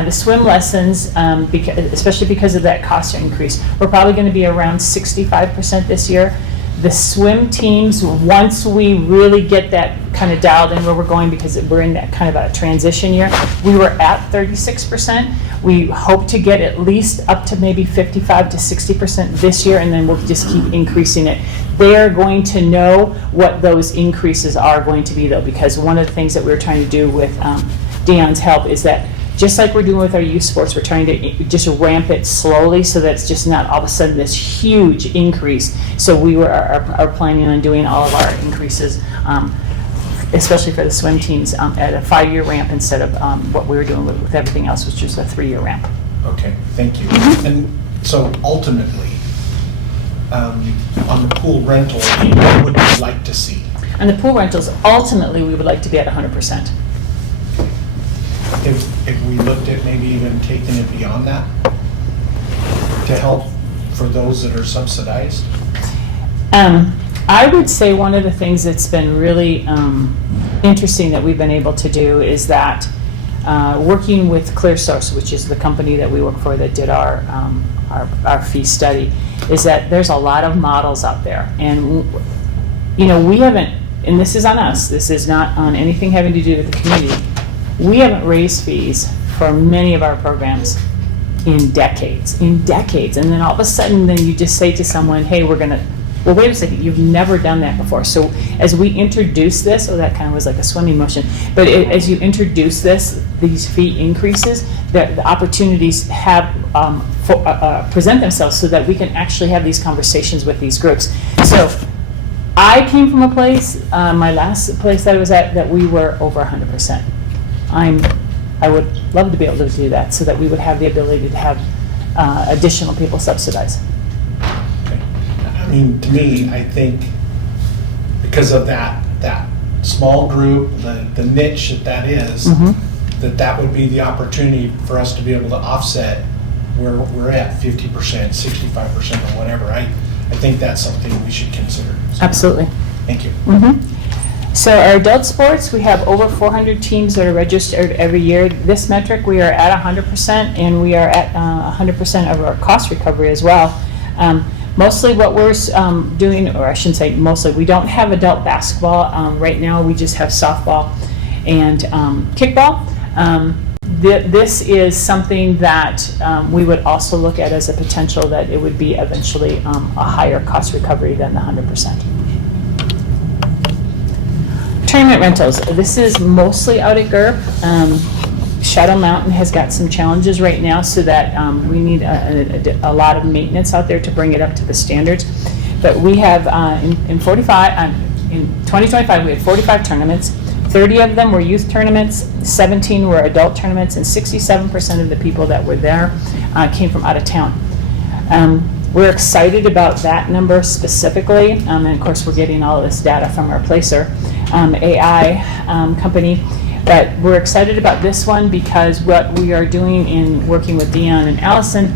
the swim lessons, especially because of that cost increase, we're probably going to be around 65% this year. The swim teams, once we really get that kind of dialed in where we're going, because we're in that kind of a transition year, we were at 36%. We hope to get at least up to maybe 55 to 60% this year, and then we'll just keep increasing it. They are going to know what those increases are going to be, though, because one of the things that we were trying to do with Dion's help is that just like we're doing with our youth sports, we're trying to just ramp it slowly so that it's just not all of a sudden this huge increase. So we are planning on doing all of our increases, especially for the swim teams, at a 5-year ramp instead of what we were doing with everything else, which was a 3-year ramp. Okay, thank you. And so ultimately, on the pool rental, what would you like to see? And the pool rentals, ultimately, we would like to be at 100%. If we looked at maybe even taking it beyond that to help for those that are subsidized? I would say one of the things that's been really interesting that we've been able to do is that working with ClearSource, which is the company that we work for that did our fee study, is that there's a lot of models out there. And, you know, we haven't, and this is on us, this is not on anything having to do with the community, we haven't raised fees for many of our programs in decades. And then all of a sudden, then you just say to someone, hey, we're gonna, well, wait a second, you've never done that before. So as we introduce this, that kind of was like a swimming motion, but as you introduce these fee increases, the opportunities have present themselves so that we can actually have these conversations with these groups. So I came from a place, my last place that I was at, that we were over 100%. I would love to be able to do that so that we would have the ability to have additional people subsidized. I mean, to me, I think because of that small group, the niche that is, that would be the opportunity for us to be able to offset where we're at 50%, 65% or whatever. I think that's something we should consider. So, absolutely. Thank you. So our adult sports, we have over 400 teams that are registered every year. This metric, we are at 100%, and we are at 100% of our cost recovery as well. Mostly what we're doing, or I shouldn't say mostly, we don't have adult basketball. Right now we just have softball and kickball. This is something that we would also look at as a potential that it would be eventually a higher cost recovery than the 100%. Tournament rentals. This is mostly out at GURP. Shadow Mountain has got some challenges right now, so that we need a lot of maintenance out there to bring it up to the standards. But we have in 2025 we had 45 tournaments. 30 of them were youth tournaments, 17 were adult tournaments, and 67% of the people that were there came from out of town. We're excited about that number specifically, and of course we're getting all of this data from our Placer AI company. But we're excited about this one because what we are doing in working with Dion and Allison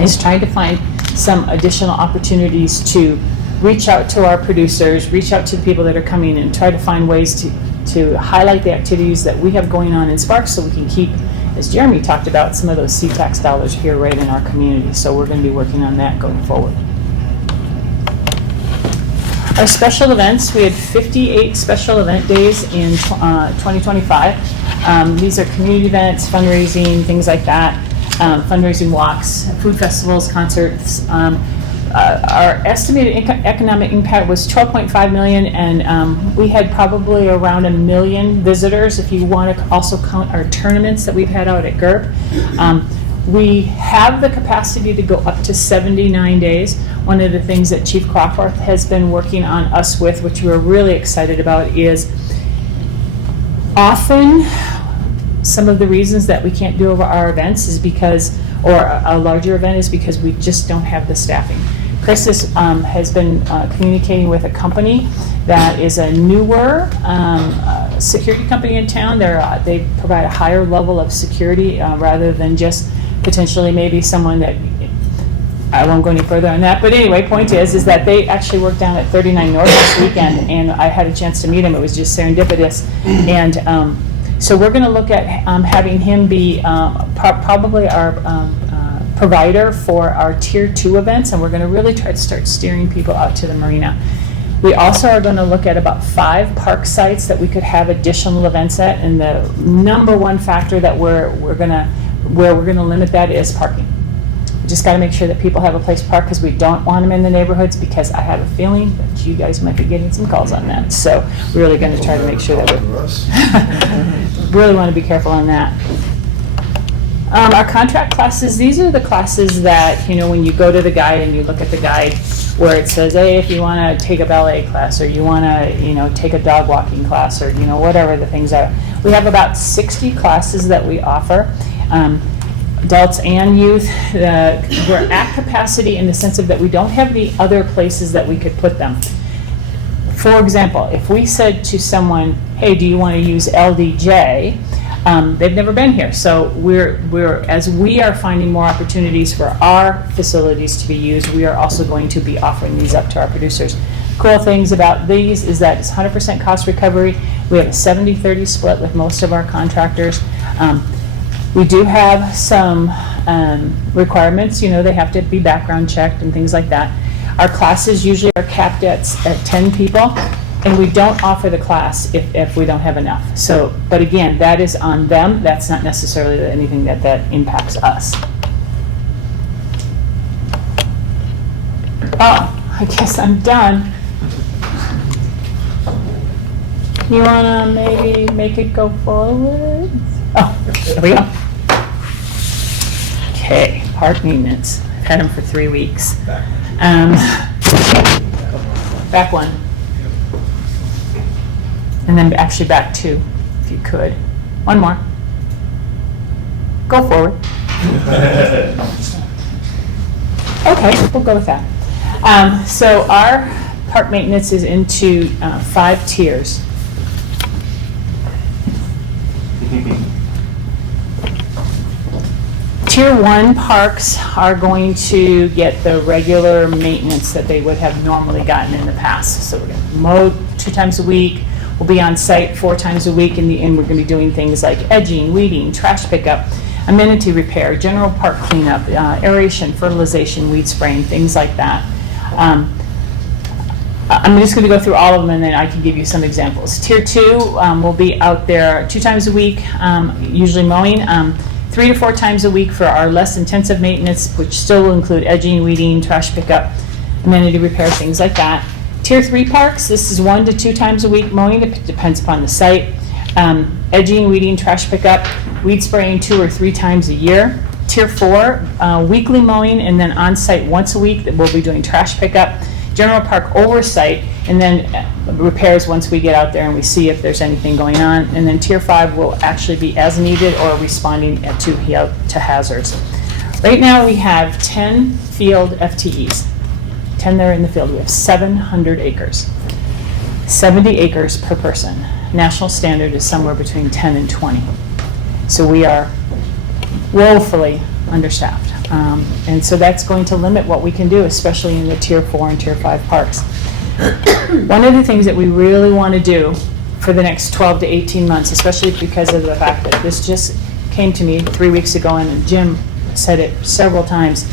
is trying to find some additional opportunities to reach out to our producers, reach out to the people that are coming, and try to find ways to highlight the activities that we have going on in Sparks so we can keep, as Jeremy talked about, some of those CTAX dollars here right in our community. So we're going to be working on that going forward. Our special events, we had 58 special event days in 2025. These are community events, fundraising, things like that, fundraising walks, food festivals, concerts. Our estimated economic impact was 12.5 million, and we had probably around 1 million visitors if you want to also count our tournaments that we've had out at GURP. We have the capacity to go up to 79 days. One of the things that Chief Crawford has been working on us with, which we're really excited about, is often some of the reasons that we can't do our events is because, or a larger event is because we just don't have the staffing. Chris has been communicating with a company that is a newer security company in town. They provide a higher level of security rather than just potentially maybe someone that, I won't go any further on that, but anyway, point is that they actually worked down at 39 North this weekend, and I had a chance to meet him. It was just serendipitous, and so we're going to look at having him be probably our provider for our Tier 2 events, and we're going to really try to start steering people out to the marina. We also are going to look at about 5 park sites that we could have additional events at, and the number one factor that we're going to limit that is parking. We just got to make sure that people have a place to park, because we don't want them in the neighborhoods, because I have a feeling that you guys might be getting some calls on that. So we're really going to try to make sure that we really want to be careful on that. Our contract classes, these are the classes that, when you go to the guide and you look at the guide where it says, hey, if you want to take a ballet class, or you want to, take a dog walking class, or, whatever the things are. We have about 60 classes that we offer. adults and youth. We're at capacity in the sense of that we don't have the other places that we could put them. For example, if we said to someone, hey, do you want to use LDJ? They've never been here. So as we are finding more opportunities for our facilities to be used, we are also going to be offering these up to our producers. Cool things about these is that it's 100% cost recovery. We have a 70-30 split with most of our contractors. We do have some requirements, they have to be background checked and things like that. Our classes usually are capped at 10 people, and we don't offer the class if we don't have enough. So, but again, that is on them. That's not necessarily anything that impacts us. Oh, I guess I'm done. You wanna maybe make it go forward? Oh, there we go. Okay, park maintenance. I've had them for 3 weeks. Back one. And then actually back two, if you could. One more. Go forward. Okay, we'll go with that. So our park maintenance is into 5 tiers. Tier 1 parks are going to get the regular maintenance that they would have normally gotten in the past. So we're going to mow 2 times a week. We'll be on site 4 times a week, and we're going to be doing things like edging, weeding, trash pickup, amenity repair, general park cleanup, aeration, fertilization, weed spraying, things like that. I'm just going to go through all of them, and then I can give you some examples. Tier 2 will be out there 2 times a week, usually mowing. 3 to 4 times a week for our less intensive maintenance, which still will include edging, weeding, trash pickup, amenity repair, things like that. Tier 3 parks, this is 1 to 2 times a week mowing, it depends upon the site. Edging, weeding, trash pickup, weed spraying 2 or 3 times a year. Tier 4, weekly mowing, and then on-site once a week that we'll be doing trash pickup, general park oversight, and then repairs once we get out there and we see if there's anything going on. And then Tier 5 will actually be as needed or responding to hazards. Right now we have 10 field FTEs. 10 there in the field. We have 700 acres. 70 acres per person. National standard is somewhere between 10 and 20. So we are woefully understaffed. And so that's going to limit what we can do, especially in the Tier 4 and Tier 5 parks. One of the things that we really want to do for the next 12 to 18 months, especially because of the fact that this just came to me 3 weeks ago, and Jim said it several times,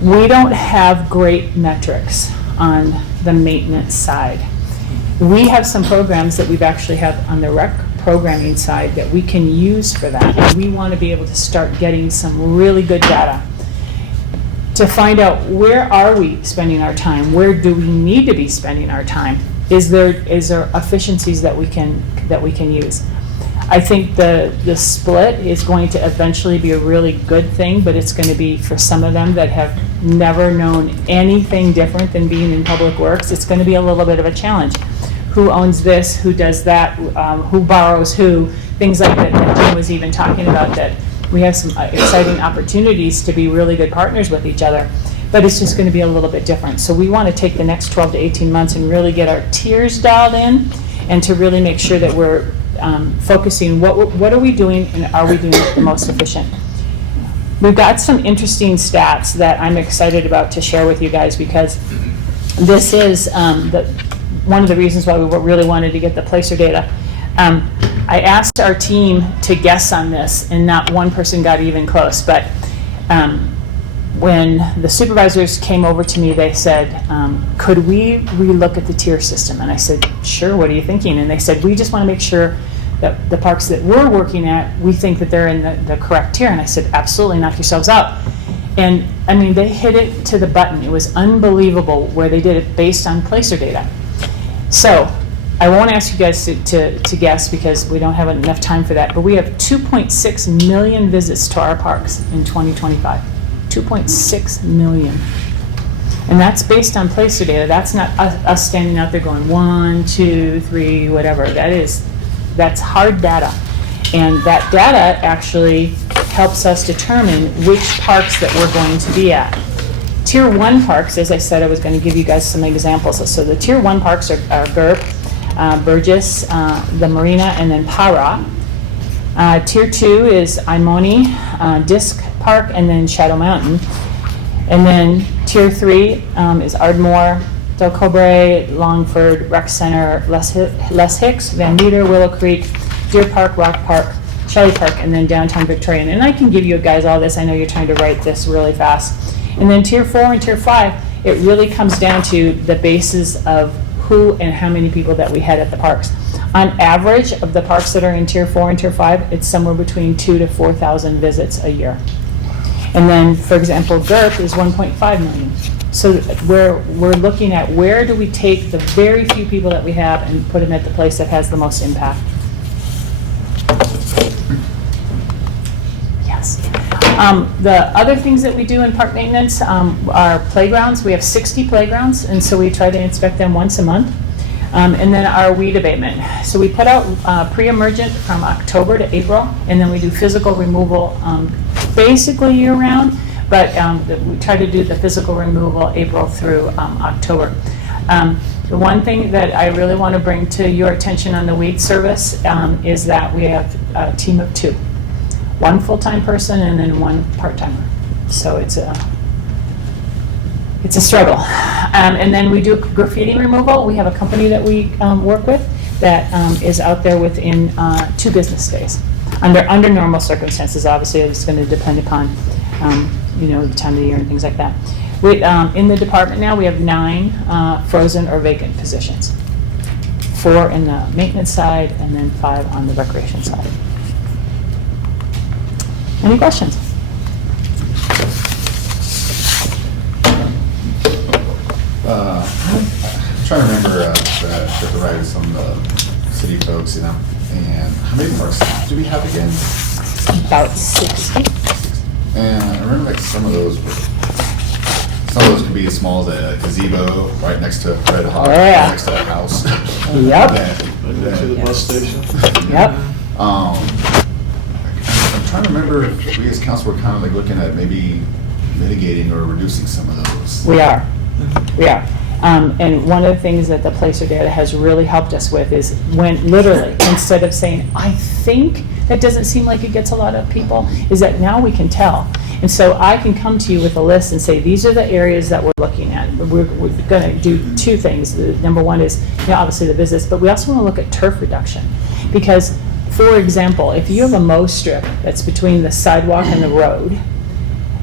we don't have great metrics on the maintenance side. We have some programs that we've actually had on the rec programming side that we can use for that. And we want to be able to start getting some really good data to find out where are we spending our time, where do we need to be spending our time, is there efficiencies that we can use. I think the split is going to eventually be a really good thing, but it's going to be for some of them that have never known anything different than being in public works. It's going to be a little bit of a challenge. Who owns this? Who does that? Who borrows who? Things like that Jim was even talking about, that we have some exciting opportunities to be really good partners with each other, but it's just going to be a little bit different. So we want to take the next 12 to 18 months and really get our tiers dialed in, and to really make sure that we're focusing what are we doing, and are we doing it the most efficient. We've got some interesting stats that I'm excited about to share with you guys, because this is one of the reasons why we really wanted to get the Placer data. I asked our team to guess on this, and not one person got even close, but when the supervisors came over to me, they said, could we relook at the tier system? And I said, sure, what are you thinking? And they said, we just want to make sure that the parks that we're working at, we think that they're in the correct tier. And I said, absolutely, knock yourselves out. And I mean, they hit it to the button. It was unbelievable where they did it based on Placer data. So I won't ask you guys to guess, because we don't have enough time for that, but we have 2.6 million visits to our parks in 2025. 2.6 million. And that's based on Placer data. That's not us standing out there going 1, 2, 3, whatever. That's hard data. And that data actually helps us determine which parks that we're going to be at. Tier 1 parks, as I said, I was going to give you guys some examples. So the Tier 1 parks are GURP, Burgess, the Marina, and then Para. Tier 2 is Imoni, Disc Park, and then Shadow Mountain. And then Tier 3 is Ardmore, Del Cobre, Longford, Rec Center, Les Hicks, Van Meter, Willow Creek, Deer Park, Rock Park, Shelley Park, and then downtown Victorian. And I can give you guys all this. I know you're trying to write this really fast. And then Tier 4 and Tier 5, it really comes down to the basis of who and how many people that we had at the parks. On average, of the parks that are in Tier 4 and Tier 5, it's somewhere between 2,000 to 4,000 visits a year. And then, for example, GURP is 1.5 million. So we're looking at where do we take the very few people that we have and put them at the place that has the most impact. Yes. The other things that we do in park maintenance are playgrounds. We have 60 playgrounds, and so we try to inspect them once a month. And then our weed abatement. So we put out pre-emergent from October to April, and then we do physical removal basically year-round, but we try to do the physical removal April through October. The one thing that I really want to bring to your attention on the weed service is that we have a team of 2. 1 full-time person and then 1 part-timer. So it's a struggle. And then we do graffiti removal. We have a company that we work with that is out there within 2 business days. Under normal circumstances, obviously, it's going to depend upon the time of the year and things like that. In the department now, we have 9 frozen or vacant positions. 4 in the maintenance side and then 5 on the recreation side. Any questions? I'm trying to remember the right of some of the city folks, and how many parks do we have again? About 60. And I remember like some of those could be as small as a gazebo right next to Red Hot, yeah. next to a house. Yep. Right next to the bus station. Yep. I'm trying to remember if we as council were kind of like looking at maybe mitigating or reducing some of those. We are. We are. And one of the things that the Placer data has really helped us with is when literally, instead of saying, I think that doesn't seem like it gets a lot of people, is that now we can tell. And so I can come to you with a list and say, these are the areas that we're looking at. We're going to do 2 things. Number 1 is, obviously the business, but we also want to look at turf reduction. Because, for example, if you have a mow strip that's between the sidewalk and the road,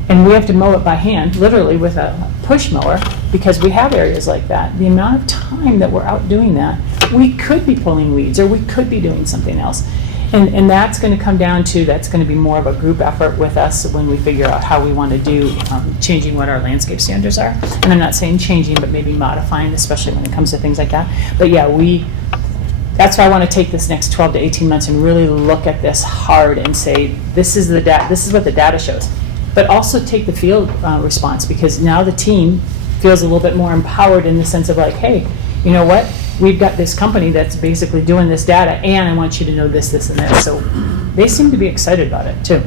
and we have to mow it by hand, literally with a push mower, because we have areas like that, the amount of time that we're out doing that, we could be pulling weeds or we could be doing something else. And that's going to come down to, that's going to be more of a group effort with us when we figure out how we want to do changing what our landscape standards are. And I'm not saying changing, but maybe modifying, especially when it comes to things like that. But yeah, that's why I want to take this next 12 to 18 months and really look at this hard and say, this is what the data shows. But also take the field response, because now the team feels a little bit more empowered in the sense of like, hey, you know what? We've got this company that's basically doing this data, and I want you to know this, this, and this. So they seem to be excited about it too.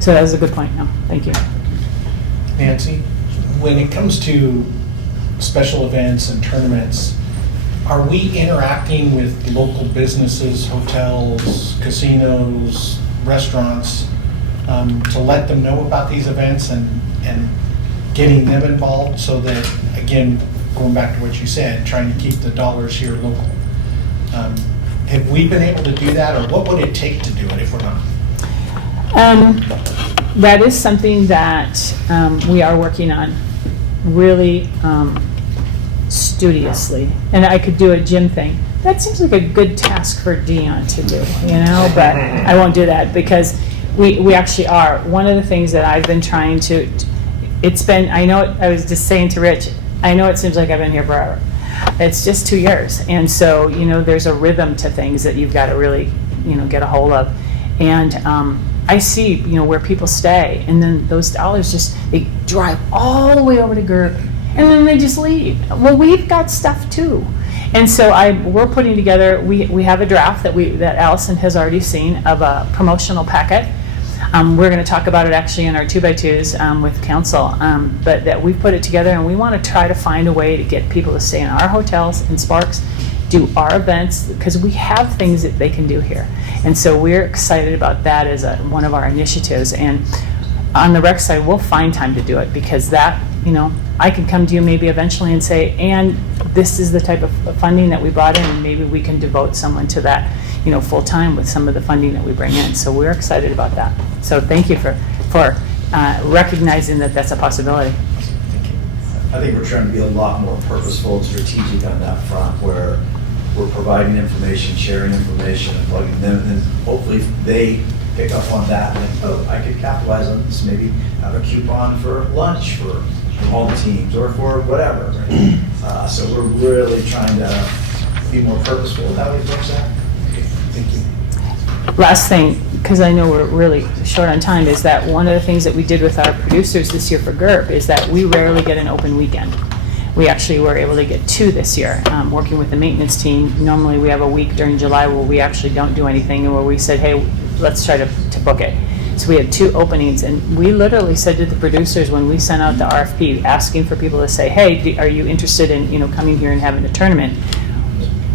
So that was a good point. No, thank you. Nancy, when it comes to special events and tournaments, are we interacting with local businesses, hotels, casinos, restaurants, to let them know about these events and getting them involved so that, again, going back to what you said, trying to keep the dollars here local? Have we been able to do that, or what would it take to do it if we're not? That is something that we are working on really studiously. And I could do a gym thing. That seems like a good task for Dion to do, but I won't do that because we actually are. One of the things that I've been trying to, I was just saying to Rich, I know it seems like I've been here forever. It's just 2 years. And so, there's a rhythm to things that you've got to really, get a hold of. And I see, where people stay, and then those dollars they drive all the way over to GURP, and then they just leave. Well, we've got stuff too. And so we're putting together, we have a draft that Allison has already seen of a promotional packet. We're going to talk about it actually in our 2x2s with council, but that we've put it together, and we want to try to find a way to get people to stay in our hotels in Sparks, do our events, because we have things that they can do here. And so we're excited about that as one of our initiatives. And on the rec side, we'll find time to do it, because that, I can come to you maybe eventually and say, and this is the type of funding that we brought in, and maybe we can devote someone to that, full time with some of the funding that we bring in. So we're excited about that. So thank you for recognizing that that's a possibility. I think we're trying to be a lot more purposeful and strategic on that front, where we're providing information, sharing information, and plugging them, and hopefully they pick up on that and think, oh, I could capitalize on this, maybe have a coupon for lunch for home teams or for whatever. Right? So we're really trying to be more purposeful. Is that what you approach that? Okay, thank you. Last thing, because I know we're really short on time, is that one of the things that we did with our producers this year for GURP is that we rarely get an open weekend. We actually were able to get 2 this year, working with the maintenance team. Normally we have a week during July where we actually don't do anything, and where we said, hey, let's try to book it. So we had 2 openings, and we literally said to the producers when we sent out the RFP asking for people to say, hey, are you interested in coming here and having a tournament?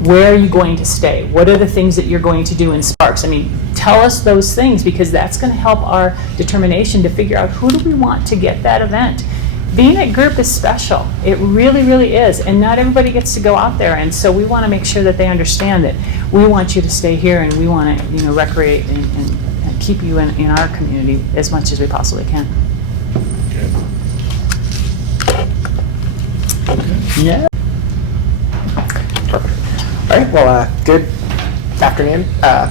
Where are you going to stay? What are the things that you're going to do in Sparks? I mean, tell us those things, because that's going to help our determination to figure out who do we want to get that event. Being at GURP is special. It really, really is. And not everybody gets to go out there. And so we want to make sure that they understand that we want you to stay here, and we want to recreate and keep you in our community as much as we possibly can. Yeah. Perfect. All right. Well, good afternoon,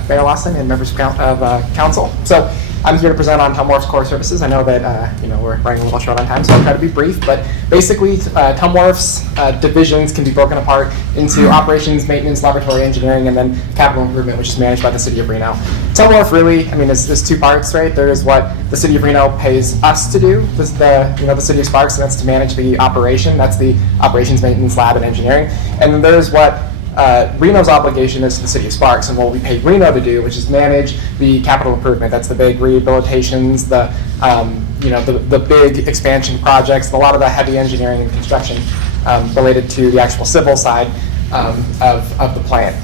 Mayor Lawson and members of council. So I'm here to present on Tumwater's core services. I know that we're running a little short on time, so I'll try to be brief. But basically, Tumwater's divisions can be broken apart into operations, maintenance, laboratory engineering, and then capital improvement, which is managed by the City of Reno. Tumwater really, is 2 parts, right? There is what the City of Reno pays us to do, the City of Sparks, and that's to manage the operation. That's the operations, maintenance, lab, and engineering. And then there's what Reno's obligation is to the City of Sparks, and what we pay Reno to do, which is manage the capital improvement. That's the big rehabilitations, the big expansion projects, a lot of the heavy engineering and construction related to the actual civil side of the plant.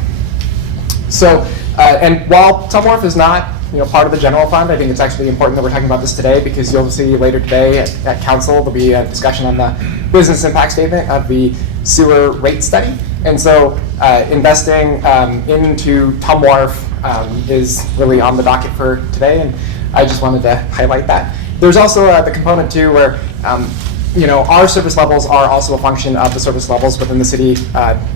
So, and while Tumwater is not part of the general fund, I think it's actually important that we're talking about this today, because you'll see later today at council there'll be a discussion on the business impact statement of the sewer rate study. And so investing into Tumwater is really on the docket for today, and I just wanted to highlight that. There's also the component too where our service levels are also a function of the service levels within the city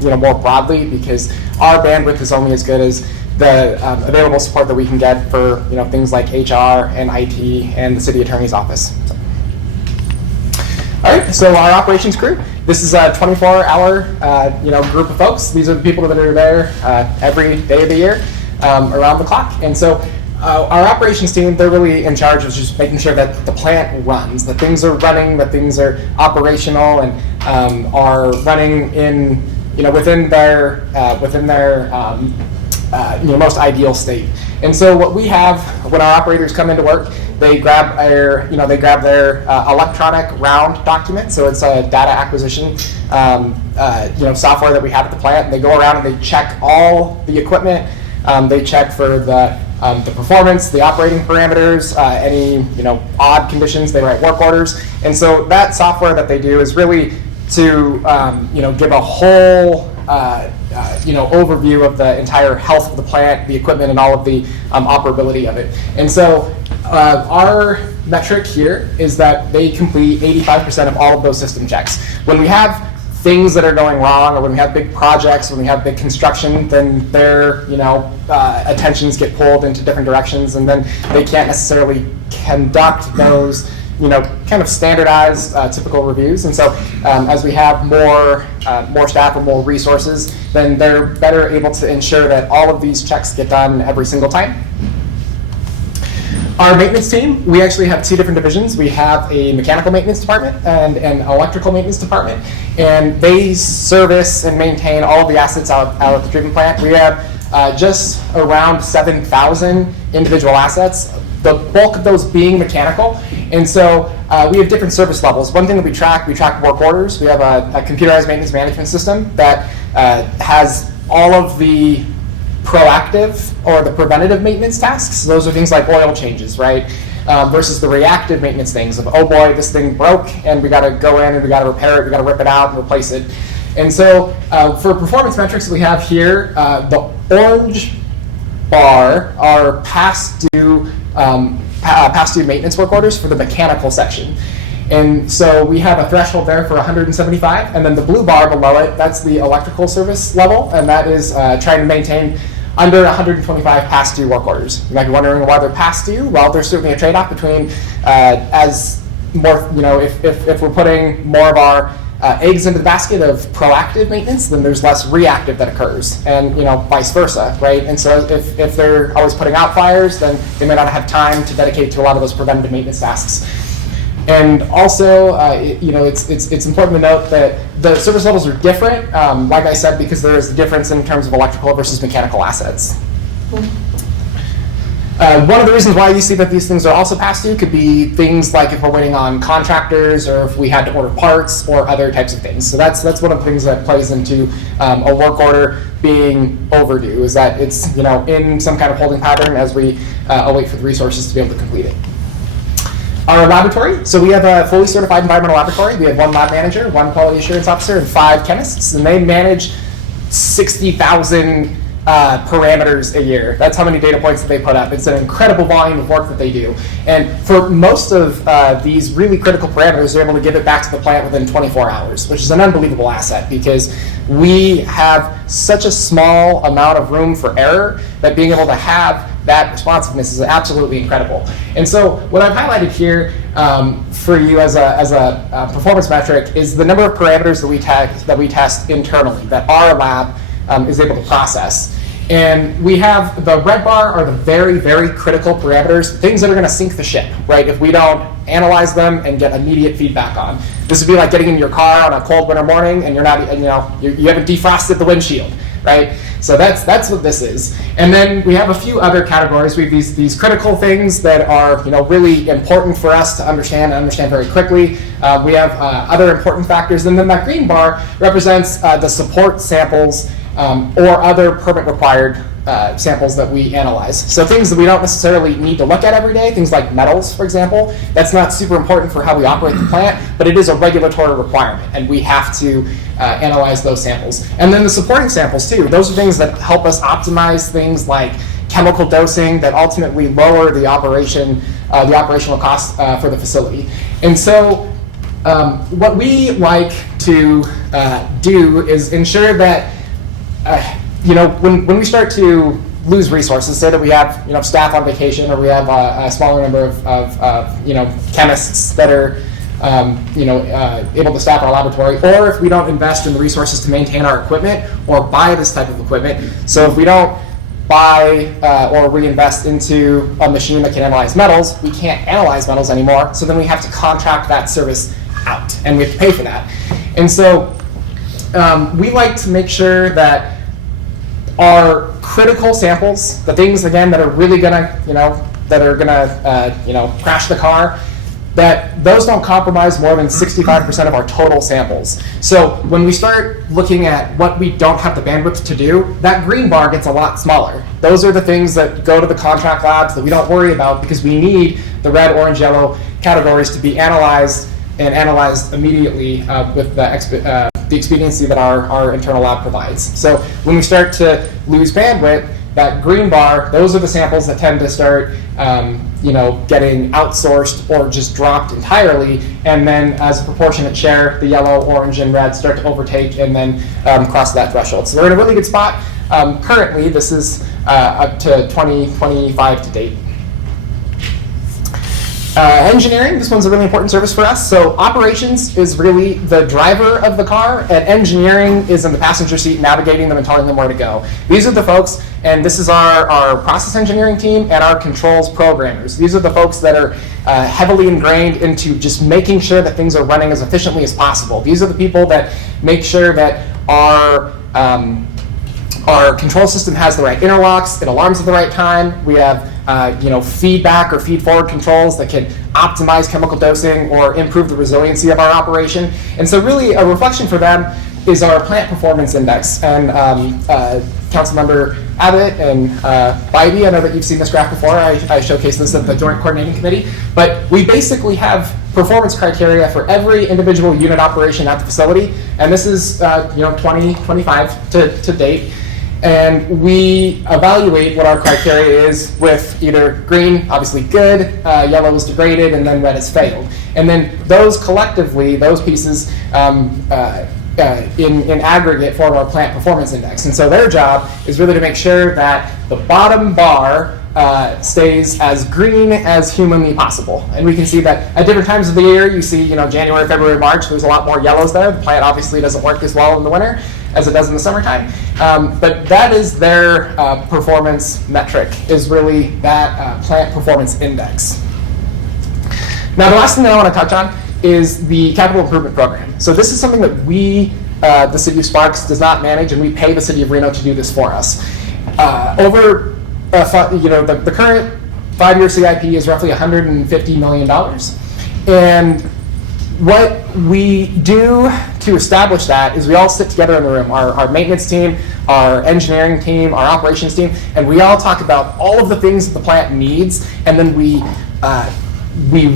more broadly, because our bandwidth is only as good as the available support that we can get for things like HR and IT and the city attorney's office. All right, so our operations crew. This is a 24-hour group of folks. These are the people that are there every day of the year, around the clock. And so our operations team, they're really in charge of just making sure that the plant runs, that things are running, that things are operational and are running in within their most ideal state. And so what we have when our operators come into work, they grab their electronic round document. So it's a data acquisition software that we have at the plant. And they go around and they check all the equipment. They check for the performance, the operating parameters, any odd conditions. They write work orders. And so that software that they do is really to give a whole overview of the entire health of the plant, the equipment, and all of the operability of it. And so our metric here is that they complete 85% of all of those system checks. When we have things that are going wrong, or when we have big projects, when we have big construction, then their attentions get pulled into different directions, and then they can't necessarily conduct those kind of standardized typical reviews. And so as we have more staff or more resources, then they're better able to ensure that all of these checks get done every single time. Our maintenance team, we actually have two different divisions. We have a mechanical maintenance department and an electrical maintenance department, and they service and maintain all of the assets out at the treatment plant. We have just around 7,000 individual assets, the bulk of those being mechanical. And so we have different service levels. One thing that we track work orders. We have a computerized maintenance management system that has all of the proactive or the preventative maintenance tasks. So those are things like oil changes, right? Versus the reactive maintenance things of, oh boy, this thing broke and we gotta go in and we gotta repair it, we gotta rip it out and replace it. And so for performance metrics that we have here, the orange bar are past due maintenance work orders for the mechanical section. And so we have a threshold there for 175, and then the blue bar below it, that's the electrical service level, and that is trying to maintain under 125 past due work orders. You might be wondering why they're past due. Well, there's certainly a trade-off between as more, if we're putting more of our eggs into the basket of proactive maintenance, then there's less reactive that occurs, and vice versa, right? And so if they're always putting out fires, then they may not have time to dedicate to a lot of those preventative maintenance tasks. And also, it's important to note that the service levels are different, like I said, because there is a difference in terms of electrical versus mechanical assets. One of the reasons why you see that these things are also past due could be things like if we're waiting on contractors or if we had to order parts or other types of things. So that's one of the things that plays into a work order being overdue, is that it's in some kind of holding pattern as we await for the resources to be able to complete it. Our laboratory, so we have a fully certified environmental laboratory. We have 1 lab manager, 1 quality assurance officer, and 5 chemists, and they manage 60,000 parameters a year. That's how many data points that they put up. It's an incredible volume of work that they do. And for most of these really critical parameters, they're able to give it back to the plant within 24 hours, which is an unbelievable asset because we have such a small amount of room for error that being able to have that responsiveness is absolutely incredible. And so what I've highlighted here for you as a performance metric is the number of parameters that we test internally, that our lab is able to process. And we have the red bar are the very, very critical parameters, things that are going to sink the ship, right? If we don't analyze them and get immediate feedback on. This would be like getting in your car on a cold winter morning and you haven't defrosted the windshield, right? So that's what this is. And then we have a few other categories. We have these critical things that are really important for us to understand very quickly. We have other important factors, and then that green bar represents the support samples or other permit required samples that we analyze. So things that we don't necessarily need to look at every day, things like metals, for example. That's not super important for how we operate the plant, but it is a regulatory requirement, and we have to analyze those samples. And then the supporting samples too. Those are things that help us optimize things like chemical dosing that ultimately lower the operational cost for the facility. And so what we like to do is ensure that when we start to lose resources, say that we have staff on vacation, or we have a smaller number of chemists that are able to staff our laboratory, or if we don't invest in the resources to maintain our equipment or buy this type of equipment. So if we don't buy or reinvest into a machine that can analyze metals, we can't analyze metals anymore. So then we have to contract that service out, and we have to pay for that. And so we like to make sure that our critical samples, the things again that are really gonna, crash the car, that those don't compromise more than 65% of our total samples. So when we start looking at what we don't have the bandwidth to do, that green bar gets a lot smaller. Those are the things that go to the contract labs that we don't worry about because we need the red, orange, yellow categories to be analyzed and analyzed immediately with the expediency that our internal lab provides. So when we start to lose bandwidth, that green bar, those are the samples that tend to start getting outsourced or just dropped entirely, and then as a proportionate share, the yellow, orange, and red start to overtake and then cross that threshold. So we're in a really good spot. Currently, this is up to 2025 to date. Engineering, this one's a really important service for us. So operations is really the driver of the car, and engineering is in the passenger seat navigating them and telling them where to go. These are the folks, and this is our process engineering team and our controls programmers. These are the folks that are heavily ingrained into just making sure that things are running as efficiently as possible. These are the people that make sure that our control system has the right interlocks, it alarms at the right time. We have feedback or feed-forward controls that can optimize chemical dosing or improve the resiliency of our operation. And so really a reflection for them is our plant performance index. And Councilmember Abbott and Bybee, I know that you've seen this graph before. I showcased this at the Joint Coordinating Committee. But we basically have performance criteria for every individual unit operation at the facility. And this is 2025 to date. And we evaluate what our criteria is with either green, obviously good, yellow is degraded, and then red has failed. And then those collectively, those pieces in aggregate form our plant performance index. And so their job is really to make sure that the bottom bar stays as green as humanly possible. And we can see that at different times of the year, you see, January, February, March, there's a lot more yellows there. The plant obviously doesn't work as well in the winter as it does in the summertime. But that is their performance metric, is really that plant performance index. Now, the last thing that I want to touch on is the capital improvement program. So this is something that we, the City of Sparks, does not manage, and we pay the City of Reno to do this for us. The current 5-year CIP is roughly $150 million. And what we do to establish that is we all sit together in the room, our maintenance team, our engineering team, our operations team, and we all talk about all of the things that the plant needs, and then we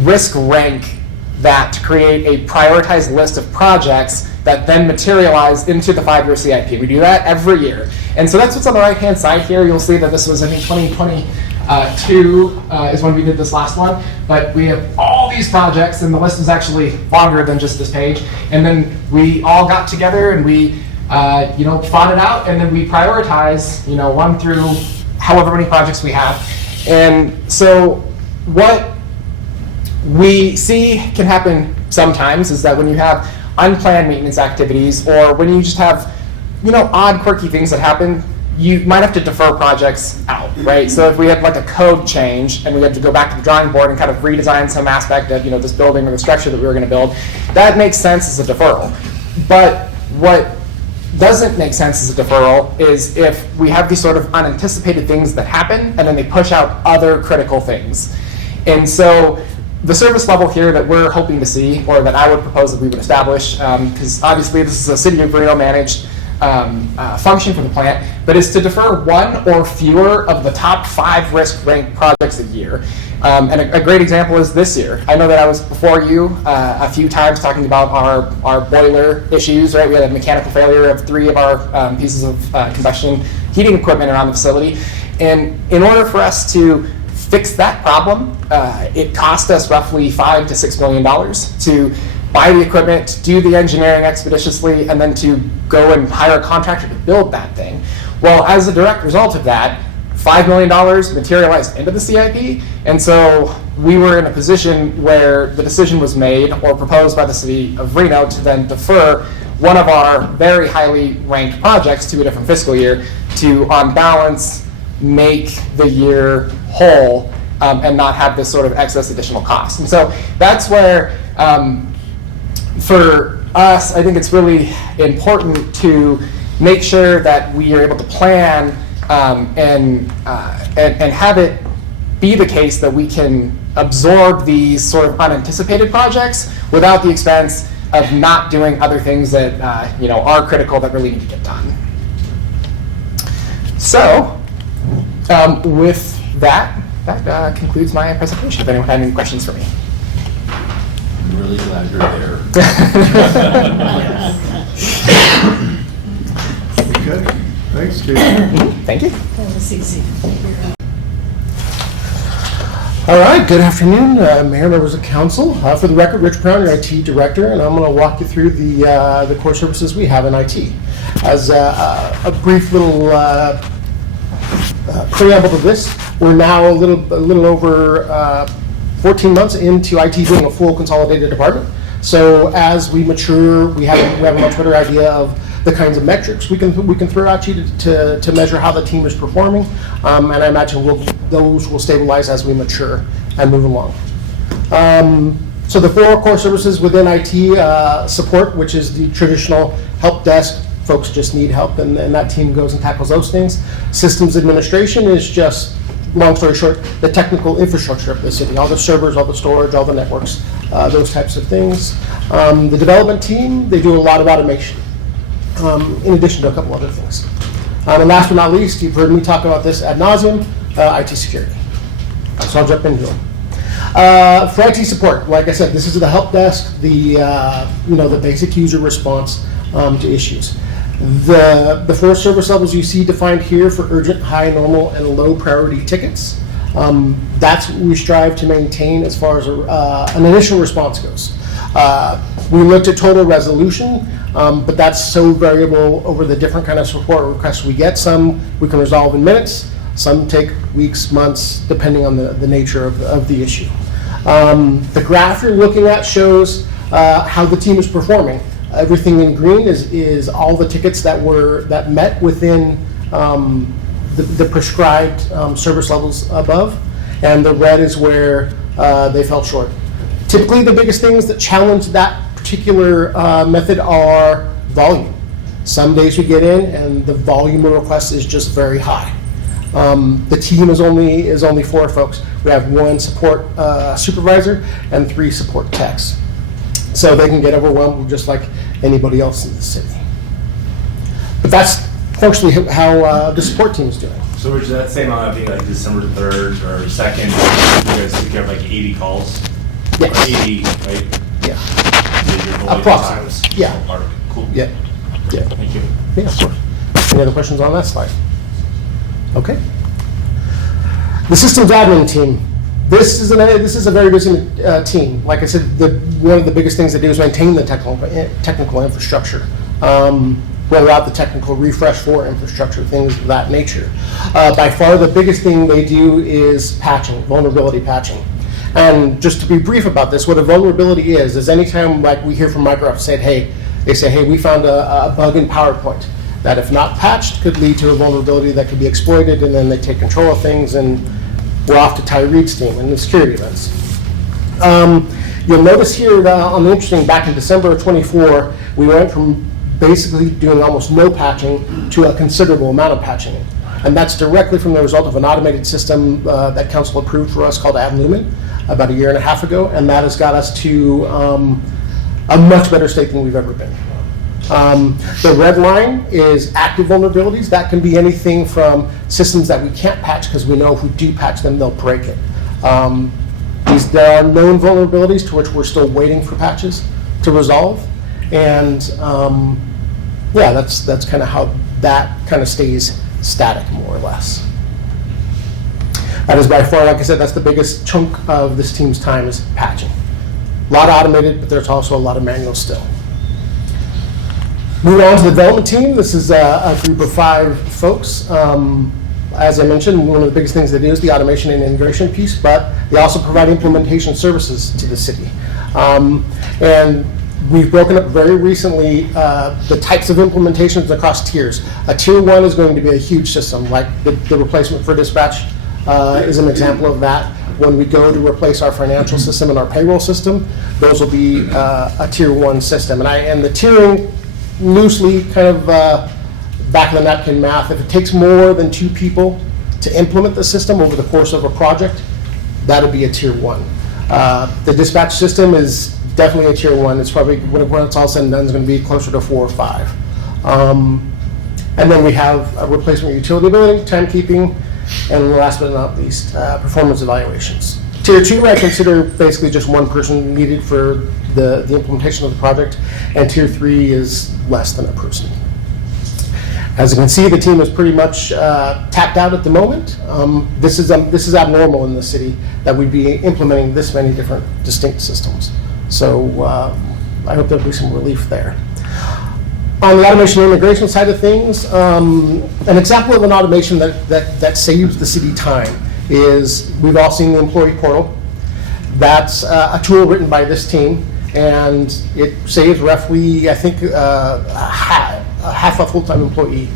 risk rank that to create a prioritized list of projects that then materialize into the 5-year CIP. We do that every year. And so that's what's on the right-hand side here. You'll see that this was, I think, 2022 is when we did this last one. But we have all these projects, and the list is actually longer than just this page. And then we all got together and we fought it out, and then we prioritize, 1 through however many projects we have. And so what we see can happen sometimes is that when you have unplanned maintenance activities, or when you just have, odd, quirky things that happen, you might have to defer projects out, right? So if we had like a code change and we had to go back to the drawing board and kind of redesign some aspect of, this building or the structure that we were going to build, that makes sense as a deferral. But what doesn't make sense as a deferral is if we have these sort of unanticipated things that happen and then they push out other critical things. And so the service level here that we're hoping to see, or that I would propose that we would establish, because obviously this is a City of Reno managed function for the plant, but is to defer 1 or fewer of the top 5 risk ranked projects a year. And a great example is this year. I know that I was before you a few times talking about our boiler issues, right? We had a mechanical failure of 3 of our pieces of combustion heating equipment around the facility. And in order for us to fix that problem, it cost us roughly $5 to $6 million to buy the equipment, do the engineering expeditiously, and then to go and hire a contractor to build that thing. Well, as a direct result of that, $5 million materialized into the CIP, and so we were in a position where the decision was made or proposed by the City of Reno to then defer one of our very highly ranked projects to a different fiscal year to, on balance, make the year whole and not have this sort of excess additional cost. And so that's where, for us, I think it's really important to make sure that we are able to plan and have it be the case that we can absorb these sort of unanticipated projects without the expense of not doing other things that are critical that really need to get done. So, with that concludes my presentation. If anyone had any questions for me. I'm really glad you're there. Okay, thanks, Jason. Thank you. That was easy. All right, good afternoon, Mayor, members of council. For the record, Rich Brown, your IT director, and I'm going to walk you through the core services we have in IT. As a brief little preamble to this, we're now a little over 14 months into IT being a full consolidated department. So as we mature, we have a much better idea of the kinds of metrics we can throw at you to measure how the team is performing, and I imagine those will stabilize as we mature and move along. So the 4 core services within IT, support, which is the traditional help desk, folks just need help, and that team goes and tackles those things. Systems administration is just, long story short, the technical infrastructure of the city, all the servers, all the storage, all the networks, those types of things. The development team, they do a lot of automation, in addition to a couple other things. And last but not least, you've heard me talk about this ad nauseum, IT security. So I'll jump into them. For IT support, like I said, this is the help desk, the basic user response to issues. The 4 service levels you see defined here for urgent, high, normal, and low priority tickets, that's what we strive to maintain as far as an initial response goes. We looked at total resolution, but that's so variable over the different kind of support requests we get. Some we can resolve in minutes, some take weeks, months, depending on the nature of the issue. The graph you're looking at shows how the team is performing. Everything in green is all the tickets that met within the prescribed service levels above, and the red is where they fell short. Typically, the biggest things that challenge that particular method are volume. Some days we get in and the volume of requests is just very high. The team is only 4 folks. We have 1 support supervisor and 3 support techs. So they can get overwhelmed just like anybody else in the city. But that's functionally how the support team is doing. So Rich, that same amount being like December 3rd or 2nd, you guys take care of like 80 calls? Yes. Or 80, right? Yeah. Approximately. Yeah. Cool. Yeah. Yeah. Thank you. Yeah, of course. Any other questions on that slide? Okay. The systems admin team. This is a very busy team. Like I said, one of the biggest things they do is maintain the technical infrastructure, roll out the technical refresh for infrastructure, things of that nature. By far, the biggest thing they do is patching, vulnerability patching. And just to be brief about this, what a vulnerability is anytime like we hear from Microsoft they say, hey, we found a bug in PowerPoint that if not patched could lead to a vulnerability that could be exploited, and then they take control of things and we're off to Ty Reed's team and the security events. You'll notice here on the interesting, back in December of 24, we went from basically doing almost no patching to a considerable amount of patching. And that's directly from the result of an automated system that council approved for us called AdLumen about 1.5 years ago, and that has got us to a much better state than we've ever been. The red line is active vulnerabilities. That can be anything from systems that we can't patch because we know if we do patch them, they'll break it. There are known vulnerabilities to which we're still waiting for patches to resolve. And that's kind of how that kind of stays static, more or less. That is by far, like I said, that's the biggest chunk of this team's time is patching. A lot automated, but there's also a lot of manual still. Moving on to the development team, this is a group of 5 folks. As I mentioned, one of the biggest things they do is the automation and integration piece, but they also provide implementation services to the city. And we've broken up very recently the types of implementations across tiers. A tier 1 is going to be a huge system, like the replacement for dispatch is an example of that. When we go to replace our financial system and our payroll system, those will be a tier 1 system. And the tiering, loosely kind of back of the napkin math, if it takes more than 2 people to implement the system over the course of a project, that'll be a tier 1. The dispatch system is definitely a tier 1. It's probably, when it's all said and done, is going to be closer to 4 or 5. And then we have a replacement utility billing, timekeeping, and last but not least, performance evaluations. Tier 2, I consider basically just 1 person needed for the implementation of the project, and Tier 3 is less than a person. As you can see, the team is pretty much tapped out at the moment. This is abnormal in the city that we'd be implementing this many different distinct systems. So I hope there'll be some relief there. On the automation and integration side of things, an example of an automation that saves the city time is, we've all seen the employee portal. That's a tool written by this team, and it saves roughly, I think, half a full-time employee,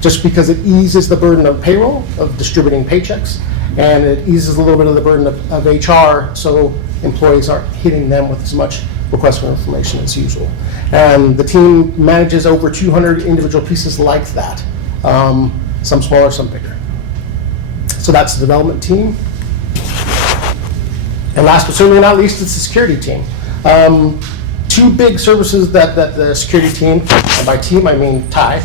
just because it eases the burden of payroll, of distributing paychecks, and it eases a little bit of the burden of HR, so employees aren't hitting them with as much request for information as usual. And the team manages over 200 individual pieces like that, some smaller, some bigger. So that's the development team. And last but certainly not least, it's the security team. Two big services that the security team, and by team I mean Ty,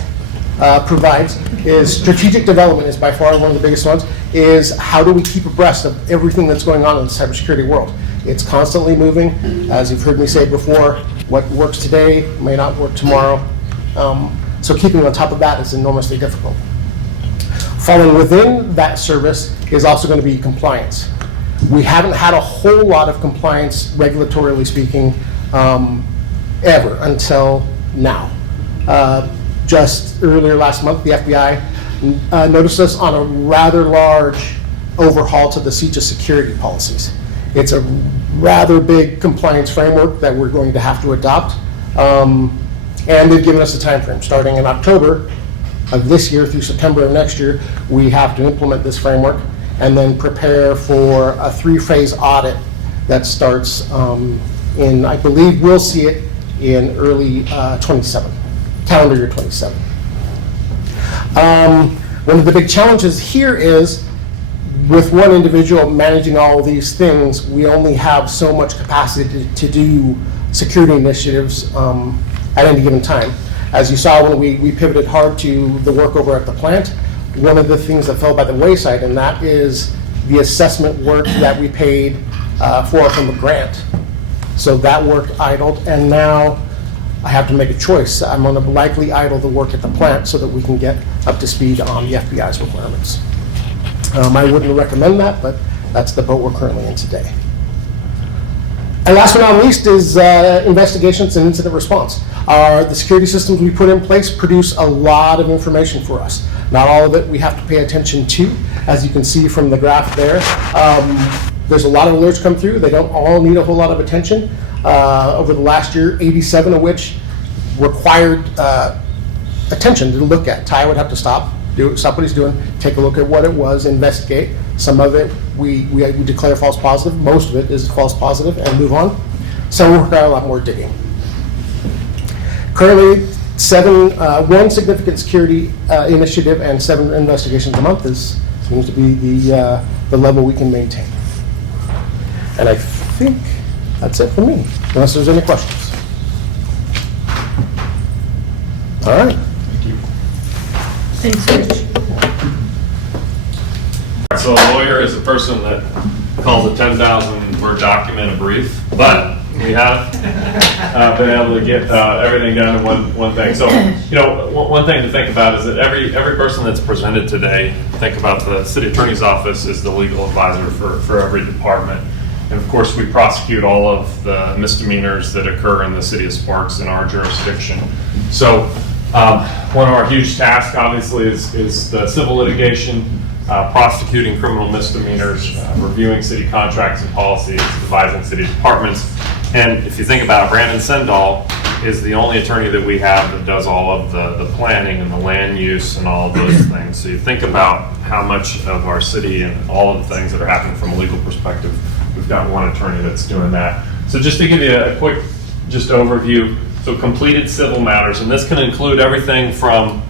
provides is strategic development is by far one of the biggest ones, is how do we keep abreast of everything that's going on in the cybersecurity world. It's constantly moving. As you've heard me say before, what works today may not work tomorrow. So keeping on top of that is enormously difficult. Falling within that service is also going to be compliance. We haven't had a whole lot of compliance, regulatorily speaking, ever until now. Just earlier last month, the FBI noticed us on a rather large overhaul to the CJIS security policies. It's a rather big compliance framework that we're going to have to adopt. And they've given us a time frame. Starting in October of this year through September of next year, we have to implement this framework and then prepare for a 3-phase audit that starts in, I believe we'll see it in early 27, calendar year 27. One of the big challenges here is with one individual managing all of these things, we only have so much capacity to do security initiatives at any given time. As you saw when we pivoted hard to the work over at the plant, one of the things that fell by the wayside, and that is the assessment work that we paid for from a grant. So that work idled, and now I have to make a choice. I'm going to likely idle the work at the plant so that we can get up to speed on the FBI's requirements. I wouldn't recommend that, but that's the boat we're currently in today. And last but not least is investigations and incident response. The security systems we put in place produce a lot of information for us. Not all of it we have to pay attention to. As you can see from the graph there, there's a lot of alerts come through. They don't all need a whole lot of attention. Over the last year, 87 of which required attention to look at. Ty would have to stop what he's doing, take a look at what it was, investigate. Some of it we declare false positive. Most of it is false positive and move on. Some will require a lot more digging. Currently, one significant security initiative and 7 investigations a month seems to be the level we can maintain. And I think that's it for me, unless there's any questions. All right. Thanks, Rich. So a lawyer is a person that calls a 10,000-word document a brief, but we have been able to get everything done in one thing. So, one thing to think about is that every person that's presented today, think about the city attorney's office as the legal advisor for every department. And of course, we prosecute all of the misdemeanors that occur in the city of Sparks in our jurisdiction. So, one of our huge tasks, obviously, is the civil litigation, prosecuting criminal misdemeanors, reviewing city contracts and policies, advising city departments. And if you think about it, Brandon Sendahl is the only attorney that we have that does all of the planning and the land use and all of those things. So you think about how much of our city and all of the things that are happening from a legal perspective, we've got one attorney that's doing that. So just to give you a quick overview, so completed civil matters, and this can include everything from,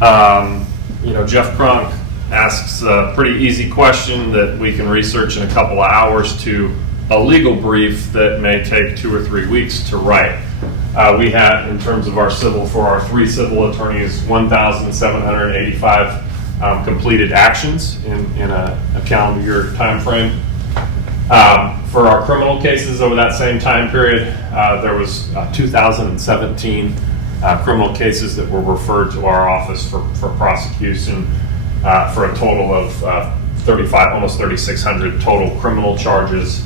Jeff Crunk asks a pretty easy question that we can research in a couple of hours to a legal brief that may take 2 or 3 weeks to write. We had, in terms of our civil, for our 3 civil attorneys, 1,785 completed actions in a calendar year time frame. For our criminal cases over that same time period, there was 2,017 criminal cases that were referred to our office for prosecution, for a total of 35, almost 3,600 total criminal charges.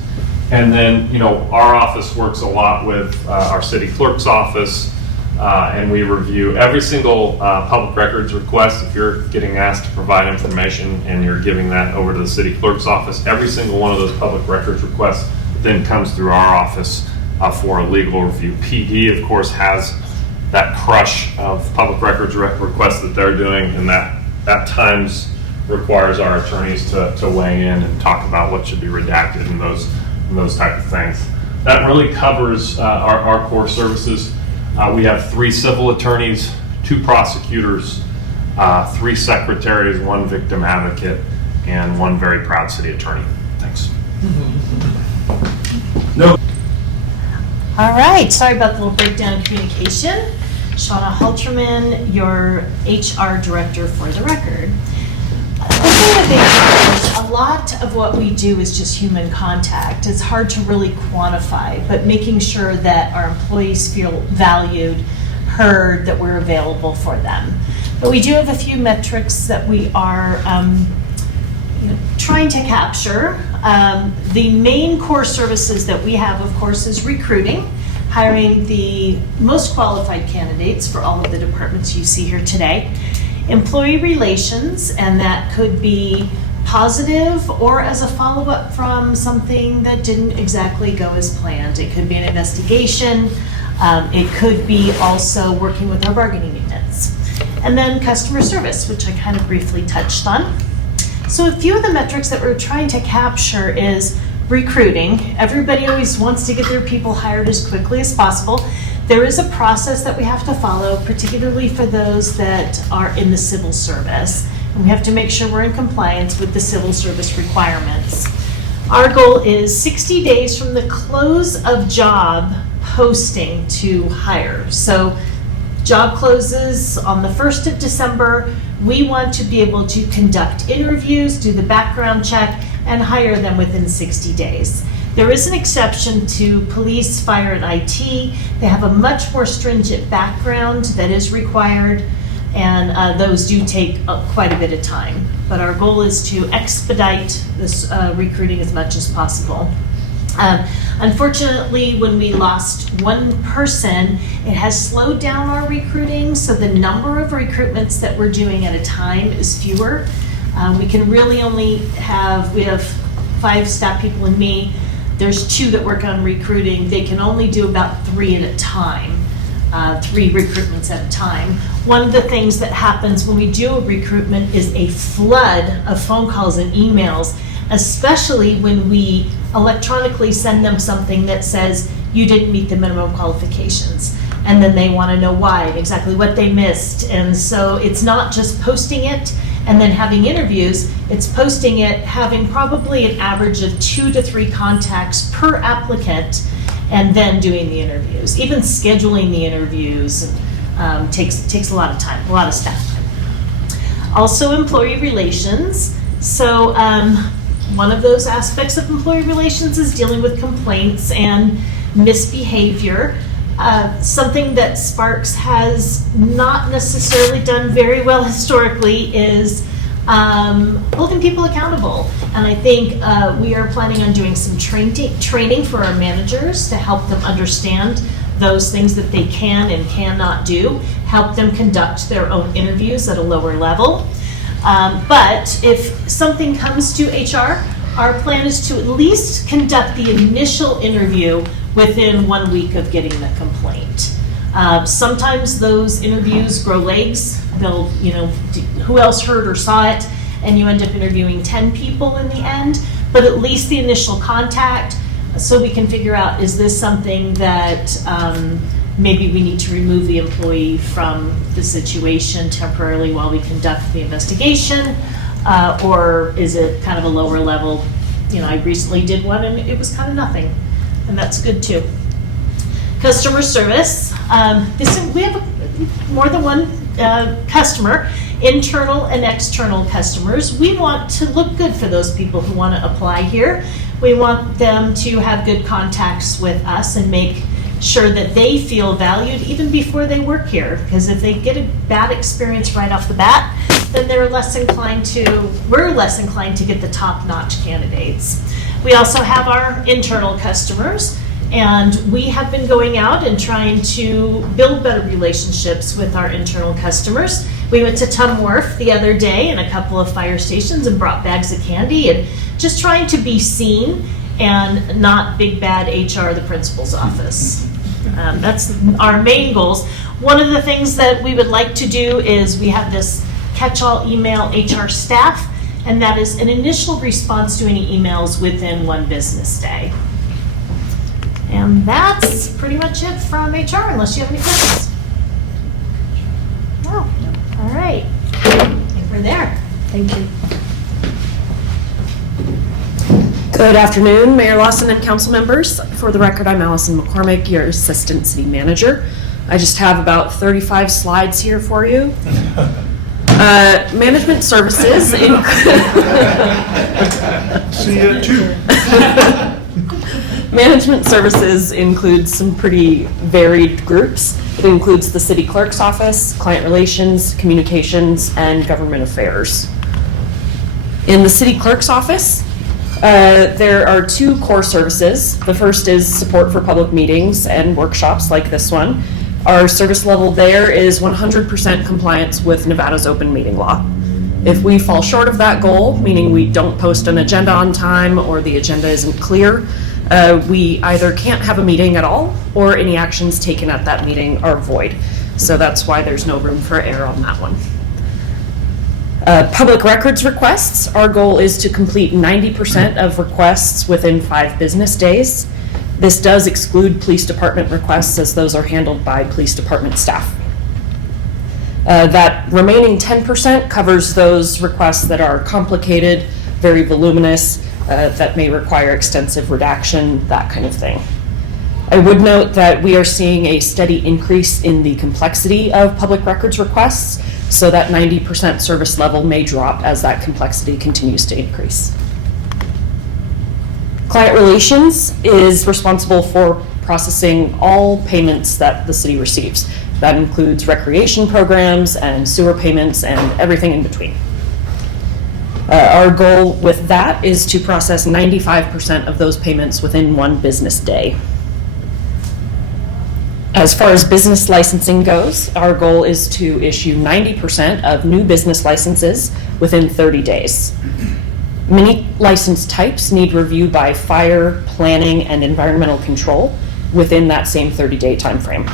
And then, our office works a lot with our city clerk's office, and we review every single public records request. If you're getting asked to provide information and you're giving that over to the city clerk's office, every single one of those public records requests then comes through our office for a legal review. PD, of course, has that crush of public records requests that they're doing, and that at times requires our attorneys to weigh in and talk about what should be redacted and those type of things. That really covers our core services. We have 3 civil attorneys, 2 prosecutors, 3 secretaries, 1 victim advocate, and 1 very proud city attorney. Thanks. All right, sorry about the little breakdown in communication. Shauna Halterman, your HR director for the record. The thing with HR is a lot of what we do is just human contact. It's hard to really quantify, but making sure that our employees feel valued, heard, that we're available for them. But we do have a few metrics that we are trying to capture. The main core services that we have, of course, is recruiting, hiring the most qualified candidates for all of the departments you see here today. Employee relations, and that could be positive or as a follow-up from something that didn't exactly go as planned. It could be an investigation. It could be also working with our bargaining units. And then customer service, which I kind of briefly touched on. So a few of the metrics that we're trying to capture is recruiting. Everybody always wants to get their people hired as quickly as possible. There is a process that we have to follow, particularly for those that are in the civil service. And we have to make sure we're in compliance with the civil service requirements. Our goal is 60 days from the close of job posting to hire. So job closes on the 1st of December. We want to be able to conduct interviews, do the background check, and hire them within 60 days. There is an exception to police, fire, and IT. They have a much more stringent background that is required, and those do take quite a bit of time. But our goal is to expedite this recruiting as much as possible. Unfortunately, when we lost 1 person, it has slowed down our recruiting, so the number of recruitments that we're doing at a time is fewer. We can really only we have 5 staff people and me. There's 2 that work on recruiting. They can only do about 3 at a time, 3 recruitments at a time. One of the things that happens when we do a recruitment is a flood of phone calls and emails, especially when we electronically send them something that says you didn't meet the minimum qualifications. And then they want to know why and exactly what they missed. And so it's not just posting it and then having interviews, it's posting it, having probably an average of 2 to 3 contacts per applicant, and then doing the interviews. Even scheduling the interviews takes a lot of time, a lot of staff time. Also employee relations. So one of those aspects of employee relations is dealing with complaints and misbehavior. Something that Sparks has not necessarily done very well historically is holding people accountable. And I think we are planning on doing some training for our managers to help them understand those things that they can and cannot do, help them conduct their own interviews at a lower level. But if something comes to HR, our plan is to at least conduct the initial interview within 1 week of getting the complaint. Sometimes those interviews grow legs. They'll, who else heard or saw it, and you end up interviewing 10 people in the end. But at least the initial contact, so we can figure out, is this something that maybe we need to remove the employee from the situation temporarily while we conduct the investigation, or is it kind of a lower level? I recently did one and it was kind of nothing, and that's good too. Customer service. We have more than one customer, internal and external customers. We want to look good for those people who want to apply here. We want them to have good contacts with us and make sure that they feel valued even before they work here, because if they get a bad experience right off the bat, then we're less inclined to get the top-notch candidates. We also have our internal customers, and we have been going out and trying to build better relationships with our internal customers. We went to Tum Wharf the other day and a couple of fire stations and brought bags of candy, and just trying to be seen and not big bad HR, the principal's office. That's our main goals. One of the things that we would like to do is we have this catch-all email HR staff, and that is an initial response to any emails within 1 business day. And that's pretty much it from HR, unless you have any questions. No. All right. We're there. Thank you. Good afternoon, Mayor Lawson and council members. For the record, I'm Allison McCormick, your Assistant City Manager. I just have about 35 slides here for you. Management services See you too. Management services includes some pretty varied groups. It includes the city clerk's office, client relations, communications, and government affairs. In the city clerk's office, there are 2 core services. The first is support for public meetings and workshops like this one. Our service level there is 100% compliance with Nevada's open meeting law. If we fall short of that goal, meaning we don't post an agenda on time or the agenda isn't clear, we either can't have a meeting at all or any actions taken at that meeting are void. So that's why there's no room for error on that one. Public records requests, our goal is to complete 90% of requests within 5 business days. This does exclude police department requests as those are handled by police department staff. That remaining 10% covers those requests that are complicated, very voluminous, that may require extensive redaction, that kind of thing. I would note that we are seeing a steady increase in the complexity of public records requests, so that 90% service level may drop as that complexity continues to increase. Client relations is responsible for processing all payments that the city receives. That includes recreation programs and sewer payments and everything in between. Our goal with that is to process 95% of those payments within 1 business day. As far as business licensing goes, our goal is to issue 90% of new business licenses within 30 days. Many license types need review by fire, planning, and environmental control within that same 30-day timeframe.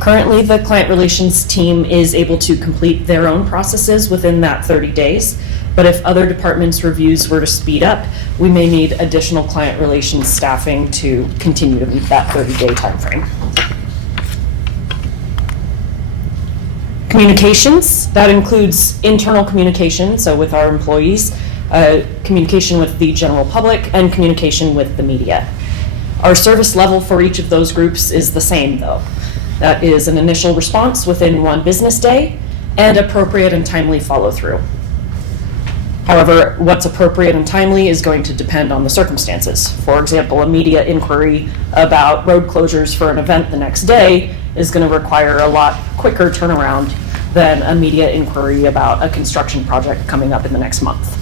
Currently, the client relations team is able to complete their own processes within that 30 days, but if other departments' reviews were to speed up, we may need additional client relations staffing to continue to meet that 30-day timeframe. Communications, that includes internal communication, so with our employees, communication with the general public, and communication with the media. Our service level for each of those groups is the same, though. That is an initial response within 1 business day and appropriate and timely follow-through. However, what's appropriate and timely is going to depend on the circumstances. For example, a media inquiry about road closures for an event the next day is going to require a lot quicker turnaround than a media inquiry about a construction project coming up in the next month.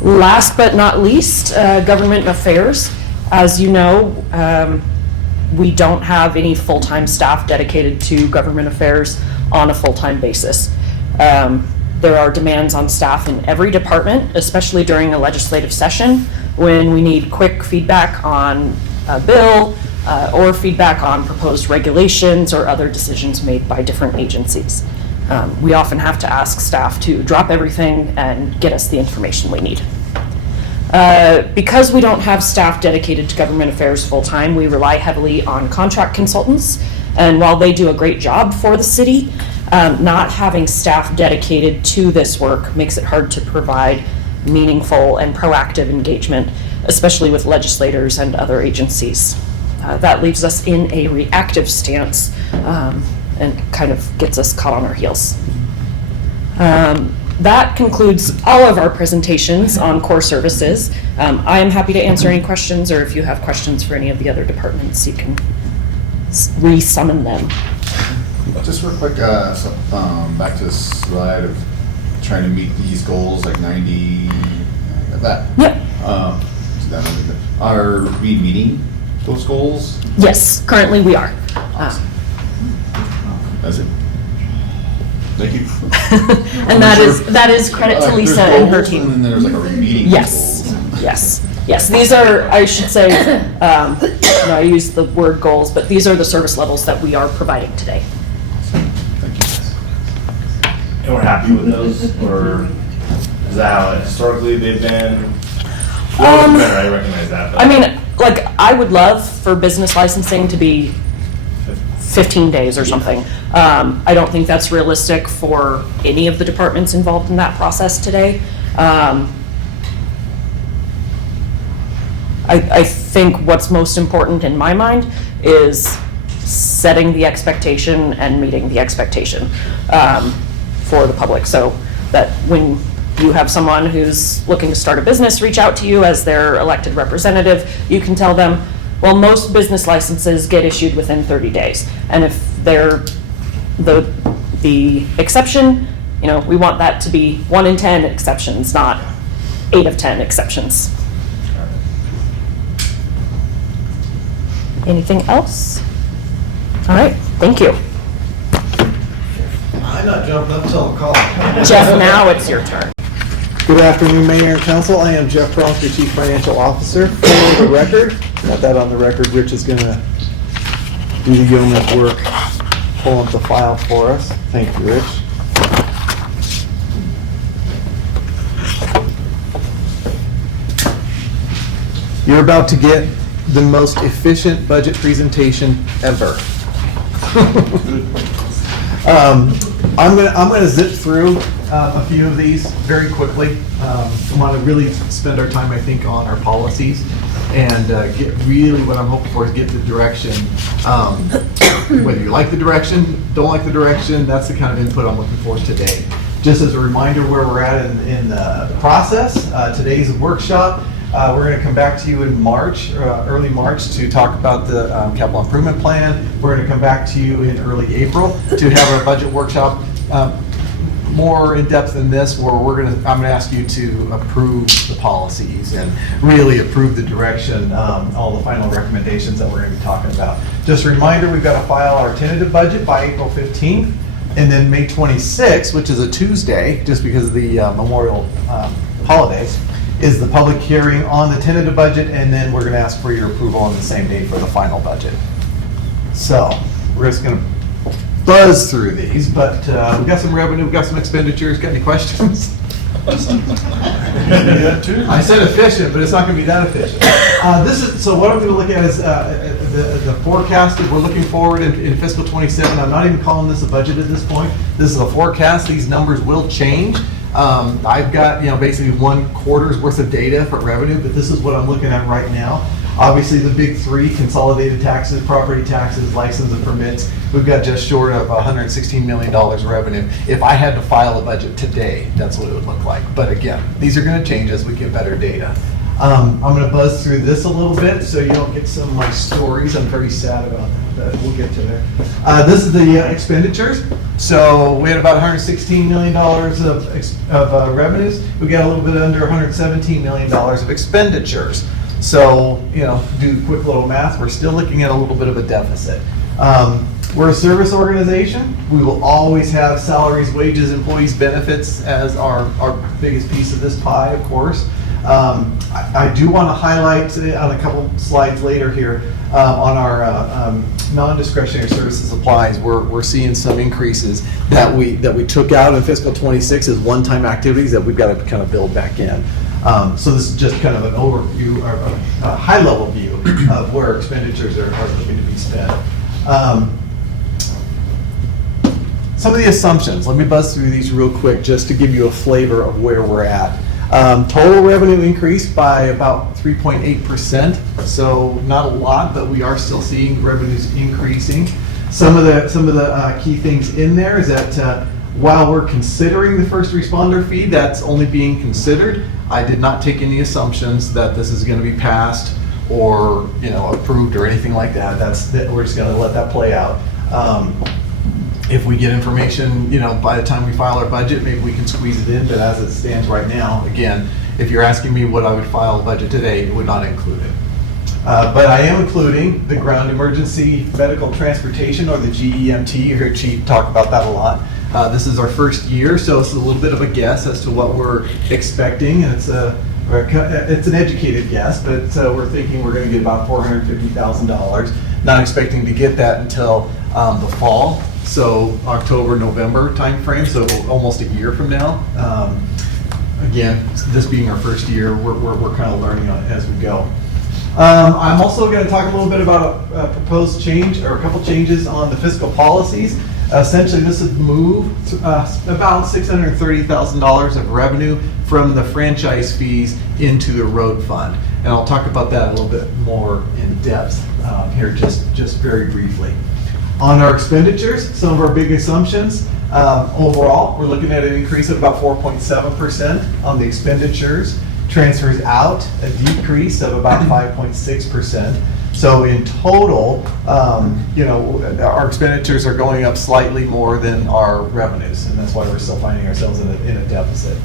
Last but not least, government affairs. As you know, we don't have any full-time staff dedicated to government affairs on a full-time basis. There are demands on staff in every department, especially during a legislative session when we need quick feedback on a bill or feedback on proposed regulations or other decisions made by different agencies. We often have to ask staff to drop everything and get us the information we need. Because we don't have staff dedicated to government affairs full-time, we rely heavily on contract consultants, and while they do a great job for the city, not having staff dedicated to this work makes it hard to provide meaningful and proactive engagement, especially with legislators and other agencies. That leaves us in a reactive stance and kind of gets us caught on our heels. That concludes all of our presentations on core services. I am happy to answer any questions, or if you have questions for any of the other departments, you can re-summon them. Just real quick, back to the slide of trying to meet these goals, like 90, that. Yep. Are we meeting those goals? Yes, currently we are. That's it. Thank you. And that is credit to Lisa and her team. And then there's like a meeting. Yes. Yes, yes, these are, I should say, I use the word goals, but these are the service levels that we are providing today. And we're happy with those, or is that how historically they've been? Better, I recognize that. But I mean, like, I would love for business licensing to be 15 days or something. I don't think that's realistic for any of the departments involved in that process today. I think what's most important in my mind is setting the expectation and meeting the expectation for the public, so that when you have someone who's looking to start a business reach out to you as their elected representative, you can tell them, well, most business licenses get issued within 30 days. And if they're the exception, we want that to be 1 in 10 exceptions, not 8 of 10 exceptions. Anything else? All right, thank you. I'm not jumping up till I'm called. Jeff, now it's your turn. Good afternoon, Mayor and Council. I am Jeff Prunk, your Chief Financial Officer. For the record, got that on the record, Rich is going to do the yeoman's work, pull up the file for us. Thank you, Rich. You're about to get the most efficient budget presentation ever. I'm gonna zip through a few of these very quickly. I want to really spend our time, I think, on our policies and get really what I'm hoping for is get the direction. Whether you like the direction, don't like the direction, that's the kind of input I'm looking for today. Just as a reminder where we're at in the process, today's workshop. We're going to come back to you in March, early March, to talk about the capital improvement plan. We're going to come back to you in early April to have our budget workshop more in depth than this, where I'm going to ask you to approve the policies and really approve the direction, all the final recommendations that we're going to be talking about. Just a reminder, we've got to file our tentative budget by April 15th, and then May 26th, which is a Tuesday, just because of the Memorial holidays, is the public hearing on the tentative budget, and then we're going to ask for your approval on the same date for the final budget. So we're just going to buzz through these, but we've got some revenue, we've got some expenditures. Got any questions? I said efficient, but it's not going to be that efficient. So what I'm going to look at is the forecast that we're looking forward in fiscal 27. I'm not even calling this a budget at this point. This is a forecast. These numbers will change. I've got, basically 1 quarter's worth of data for revenue, but this is what I'm looking at right now. Obviously, the big 3, consolidated taxes, property taxes, license and permits, we've got just short of $116 million revenue. If I had to file a budget today, that's what it would look like. But again, these are going to change as we get better data. I'm going to buzz through this a little bit so you don't get some of my stories. I'm very sad about that, but we'll get to there. This is the expenditures. So we had about $116 million of revenues. We got a little bit under $117 million of expenditures. So, do quick little math. We're still looking at a little bit of a deficit. We're a service organization. We will always have salaries, wages, employees, benefits as our biggest piece of this pie, of course. I do want to highlight on a couple slides later here on our non-discretionary services supplies. We're seeing some increases that we took out in fiscal 26 as one-time activities that we've got to kind of build back in. So this is just kind of an overview, or a high-level view of where expenditures are looking to be spent. Some of the assumptions. Let me buzz through these real quick just to give you a flavor of where we're at. Total revenue increased by about 3.8%, so not a lot, but we are still seeing revenues increasing. Some of the key things in there is that while we're considering the first responder fee, that's only being considered. I did not take any assumptions that this is going to be passed or approved or anything like that. We're just going to let that play out. If we get information, by the time we file our budget, maybe we can squeeze it in, but as it stands right now, again, if you're asking me what I would file a budget today, it would not include it. But I am including the Ground Emergency Medical Transportation, or the GEMT. You heard Chief talk about that a lot. This is our first year, so it's a little bit of a guess as to what we're expecting, and it's It's an educated guess, but we're thinking we're going to get about $450,000. Not expecting to get that until the fall, so October, November timeframe, so almost a year from now. Again, this being our first year, we're kind of learning on it as we go. I'm also going to talk a little bit about a proposed change, or a couple changes on the fiscal policies. Essentially, this would move about $630,000 of revenue from the franchise fees into the road fund. And I'll talk about that a little bit more in depth here just very briefly. On our expenditures, some of our big assumptions, overall, we're looking at an increase of about 4.7% on the expenditures. Transfers out, a decrease of about 5.6%. So in total, our expenditures are going up slightly more than our revenues, and that's why we're still finding ourselves in a deficit.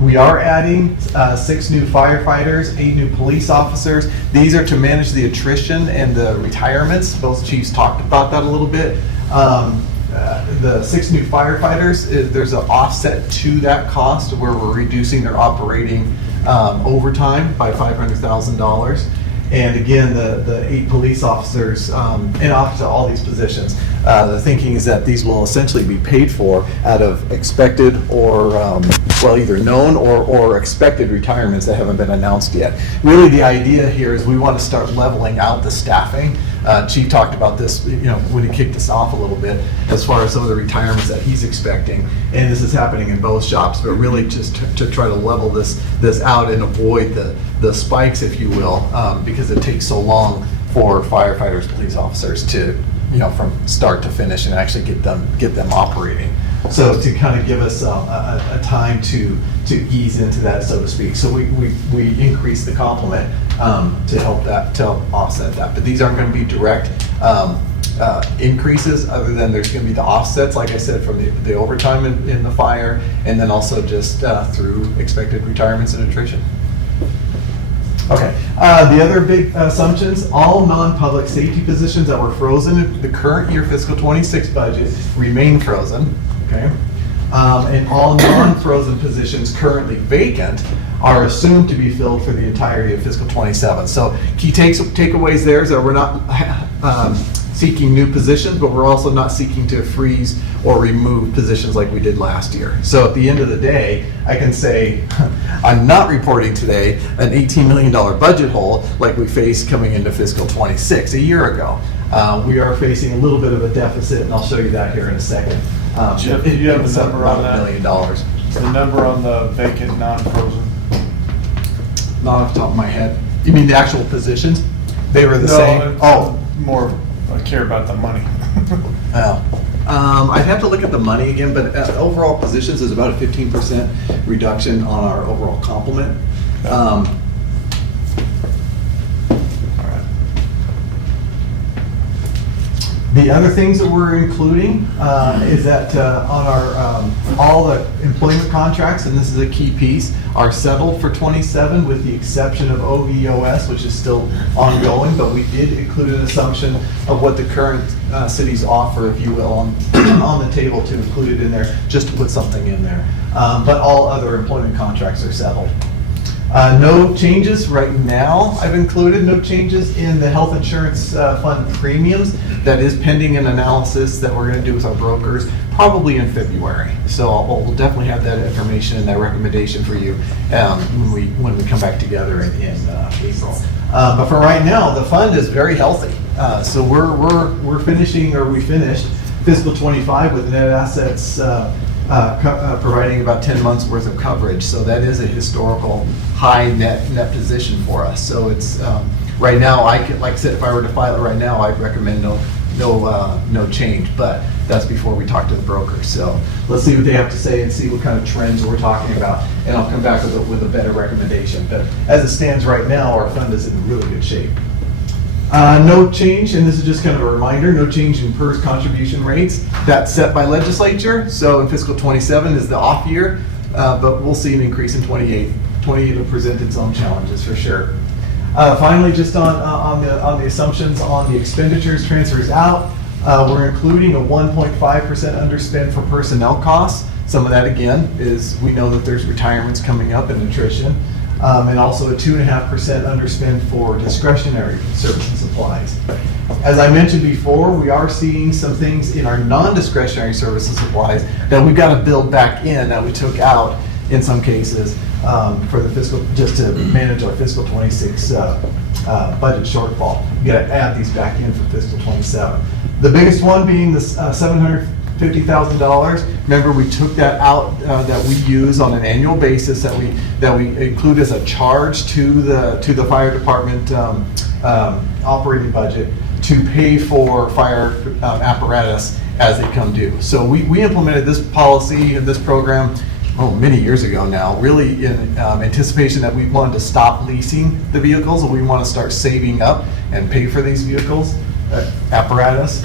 We are adding 6 new firefighters, 8 new police officers. These are to manage the attrition and the retirements. Both chiefs talked about that a little bit. The 6 new firefighters, there's an offset to that cost where we're reducing their operating overtime by $500,000. And again, the 8 police officers, in office of all these positions, the thinking is that these will essentially be paid for out of expected or, either known or expected retirements that haven't been announced yet. Really, the idea here is we want to start leveling out the staffing. Chief talked about this, when he kicked us off a little bit, as far as some of the retirements that he's expecting. And this is happening in both shops, but really just to try to level this out and avoid the spikes, if you will, because it takes so long for firefighters, police officers to, from start to finish and actually get them operating. So to kind of give us a time to ease into that, so to speak. So we increase the complement to help offset that. But these aren't going to be direct increases, other than there's going to be the offsets, like I said, from the overtime in the fire, and then also just through expected retirements and attrition. Okay, the other big assumptions, all non-public safety positions that were frozen in the current year fiscal 26 budget remain frozen, okay? And all non-frozen positions currently vacant are assumed to be filled for the entirety of fiscal 27. So key takeaways there is that we're not seeking new positions, but we're also not seeking to freeze or remove positions like we did last year. So at the end of the day, I can say I'm not reporting today an $18 million budget hole like we faced coming into fiscal 26 a year ago. We are facing a little bit of a deficit, and I'll show you that here in a second. Jeff, do you have the number on that? $1 million. The number on the vacant, non-frozen? Not off the top of my head. You mean the actual positions? They were the same? Oh, more, I care about the money. I'd have to look at the money again, but overall positions is about a 15% reduction on our overall complement. The other things that we're including is that on our all the employment contracts, and this is a key piece, are settled for 27 with the exception of OEOS, which is still ongoing, but we did include an assumption of what the current cities offer, if you will, on the table to include it in there, just to put something in there. But all other employment contracts are settled. No changes right now. I've included no changes in the health insurance fund premiums. That is pending an analysis that we're going to do with our brokers, probably in February. So we'll definitely have that information and that recommendation for you when we come back together in April. But for right now, the fund is very healthy. So we're finishing, or we finished fiscal 25 with net assets providing about 10 months worth of coverage. So that is a historical high net position for us. So it's right now, like I said, if I were to file it right now, I'd recommend no change, but that's before we talk to the brokers. So let's see what they have to say and see what kind of trends we're talking about, and I'll come back with a better recommendation. But as it stands right now, our fund is in really good shape. No change, and this is just kind of a reminder, no change in PERS contribution rates. That's set by legislature, so in fiscal 27 is the off year, but we'll see an increase in 28. 28 will present its own challenges for sure. Finally, just on the assumptions on the expenditures transfers out, we're including a 1.5% underspend for personnel costs. Some of that, again, is we know that there's retirements coming up and attrition. and also a 2.5% underspend for discretionary service and supplies. As I mentioned before, we are seeing some things in our non-discretionary service and supplies that we've got to build back in that we took out in some cases for the fiscal, just to manage our fiscal 26 budget shortfall. We got to add these back in for fiscal 27. The biggest one being the $750,000. Remember, we took that out that we use on an annual basis that we include as a charge to the fire department operating budget to pay for fire apparatus as they come due. So we implemented this policy and this program many years ago now, really in anticipation that we wanted to stop leasing the vehicles and we want to start saving up and pay for these vehicles, apparatus.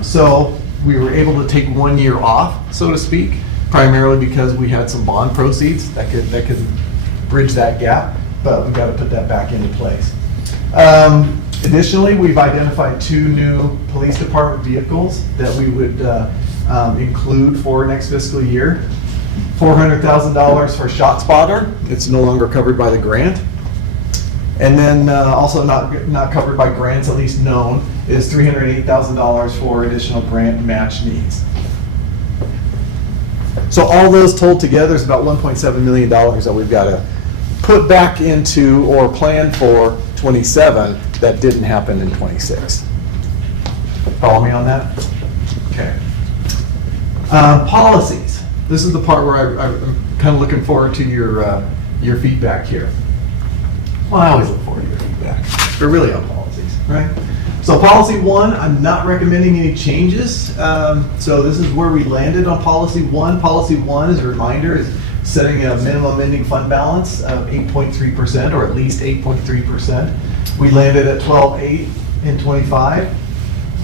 So we were able to take 1 year off, so to speak, primarily because we had some bond proceeds that could bridge that gap, but we've got to put that back into place. Additionally, we've identified 2 new police department vehicles that we would include for next fiscal year. $400,000 for ShotSpotter. It's no longer covered by the grant. And then also not covered by grants, at least known, is $308,000 for additional grant match needs. So all those told together is about $1.7 million that we've got to put back into or plan for 27 that didn't happen in 26. Follow me on that? Okay. Policies. This is the part where I'm kind of looking forward to your feedback here. Well, I always look forward to your feedback. They're really on policies, right? So policy 1, I'm not recommending any changes. So this is where we landed on policy 1. Policy 1, as a reminder, is setting a minimum ending fund balance of 8.3% or at least 8.3%. We landed at 12.8 in 25.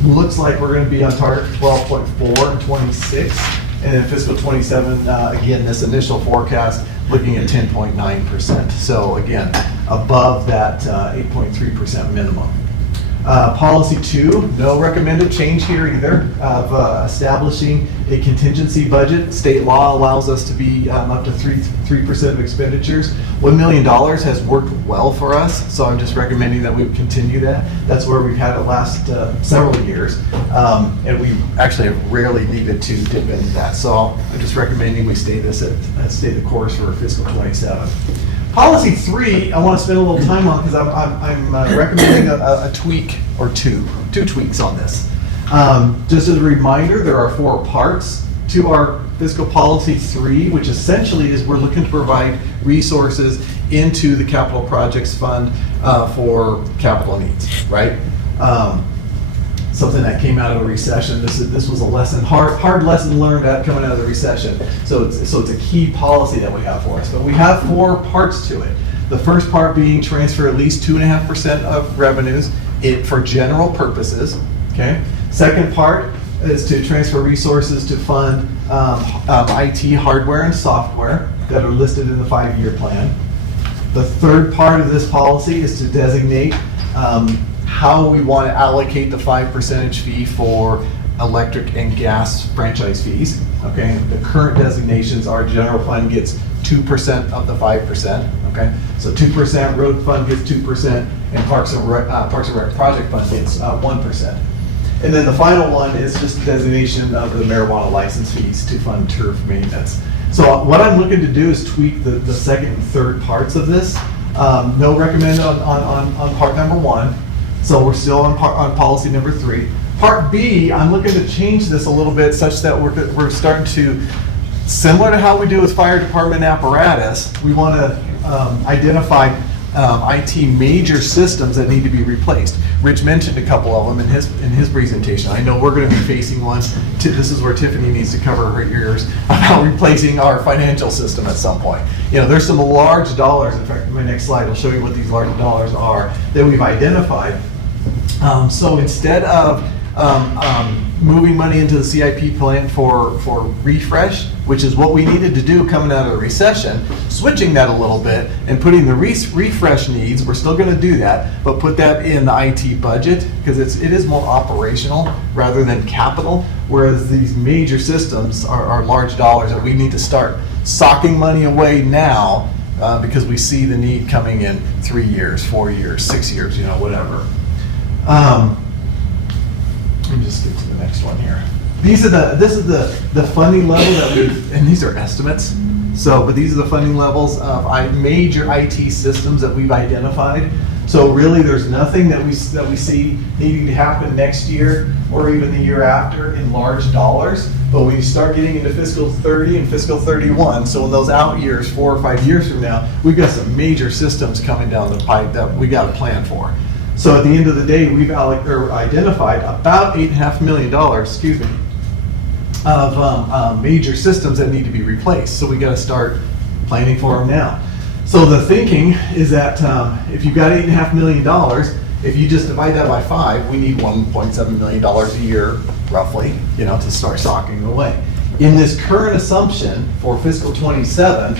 Looks like we're going to be on target for 12.4 in 26. And in fiscal 27, again, this initial forecast looking at 10.9%. So again, above that 8.3% minimum. Policy 2, no recommended change here either, of establishing a contingency budget. State law allows us to be up to 3% of expenditures. $1 million has worked well for us, so I'm just recommending that we continue that. That's where we've had it last several years, and we actually have rarely needed to dip into that. So I'm just recommending we stay the course for fiscal 27. Policy 3, I want to spend a little time on because I'm recommending a tweak or two tweaks on this. Just as a reminder, there are 4 parts to our fiscal policy 3, which essentially is we're looking to provide resources into the capital projects fund for capital needs, right? Something that came out of a recession. This was a lesson, hard lesson learned coming out of the recession. So it's a key policy that we have for us. But we have 4 parts to it. The first part being transfer at least 2.5% of revenues for general purposes. Okay. Second part is to transfer resources to fund IT hardware and software that are listed in the 5-year plan. The third part of this policy is to designate how we want to allocate the 5% fee for electric and gas franchise fees. Okay, the current designations are general fund gets 2% of the 5%. Okay, so 2%, road fund gets 2%, and Parks and Rec project fund gets 1%. And then the final one is just designation of the marijuana license fees to fund turf maintenance. So what I'm looking to do is tweak the second and third parts of this. No recommend on part number 1. So we're still on policy number 3. Part B, I'm looking to change this a little bit such that we're starting to, similar to how we do with fire department apparatus, we want to identify IT major systems that need to be replaced. Rich mentioned a couple of them in his presentation. I know we're going to be facing one. This is where Tiffany needs to cover her ears about replacing our financial system at some point. You know, there's some large dollars. In fact, my next slide will show you what these large dollars are that we've identified. So instead of moving money into the CIP plan for refresh, which is what we needed to do coming out of the recession, switching that a little bit and putting the refresh needs, we're still going to do that, but put that in the IT budget because it is more operational rather than capital, whereas these major systems are large dollars that we need to start socking money away now because we see the need coming in 3 years, 4 years, 6 years, whatever. Let me just get to the next one here. This is the funding level that and these are estimates. But these are the funding levels of major IT systems that we've identified. So really, there's nothing that we see needing to happen next year or even the year after in large dollars. But when you start getting into fiscal 30 and fiscal 31, so in those out years, 4 or 5 years from now, we've got some major systems coming down the pipe that we got to plan for. So at the end of the day, we've identified about $8.5 million, of major systems that need to be replaced. So we got to start planning for them now. So the thinking is that if you've got $8.5 million, if you just divide that by 5, we need $1.7 million a year, roughly, to start socking away. In this current assumption for fiscal 27,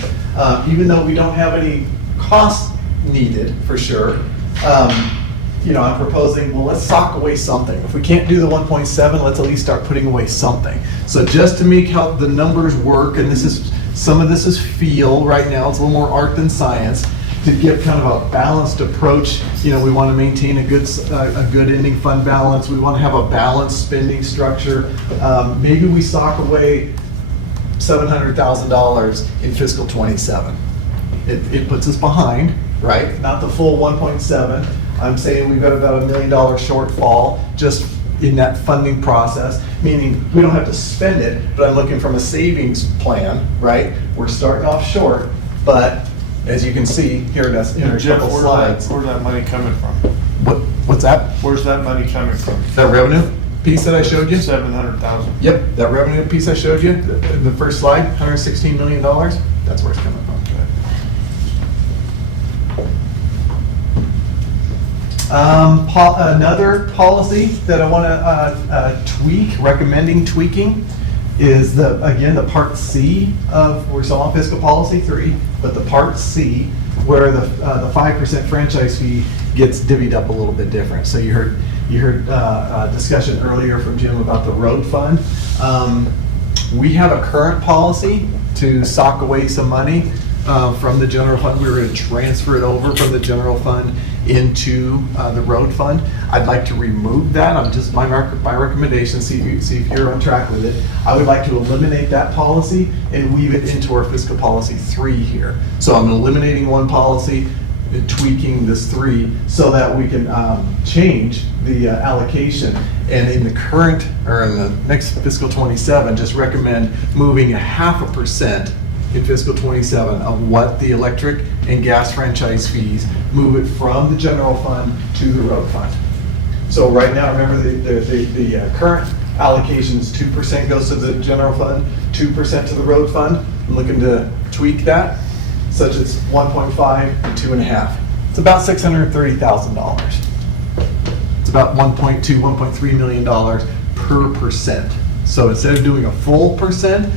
even though we don't have any costs needed for sure, I'm proposing, well, let's sock away something. If we can't do the 1.7, let's at least start putting away something. So just to make how the numbers work, and some of this is feel right now, it's a little more art than science, to get kind of a balanced approach. We want to maintain a good ending fund balance. We want to have a balanced spending structure. Maybe we sock away $700,000 in fiscal 27. It puts us behind, right? Not the full 1.7. I'm saying we've got about $1 million shortfall just in that funding process, meaning we don't have to spend it, but I'm looking from a savings plan, right? We're starting off short, but as you can see here in a Jeff, couple slides. where's that money coming from? What's that? Where's that money coming from? That revenue piece that I showed you? 700,000. Yep, that revenue piece I showed you, the first slide, $116 million, that's where it's coming from. Another policy that I want to recommending tweaking is the Part C of, we're still on fiscal policy 3, but the Part C, where the 5% franchise fee gets divvied up a little bit different. So you heard discussion earlier from Jim about the road fund. We have a current policy to sock away some money from the general fund. We were going to transfer it over from the general fund into the road fund. I'd like to remove that. I'm just my recommendation. See if you're on track with it. I would like to eliminate that policy and weave it into our fiscal policy 3 here. So I'm eliminating one policy, and tweaking this 3 so that we can change the allocation. And in the current or in the next fiscal 27, just recommend moving 0.5% in fiscal 27 of what the electric and gas franchise fees, move it from the general fund to the road fund. So right now, remember the current allocation is 2% goes to the general fund, 2% to the road fund. I'm looking to tweak that, such as 1.5 and 2.5. It's about $630,000. It's about $1.3 million per percent. So instead of doing a full percent,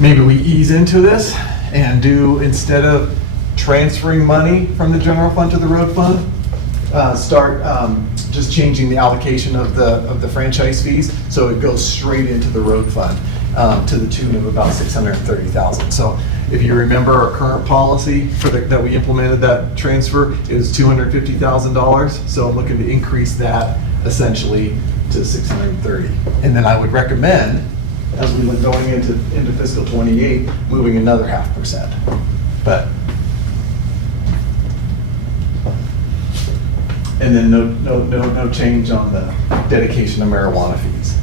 maybe we ease into this and do, instead of transferring money from the general fund to the road fund, start just changing the allocation of the franchise fees so it goes straight into the road fund to the tune of about $630,000. So if you remember our current policy that we implemented, that transfer is $250,000. So I'm looking to increase that essentially to $630,000. And then I would recommend, as we look going into fiscal 28, moving another 0.5%. But and then no change on the dedication of marijuana fees.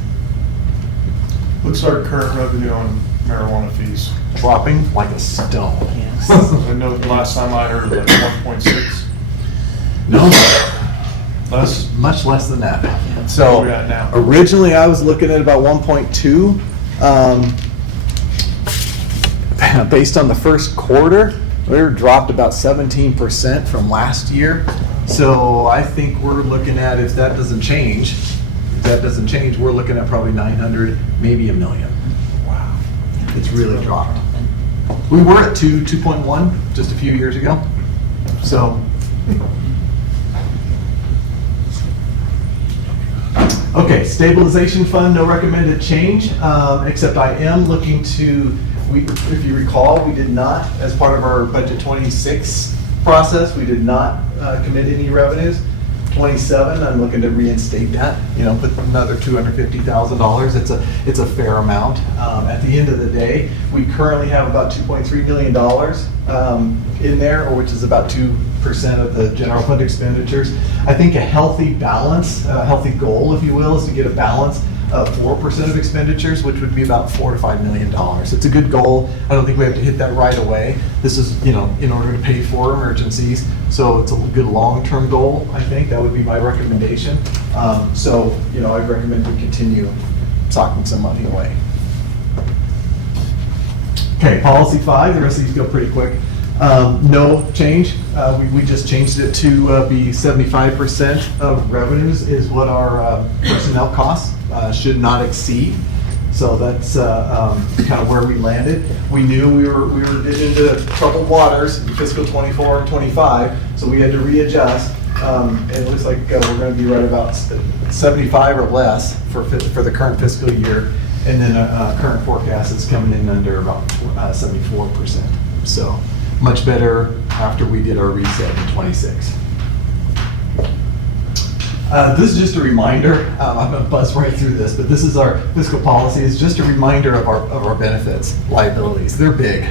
What's our current revenue on marijuana fees? Dropping like a stone. Yes. I know the last time I heard it was 1.6. No, less, much less than that. Where So are we at now? originally I was looking at about 1.2. Based on the first quarter, we were dropped about 17% from last year. So I think we're looking at, if that doesn't change, we're looking at probably 900, maybe $1 million. Wow. It's really dropped. We were at 2.1 just a few years ago. So. Okay, stabilization fund, no recommended change, except I am looking to if you recall, we did not, as part of our budget 26 process, we did not commit any revenues. 27, I'm looking to reinstate that, put another $250,000. It's a fair amount. At the end of the day, we currently have about $2.3 million in there, or which is about 2% of the general fund expenditures. I think a healthy balance, a healthy goal, if you will, is to get a balance of 4% of expenditures, which would be about $4 to $5 million. It's a good goal. I don't think we have to hit that right away. This is, in order to pay for emergencies. So it's a good long-term goal, I think. That would be my recommendation. I'd recommend we continue socking some money away. Okay, policy 5, the rest of these go pretty quick. No change. We just changed it to be 75% of revenues is what our personnel costs should not exceed. So that's kind of where we landed. We knew we were into troubled waters in fiscal 24 and 25, so we had to readjust. And it looks like we're going to be right about 75 or less for the current fiscal year. And then current forecast is coming in under about 74%. So much better after we did our reset in 26. This is just a reminder. I'm going to buzz right through this, but this is our fiscal policy. It's just a reminder of our benefits liabilities. They're big,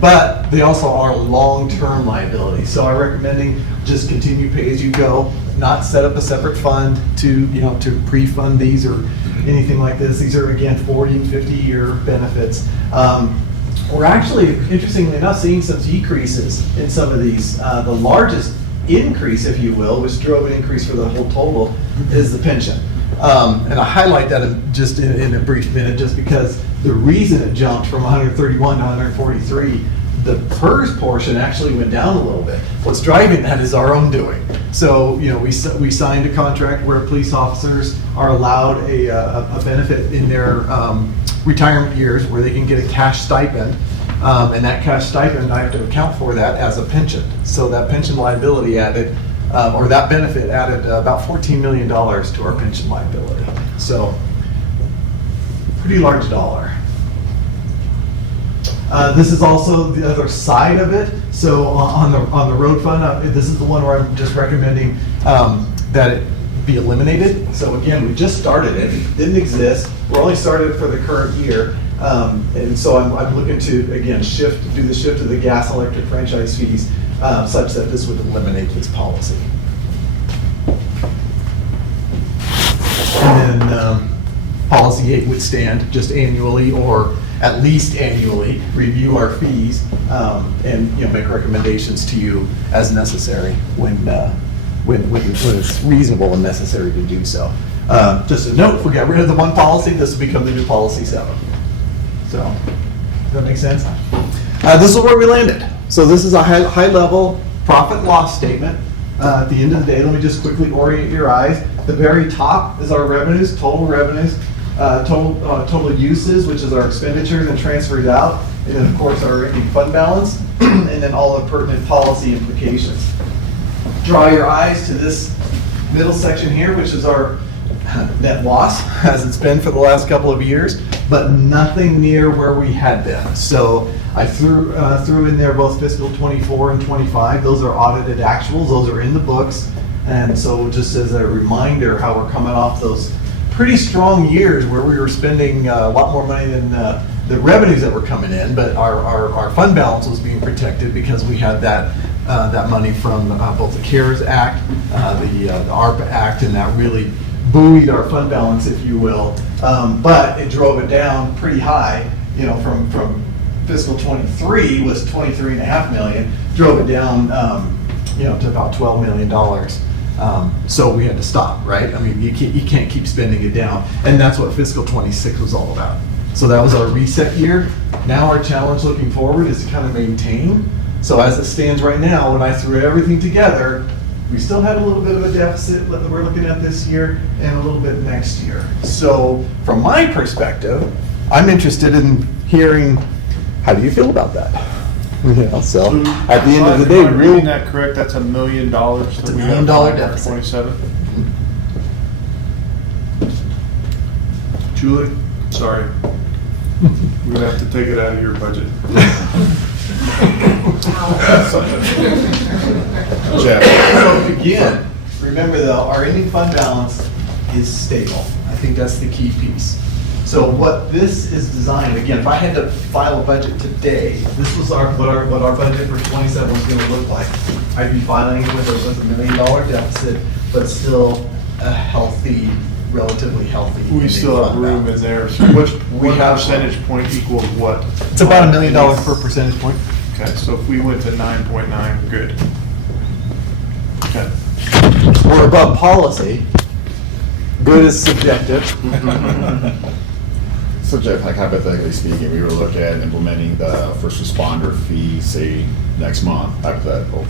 but they also are long-term liabilities. So I'm recommending just continue pay as you go, not set up a separate fund to pre-fund these or anything like this. These are again 40 and 50-year benefits. We're actually, interestingly enough, seeing some decreases in some of these. The largest increase, if you will, which drove an increase for the whole total, is the pension. And I highlight that in a brief minute just because the reason it jumped from 131 to 143, the PERS portion actually went down a little bit. What's driving that is our own doing. So, we signed a contract where police officers are allowed a benefit in their retirement years where they can get a cash stipend. And that cash stipend, I have to account for that as a pension. So that pension liability added, or that benefit added about $14 million to our pension liability. So, pretty large dollar. This is also the other side of it. So on the road fund, this is the one where I'm just recommending that it be eliminated. So again, we just started it. It didn't exist. We're only started for the current year. And so I'm looking to, again, do the shift to the gas and electric franchise fees such that this would eliminate this policy. And then policy 8 would stand just annually or at least annually review our fees and make recommendations to you as necessary when it's reasonable and necessary to do so. Just a note, if we got rid of the one policy, this will become the new policy 7. So, does that make sense? This is where we landed. So this is a high-level profit and loss statement. At the end of the day, let me just quickly orient your eyes. The very top is our revenues, total uses, which is our expenditures and transfers out, and then of course our ending fund balance, and then all the pertinent policy implications. Draw your eyes to this middle section here, which is our net loss, as it's been for the last couple of years, but nothing near where we had been. So I threw in there both fiscal 24 and 25. Those are audited actuals. Those are in the books. And so just as a reminder how we're coming off those pretty strong years where we were spending a lot more money than the revenues that were coming in, but our fund balance was being protected because we had that money from both the CARES Act, the ARPA Act, and that really buoyed our fund balance, if you will. But it drove it down pretty high, from fiscal 23 was $23.5 million, drove it down, to about $12 million. So we had to stop, right? I mean, you can't keep spending it down. And that's what fiscal 26 was all about. So that was our reset year. Now our challenge looking forward is to kind of maintain. So as it stands right now, when I threw everything together, we still had a little bit of a deficit that we're looking at this year and a little bit next year. So from my perspective, I'm interested in hearing, how do you feel about that? So at the end of the day, am I reading that correct? That's $1 million. It's $1 million deficit. 27. Julie, sorry. We're gonna have to take it out of your budget. So again, remember though, our ending fund balance is stable. I think that's the key piece. So what this is designed, again, if I had to file a budget today, this was what our budget for 27 was gonna look like. I'd be filing it with a $1 million deficit, but still a healthy, relatively healthy. We ending still have fund room in balance. there. So which, We what have- percentage point equals what? It's about $1 million per percentage point. Okay, so if we went to 9.9, good. Okay. We're above policy. Good is subjective. So Jeff, like hypothetically speaking, we were looking at implementing the first responder fee, say, next month, hypothetical.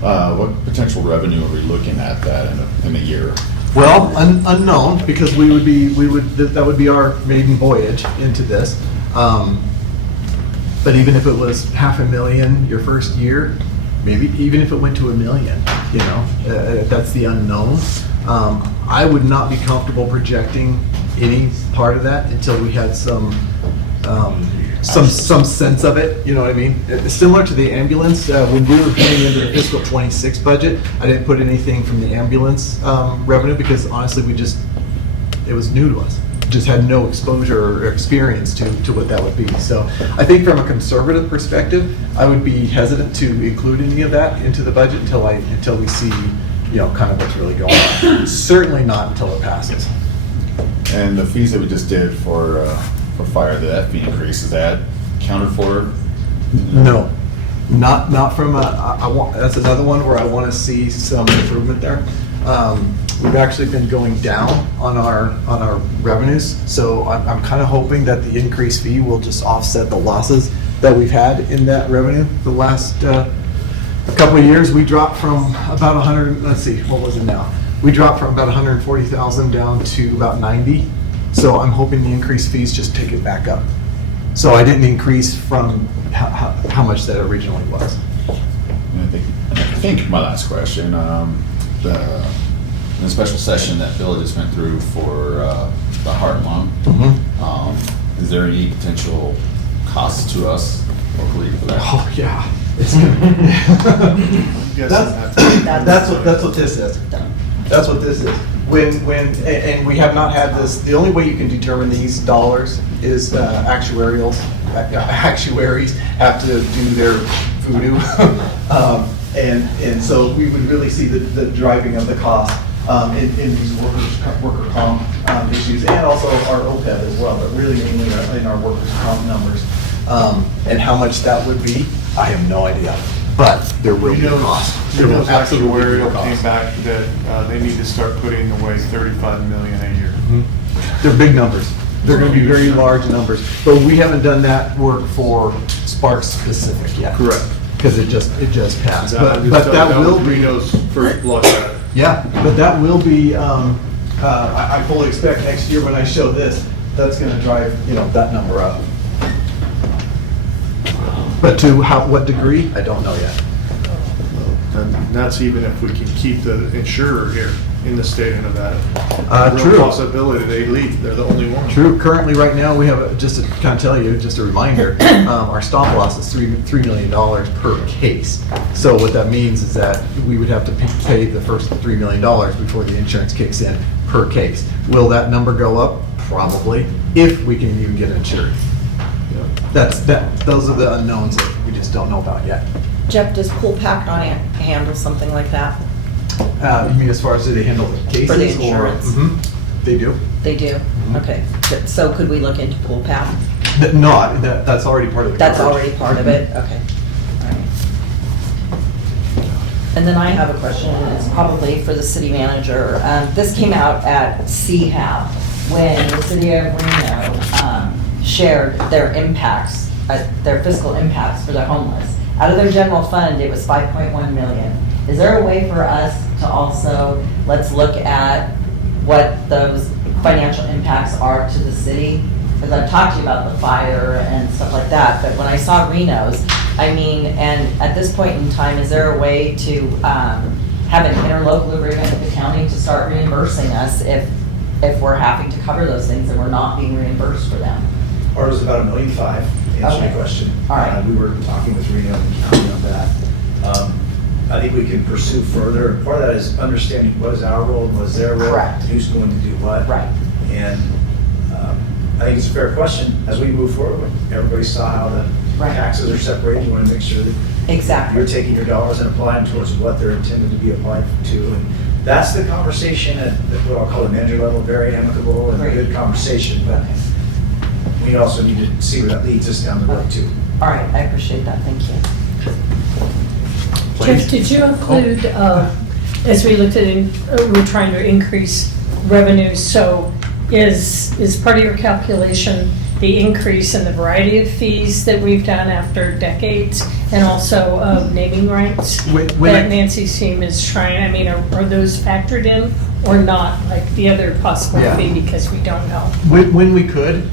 What potential revenue are we looking at that in a year? Well, unknown, because that would be our maiden voyage into this. But even if it was $500,000 your first year, maybe even if it went to $1 million, you know, that's the unknown. I would not be comfortable projecting any part of that until we had some sense of it, you know what I mean? Similar to the ambulance, when we were paying into the fiscal 26 budget, I didn't put anything from the ambulance revenue because honestly, it was new to us. Just had no exposure or experience to what that would be. So I think from a conservative perspective, I would be hesitant to include any of that into the budget until we see, you know, kind of what's really going on. Certainly not until it passes. And the fees that we just did for fire, that fee increase, is that counted for? No, not from that's another one where I want to see some improvement there. We've actually been going down on our revenues, so I'm kind of hoping that the increased fee will just offset the losses that we've had in that revenue. The last a couple of years, we dropped from about 100. Let's see, what was it now? We dropped from about 140,000 down to about 90. So I'm hoping the increased fees just take it back up. So I didn't increase from how much that originally was. And I think my last question, the special session that Bill just went through for the heart and lung, is there any potential cost to us locally for that? Oh yeah, it's that's what this is. That's what this is. And we have not had this. The only way you can determine these dollars is actuaries have to do their voodoo, and so we would really see the driving of the cost in these worker comp issues, and also our OPEB as well, but really mainly in our workers comp numbers, and how much that would be, I have no idea. But there will be a cost. There will absolutely be a Actuarial cost. came back that they need to start putting away $35 million a year. They're big numbers. They're going to be very large numbers. But we haven't done that work for Sparks specific yet. Correct. Because it just passed. That But that will be. Reno's first look at it. Yeah, but that will be, I fully expect next year when I show this, that's going to drive, you know, that number up. But to what degree, I don't know yet. And that's even if we can keep the insurer here in the state of Nevada. Real True. possibility they leave, they're the only one. True. Currently, right now, we have, just to kind of tell you, just a reminder, our stop loss is $3 million per case. So what that means is that we would have to pay the first $3 million before the insurance kicks in per case. Will that number go up? Probably, if we can even get insured. Those are the unknowns that we just don't know about yet. Jeff, does Pool Pack not handle something like that? You mean as far as do they handle the cases? For the or- insurance? They do. They do? Okay. So could we look into Pool Pack? That's already part of the That's coverage. already part of it? Okay. All right. And then I have a question, and it's probably for the city manager. This came out at CHAP when the city of Reno shared their impacts, their fiscal impacts for their homeless. Out of their general fund, it was 5.1 million. Is there a way for us to also, let's look at what those financial impacts are to the city? Because I've talked to you about the fire and stuff like that, but when I saw Reno's, I mean, and at this point in time, is there a way to have an interlocal agreement with the county to start reimbursing us if we're having to cover those things and we're not being reimbursed for them? Ours was about $1.5 million, to answer your Okay. question. All right. We were talking with Reno and County on that. I think we can pursue further. Part of that is understanding what is our role and what is their role. Correct. Who's going to do what. Right. And I think it's a fair question. As we move forward, everybody saw how the Right. taxes are separated. You want to make sure that Exactly. you're taking your dollars and applying towards what they're intended to be applied to. And that's the conversation at what I'll call the manager level, very amicable and a Great. good conversation. But we also need to see where that leads us down the road too. All right, I appreciate that, thank you. Jeff, did you include, as we looked at, we're trying to increase revenue, so is part of your calculation the increase in the variety of fees that we've done after decades, and also naming rights When that I- Nancy's team is trying, I mean, are those factored in or not, like the other possible Yeah. fee, because we don't know? When we could,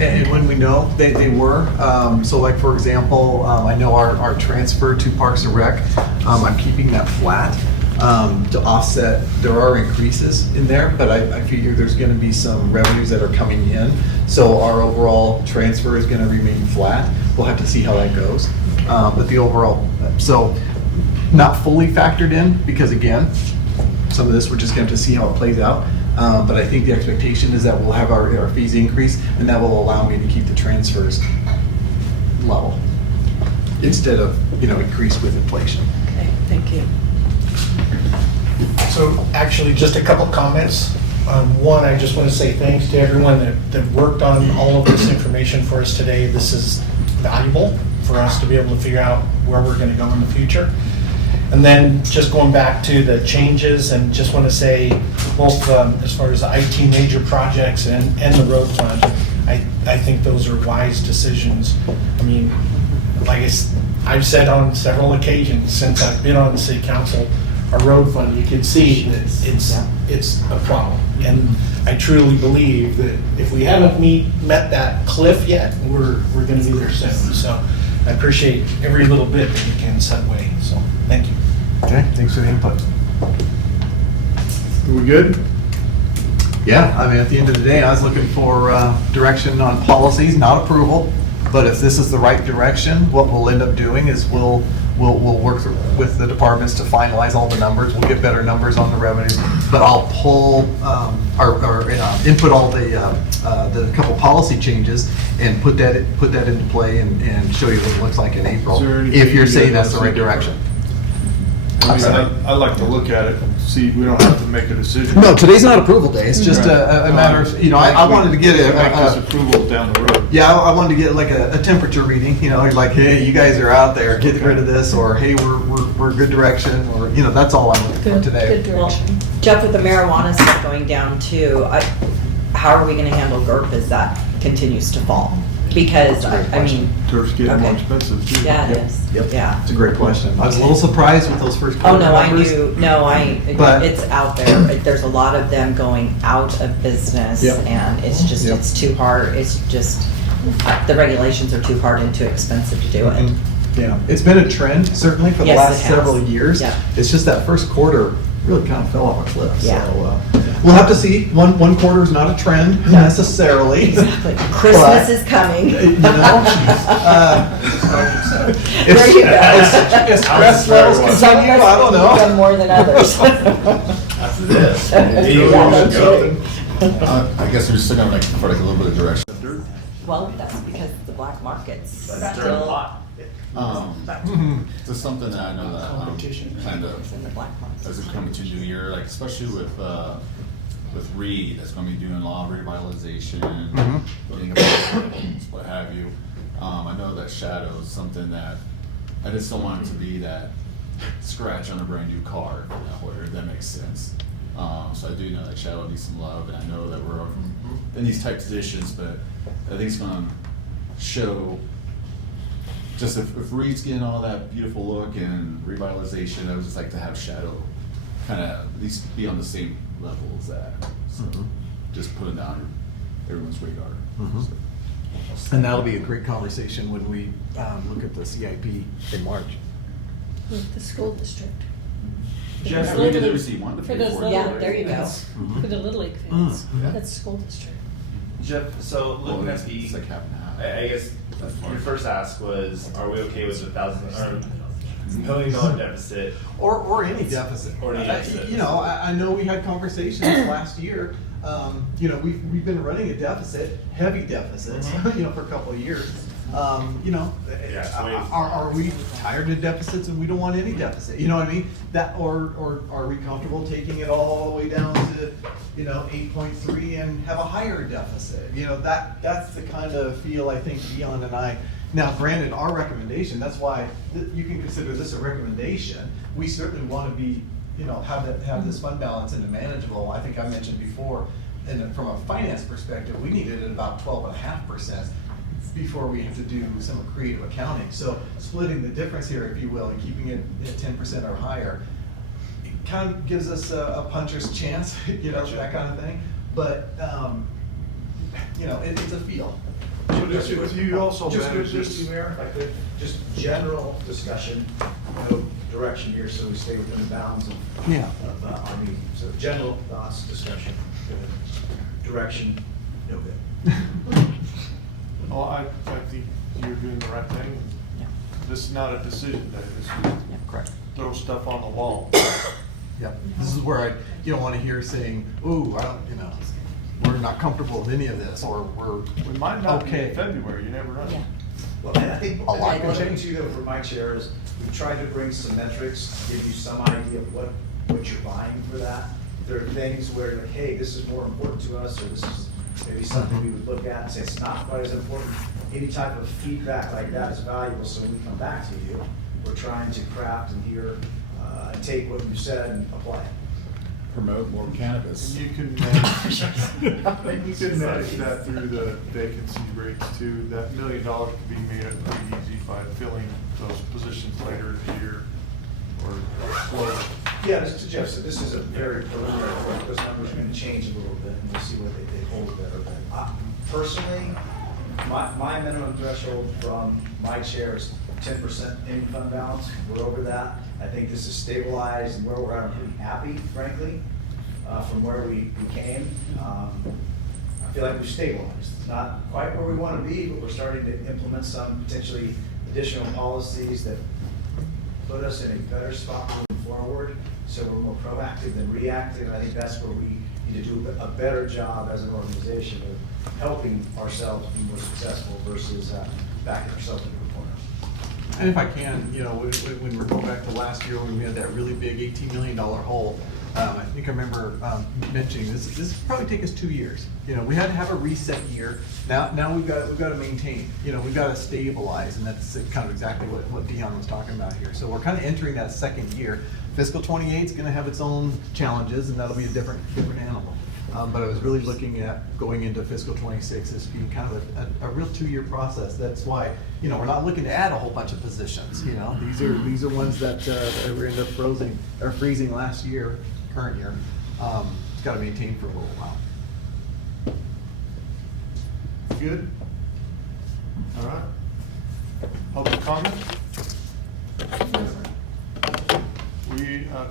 and when we know, they were. So like, for example, I know our transfer to Parks and Rec, I'm keeping that flat to offset, there are increases in there, but I figure there's gonna be some revenues that are coming in. So our overall transfer is gonna remain flat. We'll have to see how that goes. But the overall, so not fully factored in, because again, some of this, we're just going to see how it plays out. But I think the expectation is that we'll have our fees increase, and that will allow me to keep the transfers level instead of, increase with inflation. Okay, thank you. So actually, just a couple comments. One, I just want to say thanks to everyone that worked on all of this information for us today. This is valuable for us to be able to figure out where we're going to go in the future. And then just going back to the changes, and just want to say, both as far as the IT major projects and the road fund, I think those are wise decisions. I mean, like I've said on several occasions since I've been on the city council, our road fund, you can see that it's a problem. And I truly believe that if we haven't met that cliff yet, we're going to be there soon. So I appreciate every little bit that you can set away. So thank you. Okay, thanks for the input. Are we good? Yeah, I mean, at the end of the day, I was looking for direction on policies, not approval. But if this is the right direction, what we'll end up doing is we'll work with the departments to finalize all the numbers. We'll get better numbers on the revenue. But I'll pull or input all the couple policy changes and put that into play and show you what it looks like in April. Is there anything If you're you saying guys that's the right see direction. I mean, I'd like to look at it and see, we don't have to make a decision. No, today's not approval day. It's just a matter of, I wanted to get Make this approval down the road. Yeah, I wanted to get like a temperature reading, like, hey, you guys are out there, get rid of this, or hey, we're good direction, or, that's all I'm looking for today. Good Well, direction. Jeff, with the marijuana stuff going down too, how are we gonna handle GURP as that continues to fall? Because, I mean. Turf's getting more Okay. expensive too. Yeah, it Yep, is. yep. Yeah. It's a great question. I was a little surprised with those first Oh, couple no, I numbers. knew, But- it's out there. There's a lot of them going out of business, Yep. and it's just, Yep. it's too hard. It's just, the regulations are too hard and too expensive to do it. Yeah, it's been a trend, certainly, for the Yes, last it has. several years. Yeah. It's just that first quarter really kind of fell off a cliff. Yeah. So, we'll have to see. One quarter is not a trend necessarily. Exactly. Christmas is coming. If There you go. if stress levels Some of continue, us I don't know. need them more than others. After this. Yeah, no kidding. I guess we're still gonna for a little bit of direction. Well, that's because the black market's That's still. Just something that I know that kind It's in the of black market. as we come into new year, like especially with Reed, that's going to be doing a lot of revitalization, putting up buildings, what have you. I know that Shadow is something that I just don't want it to be that scratch on a brand new car, where that makes sense. So I do know that Shadow needs some love, and I know that we're in these type positions, but I think it's going to show. Just if Reed's getting all that beautiful look and revitalization, I would just like to have Shadow kind of at least be on the same level as that. So just put it down everyone's radar. So. And that'll be a great conversation when we look at the CIP in March. With the school district. Jeff, For we the did Little receive one to For pay those for it. little Yeah, there you go. kids, For the Little League fans, Yeah. that's school district. Jeff, so looking at the, It's like half and half. I guess your first ask was, are we okay with $1 million deficit? Or any deficit. Or any deficit. You know, I know we had conversations last year. You know, we've been running a deficit, heavy deficits, you know, for a couple of years. You know, are we tired of deficits and we don't want any deficit? You know what I mean? That or are we comfortable taking it all the way down to, you know, 8.3 and have a higher deficit? You know, that's the kind of feel I think Dion and I. Now, granted, our recommendation, that's why you can consider this a recommendation. We certainly want to be, you know, have this fund balance into manageable. I think I mentioned before, and from a finance perspective, we need it at about 12.5% before we have to do some creative accounting. So splitting the difference here, if you will, and keeping it at 10% or higher, it kind of gives us a puncher's chance, you know, that kind of thing. But, you know, it's a feel. You also manage Just, this. Mayor, if I could, just general discussion, no direction here, so we stay within the bounds of our meeting. So general thoughts, discussion, good. Direction, no good. Well, I think you're doing the right thing. This is not a decision day. This is correct. Throw stuff on the wall. Yep. This is where you don't want to hear saying, "Ooh, I don't," you know, we're not comfortable with any of this, or We might not be okay. in February, you never know. Well, and I think A lot can one thing change. too, though, for my chair is we've tried to bring some metrics, give you some idea of what you're buying for that. There are things where like, hey, this is more important to us, or this is maybe something we would look at and say it's not quite as important. Any type of feedback like that is valuable, so when we come back to you, we're trying to craft and hear and take what you said and apply it. Promote more cannabis. And you can manage, you can manage that through the vacancy rates too. That $1 million could be made up pretty easy by filling those positions later in the year or slower. Yeah, just to Jeff said, this is a very preliminary, those numbers are gonna change a little bit, and we'll see what they hold better. But personally, my minimum threshold from my chair is 10% in fund balance. We're over that. I think this is stabilized, and where we're at, I'm pretty happy, frankly, from where we came. I feel like we've stabilized. It's not quite where we want to be, but we're starting to implement some potentially additional policies that put us in a better spot moving forward, so we're more proactive than reactive. And I think that's where we need to do a better job as an organization of helping ourselves be more successful versus backing ourselves into a corner. And if I can, you know, when we're going back to last year when we had that really big $18 million hole, I think I remember mentioning this will probably take us 2 years. You know, we had to have a reset year. Now we've got to maintain. You know, we've got to stabilize, and that's kind of exactly what Dion was talking about here. So we're kind of entering that second year. Fiscal 28 is going to have its own challenges, and that'll be a different animal. But I was really looking at going into fiscal 26 as being kind of a real 2-year process. That's why, you know, we're not looking to add a whole bunch of positions. You know, these are ones that were ended up freezing last year, current year. It's got to maintain for a little while. Good? All right. Public comment?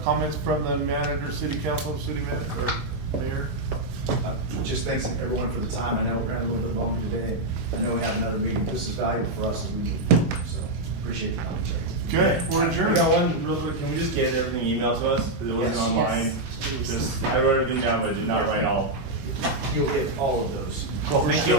Comments from the manager, city council, city manager, or mayor? Just thanks everyone for the time. I know we're running a little bit longer today. I know we have another meeting. This is valuable for us as we move forward, so appreciate the commentary. Okay, we're adjourned. I got one real quick. Can we just get everything emailed to us? Because it wasn't Yes. online. Just, I wrote everything down, but I did not write all. You'll get all of those. Cool, thank you.